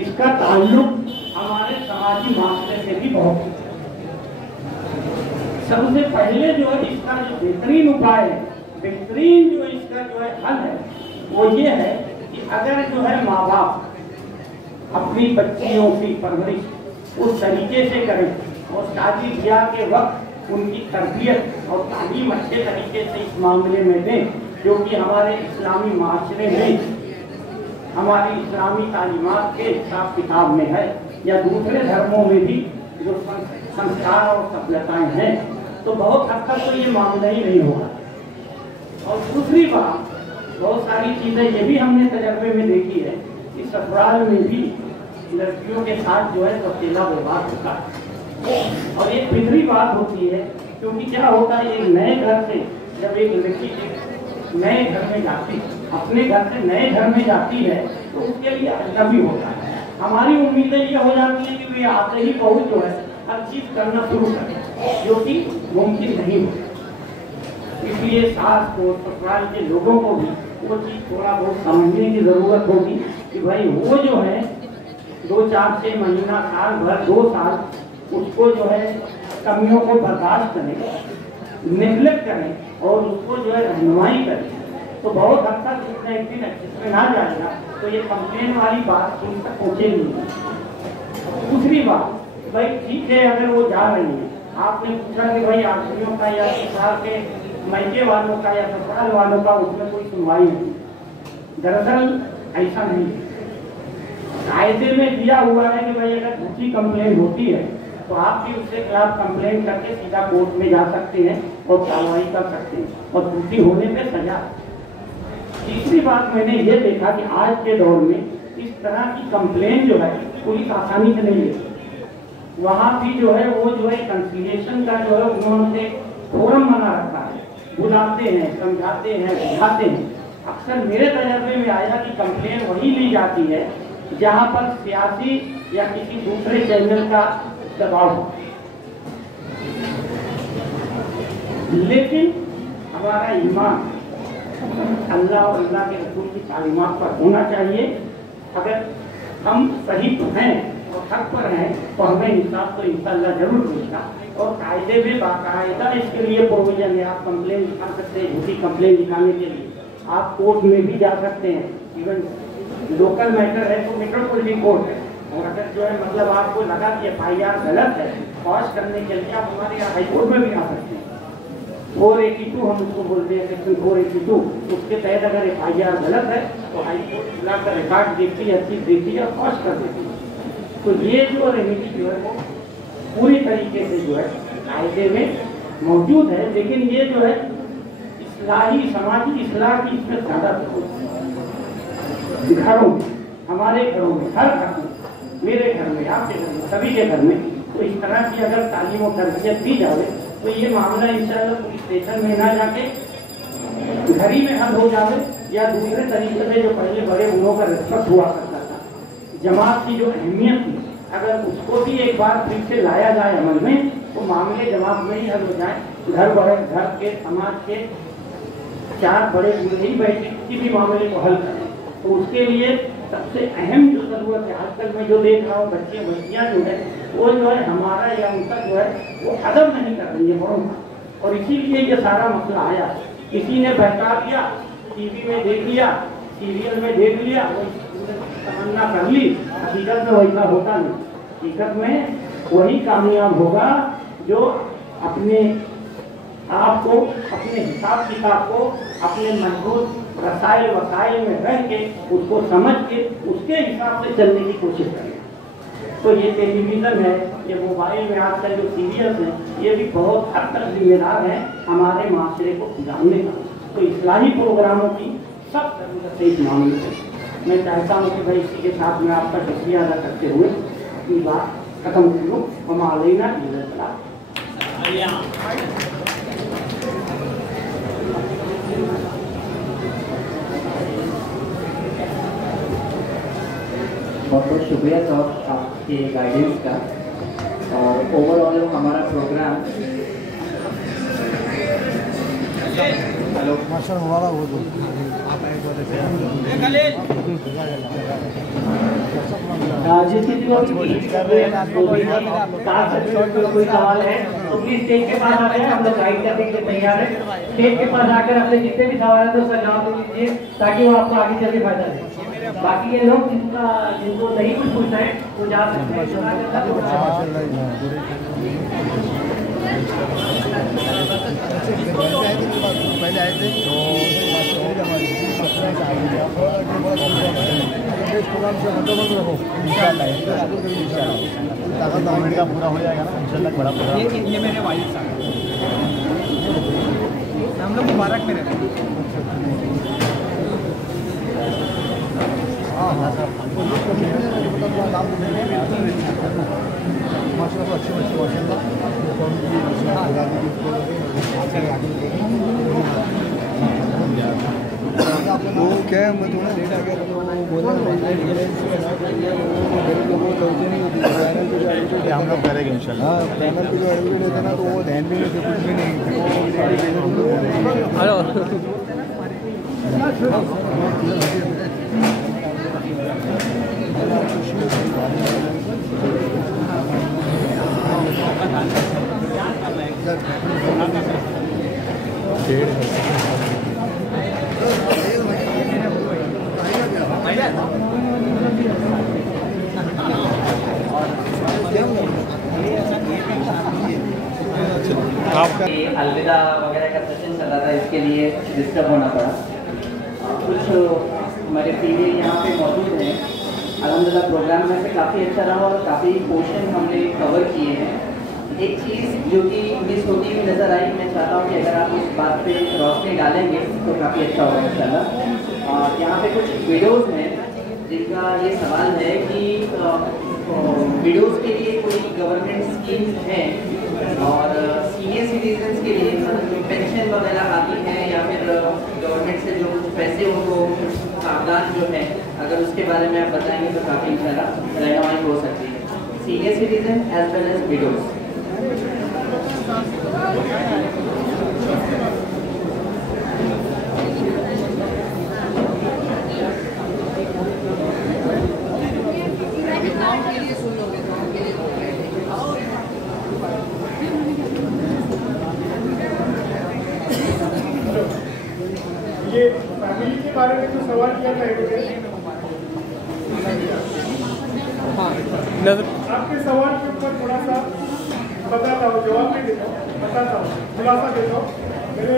इसका ताल्लुक हमारे समाजी मामले से भी बहुत है। सबसे पहले जो है इसका जो बेहतरीन उपाय है, बेहतरीन जो इसका जो है हल है वो ये है कि अगर जो है माँ बाप अपनी बच्चियों की परवरिश उस तरीके से करें और शादी ब्याह के वक्त उनकी तरबियत और तालीम अच्छे तरीके से इस मामले में दें, जो कि हमारे इस्लामी माशरे में हमारी इस्लामी तालीमात के हिसाब किताब में है या दूसरे धर्मों में भी जो संस्कार और सभ्यताएं हैं, तो बहुत हद तक तो ये मामला ही नहीं होगा। और दूसरी बात, बहुत सारी चीज़ें ये भी हमने तजर्बे में देखी है कि ससुराल में भी लड़कियों के साथ जो है अकेला व्यवहार होता है और एक फिक्री बात होती है, क्योंकि क्या होता है एक नए घर से जब एक लड़की नए घर में जाती, अपने घर से नए घर में जाती है तो उसके लिए अजनबी होता है। हमारी उम्मीदें ये हो जाती हैं कि वे आते ही बहुत जो है हर चीज़ करना शुरू करें, जो कि मुमकिन नहीं होता। इसलिए सास को ससुराल के लोगों को भी वो चीज़ थोड़ा बहुत समझने की ज़रूरत होगी कि भाई वो जो है 2, 4, 6 महीना, साल भर, 2 साल उसको जो है कमियों को बर्दाश्त करें, नेगलेक्ट करें और उसको जो है रहनुमाई करें, तो बहुत हद तक जितना एक दिन अच्छे में ना जाएगा तो ये कंप्लेन वाली बात उन तक पहुँचेगी। दूसरी बात, भाई ठीक है अगर वो जा रही है, आपने पूछा कि भाई आदमियों का या ससुराल के मैके वालों का या ससुराल वालों का उसमें कोई सुनवाई नहीं। दरअसल ऐसा नहीं है, कायदे में दिया हुआ है कि भाई अगर झूठी कंप्लेन होती है तो आप भी उसके खिलाफ कंप्लेन करके सीधा कोर्ट में जा सकते हैं और कार्रवाई कर सकते हैं और झूठी होने पे सजा। तीसरी बात, मैंने ये देखा कि आज के दौर में इस तरह की कंप्लेन जो है पुलिस आसानी से नहीं लेती। वहाँ भी जो है वो जो है कंसिलिएशन का जो है उन्होंने फोरम बना रखा है, बुलाते हैं, समझाते हैं, बुझाते हैं। अक्सर मेरे तजर्बे में आया कि कंप्लेन वही ली जाती है जहाँ पर सियासी या किसी दूसरे चैनल का दबाव हो। लेकिन हमारा ईमान अल्लाह और अल्लाह के रसूल की तालीमात पर होना चाहिए। अगर हम सही हैं और हक पर हैं तो हमें इंसाफ तो इंशाअल्लाह जरूर मिलेगा। और कायदे में बाकायदा इसके लिए प्रोविजन है, आप कंप्लेन लिखा सकते हैं। झूठी कंप्लेन लिखाने के लिए आप कोर्ट में भी जा सकते हैं, इवन लोकल मैटर है तो मेट्रोपॉलिटन कोर्ट है। और अगर जो है मतलब आपको लगा कि FIR गलत है, पॉज करने के लिए आप हमारे यहाँ हाईकोर्ट में भी आ सकते हैं। 482 हम उसको बोलते हैं, सेक्शन 482, उसके तहत अगर FIR गलत है तो हाईकोर्ट बुलाकर रिकॉर्ड देखती है, हर चीज़ देखती है और पॉज कर देती है। तो ये जो रेमेडी जो है वो पूरी तरीके से जो है कायदे में मौजूद है, लेकिन ये जो है इस्लाही समाजी इस्लाह की इसमें ज़्यादा घरों में, हमारे घरों में, हर घर में, मेरे घर में, आपके घर में, सभी के घर में तो इस तरह की अगर तालीम और तरबियत दी जाए तो ये मामला इंशाअल्लाह पुलिस स्टेशन में ना जाके घर ही में हल हो जाए, या दूसरे तरीके से जो पहले बड़े गुणों का रिश्वत हुआ करता था, जमात की जो अहमियत थी, अगर उसको भी एक बार फिर से लाया जाए अमल में तो मामले जमात में ही हल हो जाए। घर के समाज के 4 बड़े गुण ही बैठे किसी भी मामले को हल करें, तो उसके लिए सबसे अहम जो जरूरत है, आजकल मैं जो देख रहा हूँ बच्चे बच्चियाँ जो है वो जो है हमारा या उनका जो है वो अदब नहीं कर रही है बड़ों का, और इसीलिए ये सारा मसला आया। किसी ने बहका दिया, टीवी में देख लिया, सीरियल में देख लिया, तमन्ना कर ली, हकीकत में वैसा होता नहीं। हकीकत में वही कामयाब होगा जो अपने आप को, अपने हिसाब किताब को, अपने मजबूत रसायल वसाइल में रह के उसको समझ के उसके हिसाब से चलने की कोशिश करें। तो ये टेलीविज़न है, ये मोबाइल में आजकल जो सीरियल्स हैं, ये भी बहुत हद तक जिम्मेदार है हमारे माशरे को सुधारने का। तो इस्लाही प्रोग्रामों की सब जरूरत है इस मामले में। मैं चाहता हूँ कि भाई इसी के साथ मैं आपका शुक्रिया अदा करते हुए अपनी बात खत्म करूँ। हम आलेना बहुत बहुत शुक्रिया सर आपके गाइडेंस का, और ओवरऑल हमारा प्रोग्राम हेलो कोई सवाल है तो प्लीज स्टेज के पास आकर हम लोग गाइड करने के लिए तैयार है। स्टेज के पास आकर अपने जितने भी सवाल है तो उसका जवाब दे दीजिए ताकि वो आपको आगे चल के फायदा दे। बाकी ये लोग जिनको नहीं कुछ पूछना है वो जा सकते हैं। पहले आए थे प्रोग्राम से रखो ताकत 2 मिनट का पूरा हो जाएगा ना इंशाल्लाह। बड़ा प्रोग्राम ये मेरे वालिद साहब हम लोग मुबारक में रहते हैं। हाँ हाँ सर माशाल्लाह अच्छी माशाल्लाह वो क्या है, मैं थोड़ा लेट आ गया तो बोला हम लोग करेंगे इंशाल्लाह। हाँ पैनल पे जो एडवोकेट है ना तो वो ध्यान भी नहीं थे, कुछ भी नहीं। अलविदा वगैरह का सेशन चल रहा था, इसके लिए डिस्टर्ब होना पड़ा। कुछ हमारे फीमेल यहाँ पे मौजूद हैं। अल्हम्दुलिल्लाह प्रोग्राम में से काफ़ी अच्छा रहा और काफ़ी पोर्शन हमने कवर किए हैं। एक चीज़ जो कि मिस होती हुई नज़र आई, मैं चाहता हूँ कि अगर आप उस बात पे रोशनी डालेंगे तो काफ़ी अच्छा होगा इंशाल्लाह। यहाँ पे कुछ वीडियोज़ हैं जिनका ये सवाल है कि वीडियोज़ के लिए कोई गवर्नमेंट स्कीम्स हैं और सीनियर सिटीजन्स के लिए मतलब पेंशन वगैरह आती है या फिर गवर्नमेंट से जो कुछ पैसे उनको कागजात जो है, अगर उसके बारे में आप बताएंगे तो काफ़ी इंशाल्लाह रहनुमाई हो सकती है। Senior citizen as well as widows. ये फैमिली के बारे में जो सवाल किया था आपके सवाल के ऊपर थोड़ा सा बताता हूँ, जवाब नहीं देता हूँ, बताता हूँ, खुलासा देता हूँ। मेरे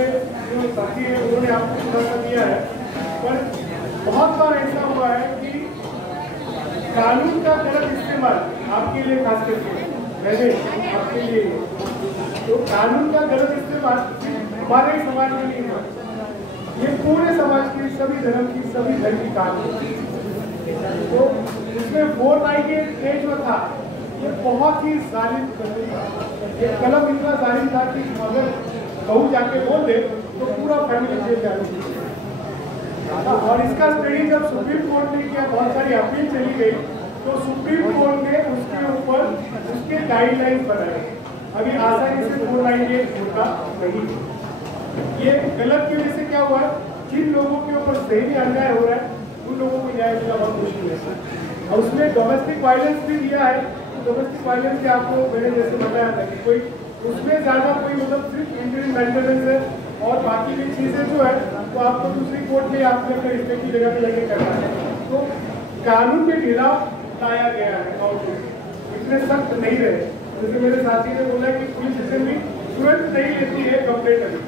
जो साथी है उन्होंने आपको खुलासा दिया है, पर बहुत बार ऐसा हुआ है कि कानून का गलत इस्तेमाल आपके लिए खास करके मैंने आपके लिए, तो कानून का गलत इस्तेमाल हमारे ही समाज में नहीं हुआ, ये पूरे समाज की, सभी धर्म की, सभी धर्म की कानून। तो इसमें 498 पेज में था, ये बहुत ही जालिम ये कलम इतना जालिम था कि अगर बहू जाके बोल दे तो पूरा फैमिली जेल जाती। और इसका स्टडी जब सुप्रीम कोर्ट ने किया, बहुत सारी अपील चली गई, तो सुप्रीम कोर्ट ने उसके ऊपर उसके गाइडलाइंस बनाए। अभी आसानी से 498 होता नहीं। ये गलत की वजह से क्या हुआ, जिन लोगों के ऊपर सही अन्याय हो रहा है उन लोगों को न्याय मिलना बहुत मुश्किल है। और उसमें डोमेस्टिक वायलेंस भी दिया है। डोमेस्टिक वायलेंस के आपको मैंने जैसे बताया था कि कोई उसमें ज़्यादा कोई मतलब सिर्फ इंटरनल मेंटेनेंस है और बाकी की चीज़ें जो है तो आपको दूसरी कोर्ट में आपने अपने रिश्ते की जगह पे लेके करना है। तो कानून के खिलाफ लाया गया है और इतने सख्त नहीं रहे। जैसे मेरे साथी ने बोला कि पुलिस स्टेशन भी तुरंत नहीं लेती है कंप्लेंट। अभी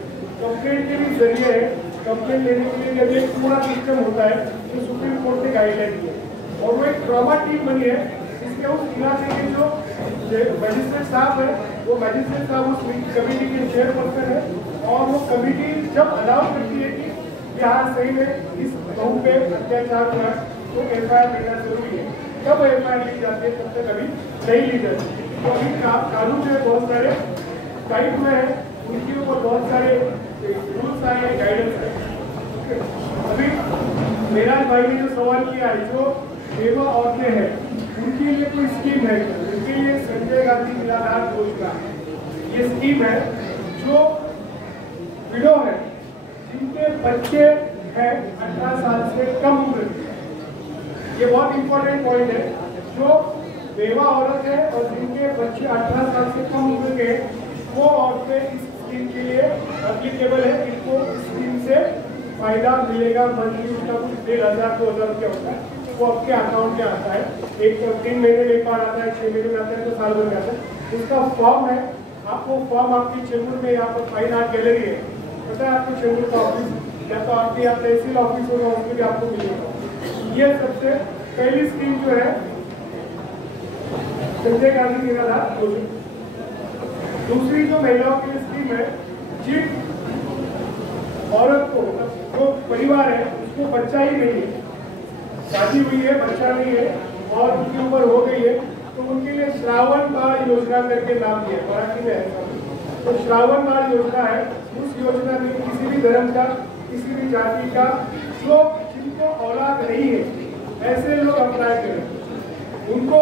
कंप्लेंट के भी जरिए है, कंप्लेंट लेने के लिए जब एक पूरा सिस्टम होता है तो सुप्रीम कोर्ट ने गाइडलाइन दी है और वो एक ट्रॉमा टीम बनी है जिसके उस इलाके के जो मैजिस्ट्रेट साहब है, वो मैजिस्ट्रेट साहब उस कमेटी के चेयरपर्सन है और वो कमेटी जब अलाउ करती है कि बिहार सही में इस बहू पे अत्याचार हुआ तो FIR देना जरूरी है, तब FIR ली जाती है, तब तक अभी नहीं ली जाती। तो अभी कानून में बहुत सारे टाइप में है, उनके ऊपर बहुत सारे रूल्स आए हैं, गाइडेंस है। अभी मेरा भाई ने जो सवाल किया है, जो बेवा औरतें हैं उनके लिए कोई स्कीम है, उनके लिए संजय गांधी निराधार योजना ये स्कीम है। जो विडो है जिनके बच्चे हैं 18 साल से कम उम्र के, ये बहुत इंपॉर्टेंट पॉइंट है। जो बेवा औरत है और जिनके बच्चे 18 साल से कम उम्र के, वो औरतें इस स्कीम के लिए एप्लीकेबल है। इनको इस स्कीम से फायदा मिलेगा। मंथली उसका कुछ 1,500-2,000 रुपया होता है, वो आपके अकाउंट में आता है। एक तो 3 महीने में एक बार आता है, 6 महीने में आता है, तो साल भर में आता है। उसका फॉर्म है, आपको फॉर्म आपकी चेंबूर में यहाँ पर फाइन आर्ट गैलरी है, पता है आपको चेंबूर का ऑफिस या तो आपके यहाँ तहसील ऑफिस होगा, उसमें भी आपको मिलेगा। ये सबसे पहली स्कीम जो है संजय गांधी निराधार योजना। दूसरी जो महिलाओं की स्कीम है, जिन औरत को जो परिवार है उसको बच्चा ही नहीं है, शादी हुई है बच्चा नहीं है और उनकी उम्र हो गई है, तो उनके लिए श्रावण बाल योजना करके नाम दिया है, मराठी में है। तो श्रावण बाल योजना है, उस योजना में किसी भी धर्म का, किसी भी जाति का जो जिनको औलाद नहीं है ऐसे लोग अप्लाई करें। उनको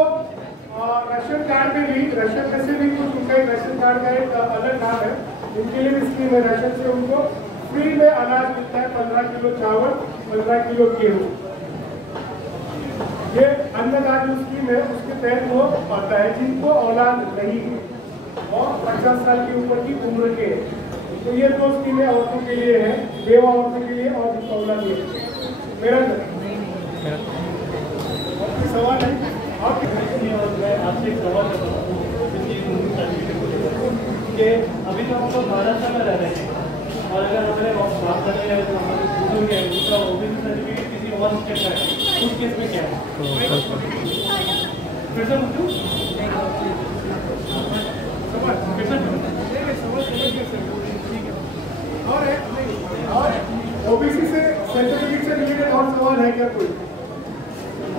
राशन कार्ड में भी, राशन से भी कुछ उनका राशन कार्ड का एक अलग नाम है, उनके लिए भी स्कीम है। राशन से उनको फ्री में अनाज मिलता है, 15 किलो चावल, 15 किलो गेहूँ। ये अन्नदान जो स्कीम है उसके तहत वो आता है जिनको औलाद नहीं है और 50 साल की ऊपर की उम्र के। तो ये 2 स्कीमें औरतों के लिए है, बेवा औरतों के लिए और जिनको औलाद नहीं है। मेरा आपके सवाल है? मैं आपसे एक सवाल करता हूँ कि अभी तो हम लोग महाराष्ट्र में रह रहे हैं और अगर हमें बात कर रहे हैं तो हमारे बुजुर्ग है उनका OBC सर्टिफिकेट किसी और स्टेट का है, उस केस में क्या है? फिर से पूछूं? और OBC से सर्टिफिकेट से रिलेटेड और सवाल है क्या कोई?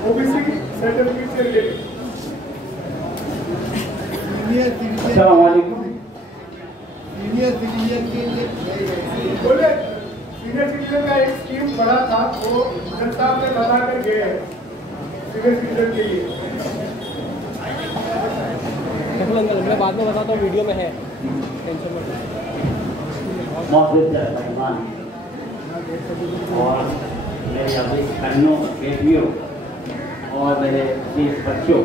OBC सर्टिफिकेट से रिलेटेड। अस्सलाम वालेकुम। बोले सीनियर सिटीजन का एक स्कीम बड़ा था, वो जज साहब ने बता कर गए हैं सीनियर सिटीजन के लिए। मैं बाद में बताता हूँ, वीडियो में है, टेंशन मत और मेरे अभी बहनों, बेटियों और मेरे 20 बच्चों,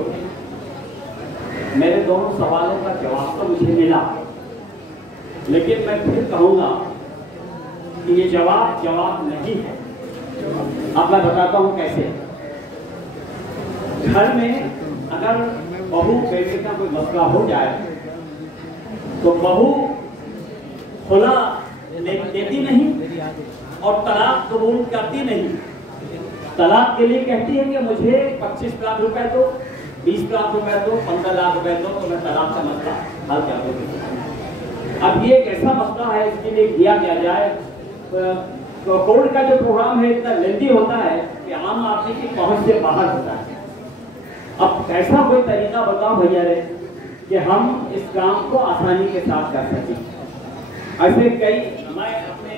मेरे दोनों सवालों का जवाब तो मुझे मिला, लेकिन मैं फिर कहूँगा कि ये जवाब नहीं है। अब मैं बताता हूँ कैसे। घर में अगर बहू बेटे का कोई मसला हो जाए तो बहू खुला देती नहीं और तलाक कबूल करती नहीं। तलाक के लिए कहती है कि मुझे 25 लाख रुपए दो 20 लाख रुपए दो, 15 लाख रुपए दो, तो मैं तलाक का मसला हल कर दूंगा। अब ये एक ऐसा मसला है, इसके लिए किया क्या जाए। कोर्ट का जो प्रोग्राम है इतना लेंदी होता है कि आम आदमी की पहुंच से बाहर होता है। अब ऐसा कोई तरीका बताओ भैया रे कि हम इस काम को आसानी के साथ कर सकें। ऐसे कई मैं अपने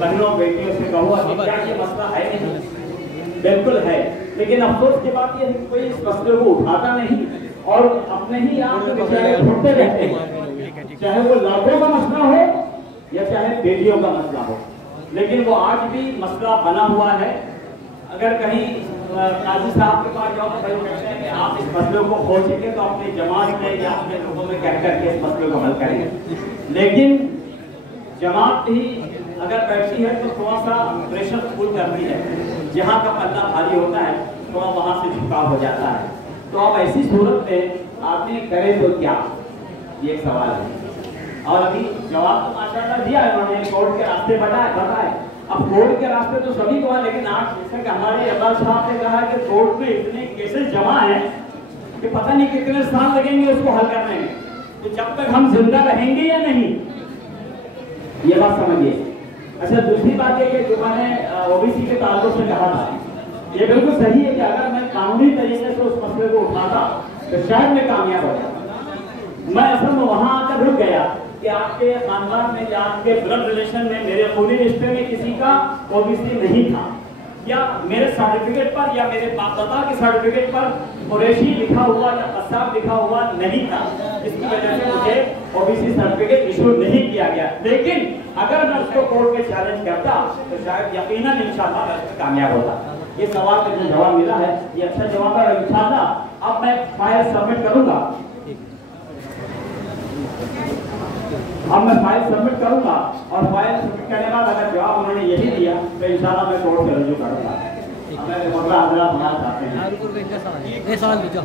बहनों बेटियों से कहूँगा कि क्या ये मसला है नहीं, बिल्कुल है, लेकिन अफसोस की बात यह है कि कोई इस मसले को उठाता नहीं और अपने ही आप बेचारे ढूंढते रहते हैं, चाहे वो लड़कों का मसला हो या चाहे बेटियों का मसला हो, लेकिन वो आज भी मसला बना हुआ है। अगर कहीं काजी साहब के पास जाओ तो कहते हैं कि आप इस मसले को खोजेंगे तो अपनी जमात में या अपने लोगों में कह करके इस मसले को हल करेंगे, लेकिन जमात ही अगर बैठती है तो थोड़ा सा प्रेशर फुल करती है, जहाँ का पल्ला भारी होता है थोड़ा वहाँ से झुकाव हो जाता है। तो अब ऐसी सूरत में आदमी करे तो क्या, ये एक सवाल है। और अभी जवाब तो माशाल्लाह दिया है उन्होंने, कोर्ट के रास्ते बताए। अब कोर्ट के रास्ते तो सभी को है, लेकिन आज जैसे कि हमारे अब्बास साहब ने कहा कि कोर्ट में इतने केसेस जमा हैं कि पता नहीं कितने साल लगेंगे उसको हल करने में, तो जब तक हम जिंदा रहेंगे या नहीं, ये बात समझिए। अच्छा, दूसरी बात ये कि जो मैंने ओबीसी के ताल्लुक से कहा था, ये बिल्कुल सही है कि अगर मैं कानूनी तरीके से उस मसले को उठाता तो शायद मैं कामयाब हो जाता। मैं असल में वहां आकर रुक गया कि आपके खानदान में या आपके ब्लड रिलेशन में, मेरे खूनी रिश्ते में किसी का ओबीसी नहीं था, या मेरे सर्टिफिकेट पर या मेरे बाप दादा के सर्टिफिकेट पर कुरैशी लिखा हुआ या कसाब लिखा हुआ नहीं था, इसकी वजह से मुझे ओबीसी सर्टिफिकेट इशू नहीं किया गया। लेकिन अगर मैं उसको कोर्ट में चैलेंज करता तो शायद यकीनन इंशाल्लाह मैं उसमें कामयाब होता। ये सवाल का जो जवाब मिला है ये अच्छा जवाब है, इंशाल्लाह अब मैं फाइल सबमिट करूंगा। अब मैं फाइल सबमिट करूंगा और फाइल सबमिट करने के बाद अगर जवाब उन्होंने यही दिया तो इंशाल्लाह मैं कोर्ट से रजू करूंगा। मैं मसला हजरा बनाना चाहते हैं। ये सवाल पूछो,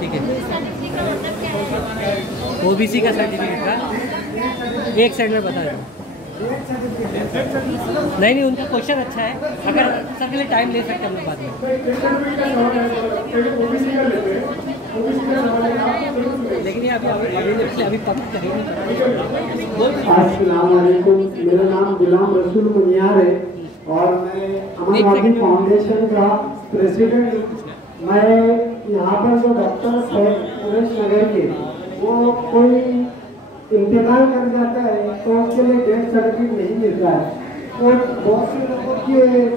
ठीक है। ओबीसी का सर्टिफिकेट का एक साइड में बता दो। नहीं, उनका क्वेश्चन अच्छा है, अगर सर के लिए टाइम ले सकते हैं हम लोग बाद में, लेकिन ये अभी पता करेंगे। अस्सलाम वालेकुम, मेरा नाम गुलाम रसूल मुनियार है और मैं अमन वादी फाउंडेशन का प्रेसिडेंट हूँ। मैं यहाँ पर जो डॉक्टर्स है सुरेश नगर के, वो कोई इंतकाल कर जाता है तो उसके लिए डेथ सर्टिफिकेट नहीं मिलता है। तो बहुत से लोगों की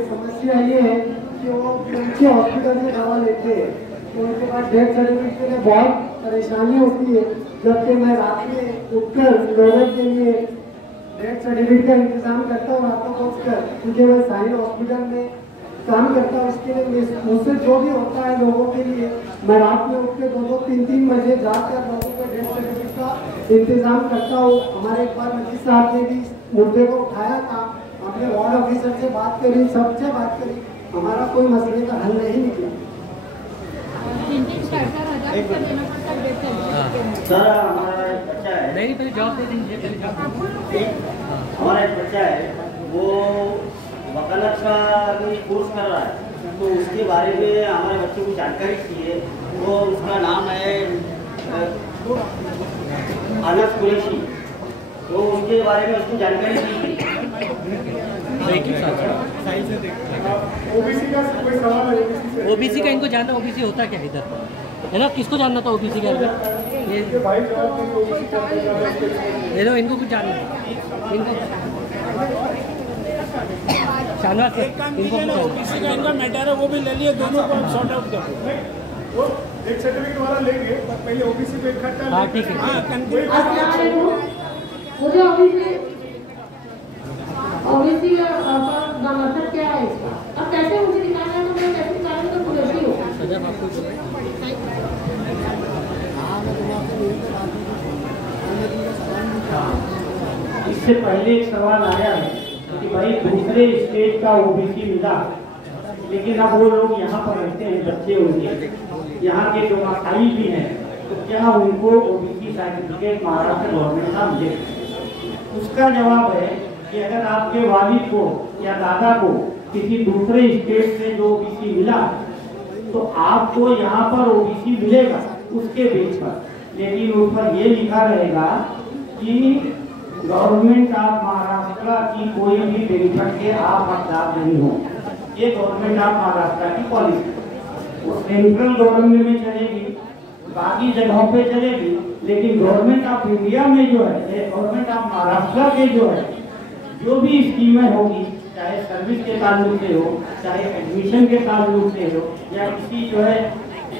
समस्या ये है कि वो उनके हॉस्पिटल से दवा लेते हैं तो उनके पास डेथ सर्टिफिकेट के लिए बहुत परेशानी होती है, जबकि मैं रात में उठकर लोगों के लिए डेथ सर्टिफिकेट का इंतजाम करता हूँ रातों को उठकर, क्योंकि मैं साइन हॉस्पिटल में काम करता हूँ। इसके लिए मुझसे जो भी होता है लोगों के लिए मैं रात में उठ के 2-3 बजे जाकर लोगों को डेथ सर्टिफिकेट का इंतजाम करता हूँ। हमारे एक बार मजीद साहब ने भी मुद्दे को उठाया था, हमने वार्ड ऑफिसर से बात करी, सबसे बात करी, हमारा कोई मसले का हल नहीं निकला। सर हमारा एक बच्चा है, नहीं पहले जॉब दे दीजिए, पहले जॉब। हमारा एक बच्चा है वो वकालत का भी कोर्स कर रहा है, तो उसके बारे में हमारे बच्चे को जानकारी चाहिए। वो उसका नाम है अनस कुरैशी, तो उसके बारे में उसको जानकारी चाहिए। ओबीसी का इनको जानना, ओबीसी होता क्या इधर है ना, किसको जानना था ओबीसी का इधर? ये लो इनको कुछ जानना इनको शानवाज ओबीसी का इनका मैटर है वो भी ले लिए, दोनों को सॉर्ट आउट करो। वो एक सर्टिफिकेट वाला लेंगे पर पहले ओबीसी को इकट्ठा। हाँ ठीक है। मुझे ओबीसी का मतलब क्या है इसका, अब कैसे मुझे दिखाना है, तो मैं कैसे दिखाऊंगा तो कुरैशी होगा। इससे पहले एक सवाल आया है कि भाई दूसरे स्टेट का ओबीसी मिला, लेकिन अब वो लोग यहाँ पर रहते हैं, बच्चे उनके यहाँ के जो मासाई भी हैं, तो क्या उनको ओबीसी सर्टिफिकेट महाराष्ट्र गवर्नमेंट का मिले? उसका जवाब है कि अगर आपके वालिद को या दादा को किसी दूसरे स्टेट से जो ओबीसी मिला तो आपको यहाँ पर ओबीसी मिलेगा उसके बेस पर, लेकिन उस पर ये लिखा रहेगा कि गवर्नमेंट ऑफ महाराष्ट्र की कोई भी बेनिफिट के आप हकदार नहीं हो। ये गवर्नमेंट ऑफ महाराष्ट्र की पॉलिसी वो सेंट्रल गवर्नमेंट में चलेगी, बाकी जगहों पे चलेगी, लेकिन गवर्नमेंट ऑफ इंडिया में जो है, गवर्नमेंट ऑफ महाराष्ट्र के जो है, जो भी स्कीमें होगी, चाहे सर्विस के ताल्लुक से हो, चाहे एडमिशन के ताल्लुक से हो, या किसी जो है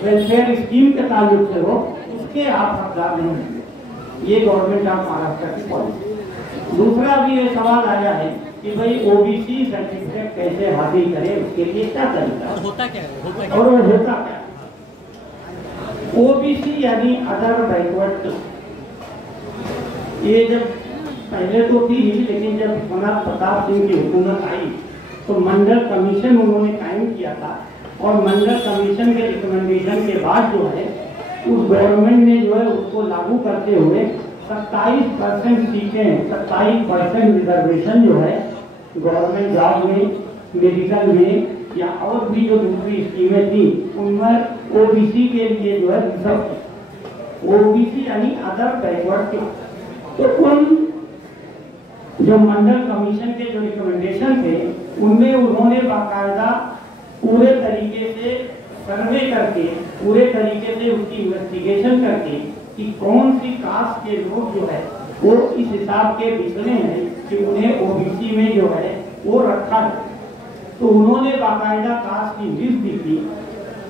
वेलफेयर स्कीम के ताल्लुक से हो, उसके आप हकदार नहीं होंगे। ये गवर्नमेंट ऑफ महाराष्ट्र की पॉलिसी। दूसरा भी ये सवाल आया है कि भाई ओबीसी सर्टिफिकेट कैसे हासिल करें, उसके लिए क्या तरीका है, होता क्या है, और वो होता क्या? ओबीसी यानी अदर बैकवर्ड, ये जब पहले तो थी ही, लेकिन जब विश्वनाथ प्रताप सिंह की हुकूमत आई तो मंडल कमीशन उन्होंने कायम किया था, और मंडल कमीशन के रिकमेंडेशन के बाद जो है उस गवर्नमेंट ने जो है उसको लागू करते हुए 27% सीटें, 27% रिजर्वेशन जो है गवर्नमेंट जॉब में, मेडिकल में, या और भी जो दूसरी स्कीमें थी उनमें ओबीसी के लिए जो है रिजर्व, ओबीसी यानी अदर बैकवर्ड के। तो उन जो मंडल कमीशन के जो रिकमेंडेशन थे उनमें उन्होंने बाकायदा पूरे तरीके से सर्वे करके, पूरे तरीके से उसकी इन्वेस्टिगेशन करके कि कौन सी कास्ट के लोग जो है वो इस हिसाब के बिचले हैं कि उन्हें ओबीसी में जो है वो रखा है। तो उन्होंने बाकायदा कास्ट की लिस्ट दी थी,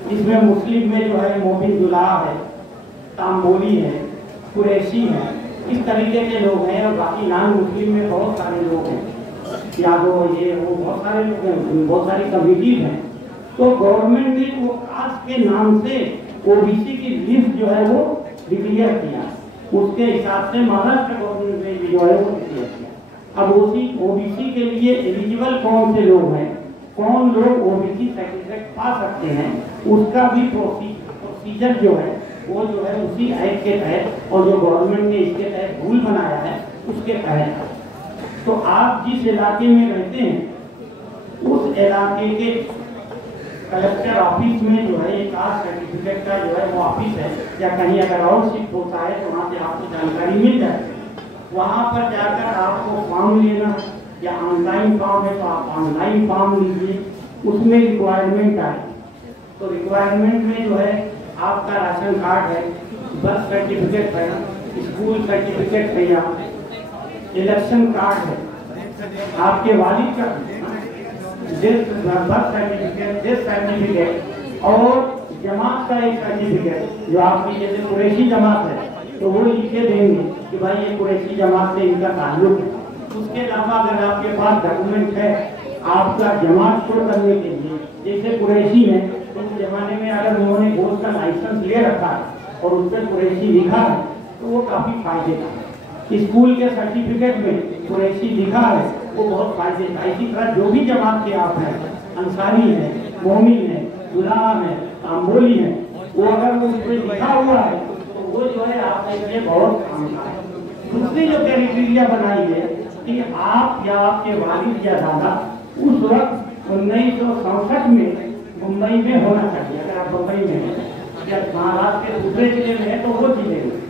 जिसमें मुस्लिम में जो है मोबिन जुलाह है, तांबोली है, कुरैशी है, इस तरीके के लोग हैं, और बाकी नॉन मुस्लिम में बहुत सारे लोग हैं, यादव, ये वो बहुत सारे लोग हैं, बहुत सारी कम्युनिटीज हैं। तो गवर्नमेंट ने वो कास्ट के नाम से ओबीसी की लिस्ट जो है वो डिक्लेयर किया, उसके हिसाब से महाराष्ट्र गवर्नमेंट ने भी जो है वो डिक्लेयर किया। अब उसी ओबीसी के लिए एलिजिबल कौन से लोग हैं, कौन लोग ओबीसी सर्टिफिकेट पा सकते हैं, उसका भी प्रोसीजर जो है वो जो है उसी एक्ट के तहत, और जो गवर्नमेंट ने इसके तहत रूल बनाया है उसके तहत। तो आप जिस इलाके में रहते हैं उस इलाके के कलेक्टर ऑफिस में जो है एक कास्ट सर्टिफिकेट का जो है वो ऑफिस है, या कहीं अगर और शिफ्ट होता है तो वहाँ से आपको जानकारी मिल जाए। वहाँ पर जाकर आपको फॉर्म लेना, या ऑनलाइन फॉर्म है तो आप ऑनलाइन फॉर्म लीजिए, उसमें रिक्वायरमेंट आए तो रिक्वायरमेंट में जो है आपका राशन कार्ड है, बर्थ सर्टिफिकेट है, स्कूल सर्टिफिकेट है, या इलेक्शन कार्ड है, आपके वालिद का बर्थ सर्टिफिकेट, डेथ सर्टिफिकेट, और जमात का एक सर्टिफिकेट जो आपकी जैसे कुरैशी जमात है तो वो लिखे देंगे कि भाई ये कुरैशी जमात से इनका ताल्लुक है। उसके अलावा अगर आपके पास डॉक्यूमेंट है आपका जमात शो करने के लिए, जैसे कुरैशी है तो उस जमाने में अगर उन्होंने गोश्त का लाइसेंस ले रखा है और उस पर कुरैशी लिखा है तो वो काफी फायदे का है। स्कूल के सर्टिफिकेट में कुरैशी लिखा है वो बहुत फायदे का। इसी तरह जो भी जमात के आप हैं, अंसारी है, मोमिन है, गुलाम है, तांबोली है, वो अगर उस पर लिखा हुआ है तो वो जो है आपके लिए बहुत काम का है। दूसरी जो क्राइटेरिया बनाई है कि आप या आपके वालिद या दादा उस वक्त 1967 में मुंबई में होना चाहिए। अगर आप मुंबई में हैं या महाराष्ट्र के दूसरे जिले में है तो वो जिले में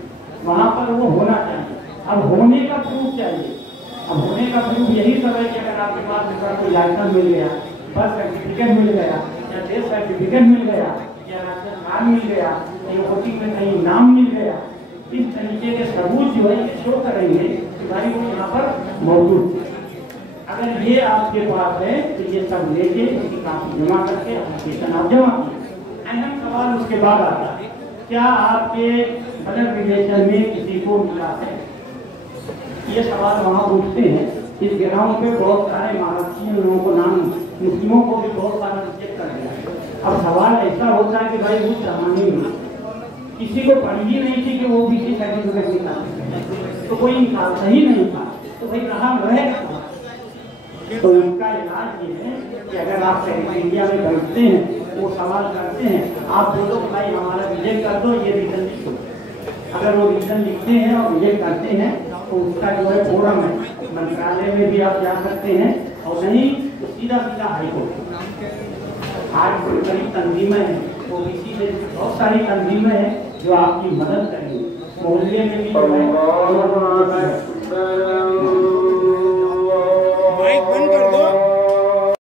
वहाँ पर वो होना चाहिए। अब होने का प्रूफ चाहिए। अब होने का प्रूफ यही सब है कि अगर आपके पास उसका कोई लाइसेंस मिल गया, बर्थ सर्टिफिकेट मिल गया, या डेथ सर्टिफिकेट मिल गया, या राशन कार्ड मिल गया, या वोटिंग में कहीं नाम मिल गया, इस तरीके के सबूत जो है शो करेंगे कि भाई वो यहाँ पर मौजूद है। अगर ये आपके पास है तो ये सब लेके इसकी कापी जमा करके एप्लीकेशन आप जमा कीजिए। अहम सवाल उसके बाद आता है, क्या आपके ब्लड रिलेशन में किसी को मिला है? ये सवाल वहाँ उठते हैं। इस ग्राउंड पे बहुत सारे महाराष्ट्रीय लोगों को नाम, मुस्लिमों को भी बहुत सारा रिजेक्ट कर दिया। अब सवाल ऐसा होता है कि भाई उस जमाने में किसी को पड़ी ही नहीं थी कि वो भी सर्टिफिकेट निकाल, तो कोई निकालता ही नहीं था, तो भाई कहाँ रहेगा? तो उनका इलाज ये है कि अगर आप इंडिया में बैठते हैं, वो सवाल करते हैं, आप बोलो कि भाई हमारा रिजेक्ट कर दो, ये रीजन लिखो। अगर वो रीजन लिखते हैं और रिजेक्ट करते हैं तो उसका जो है फोरम है, मंत्रालय में भी आप जा सकते हैं, और नहीं तो सीधा सीधा हाईकोर्ट। आज कई तंजीमें हैं ओबीसी से बहुत सारी तंजीमें हैं जो आपकी मदद करेंगी। मोहल्ले में भी जो है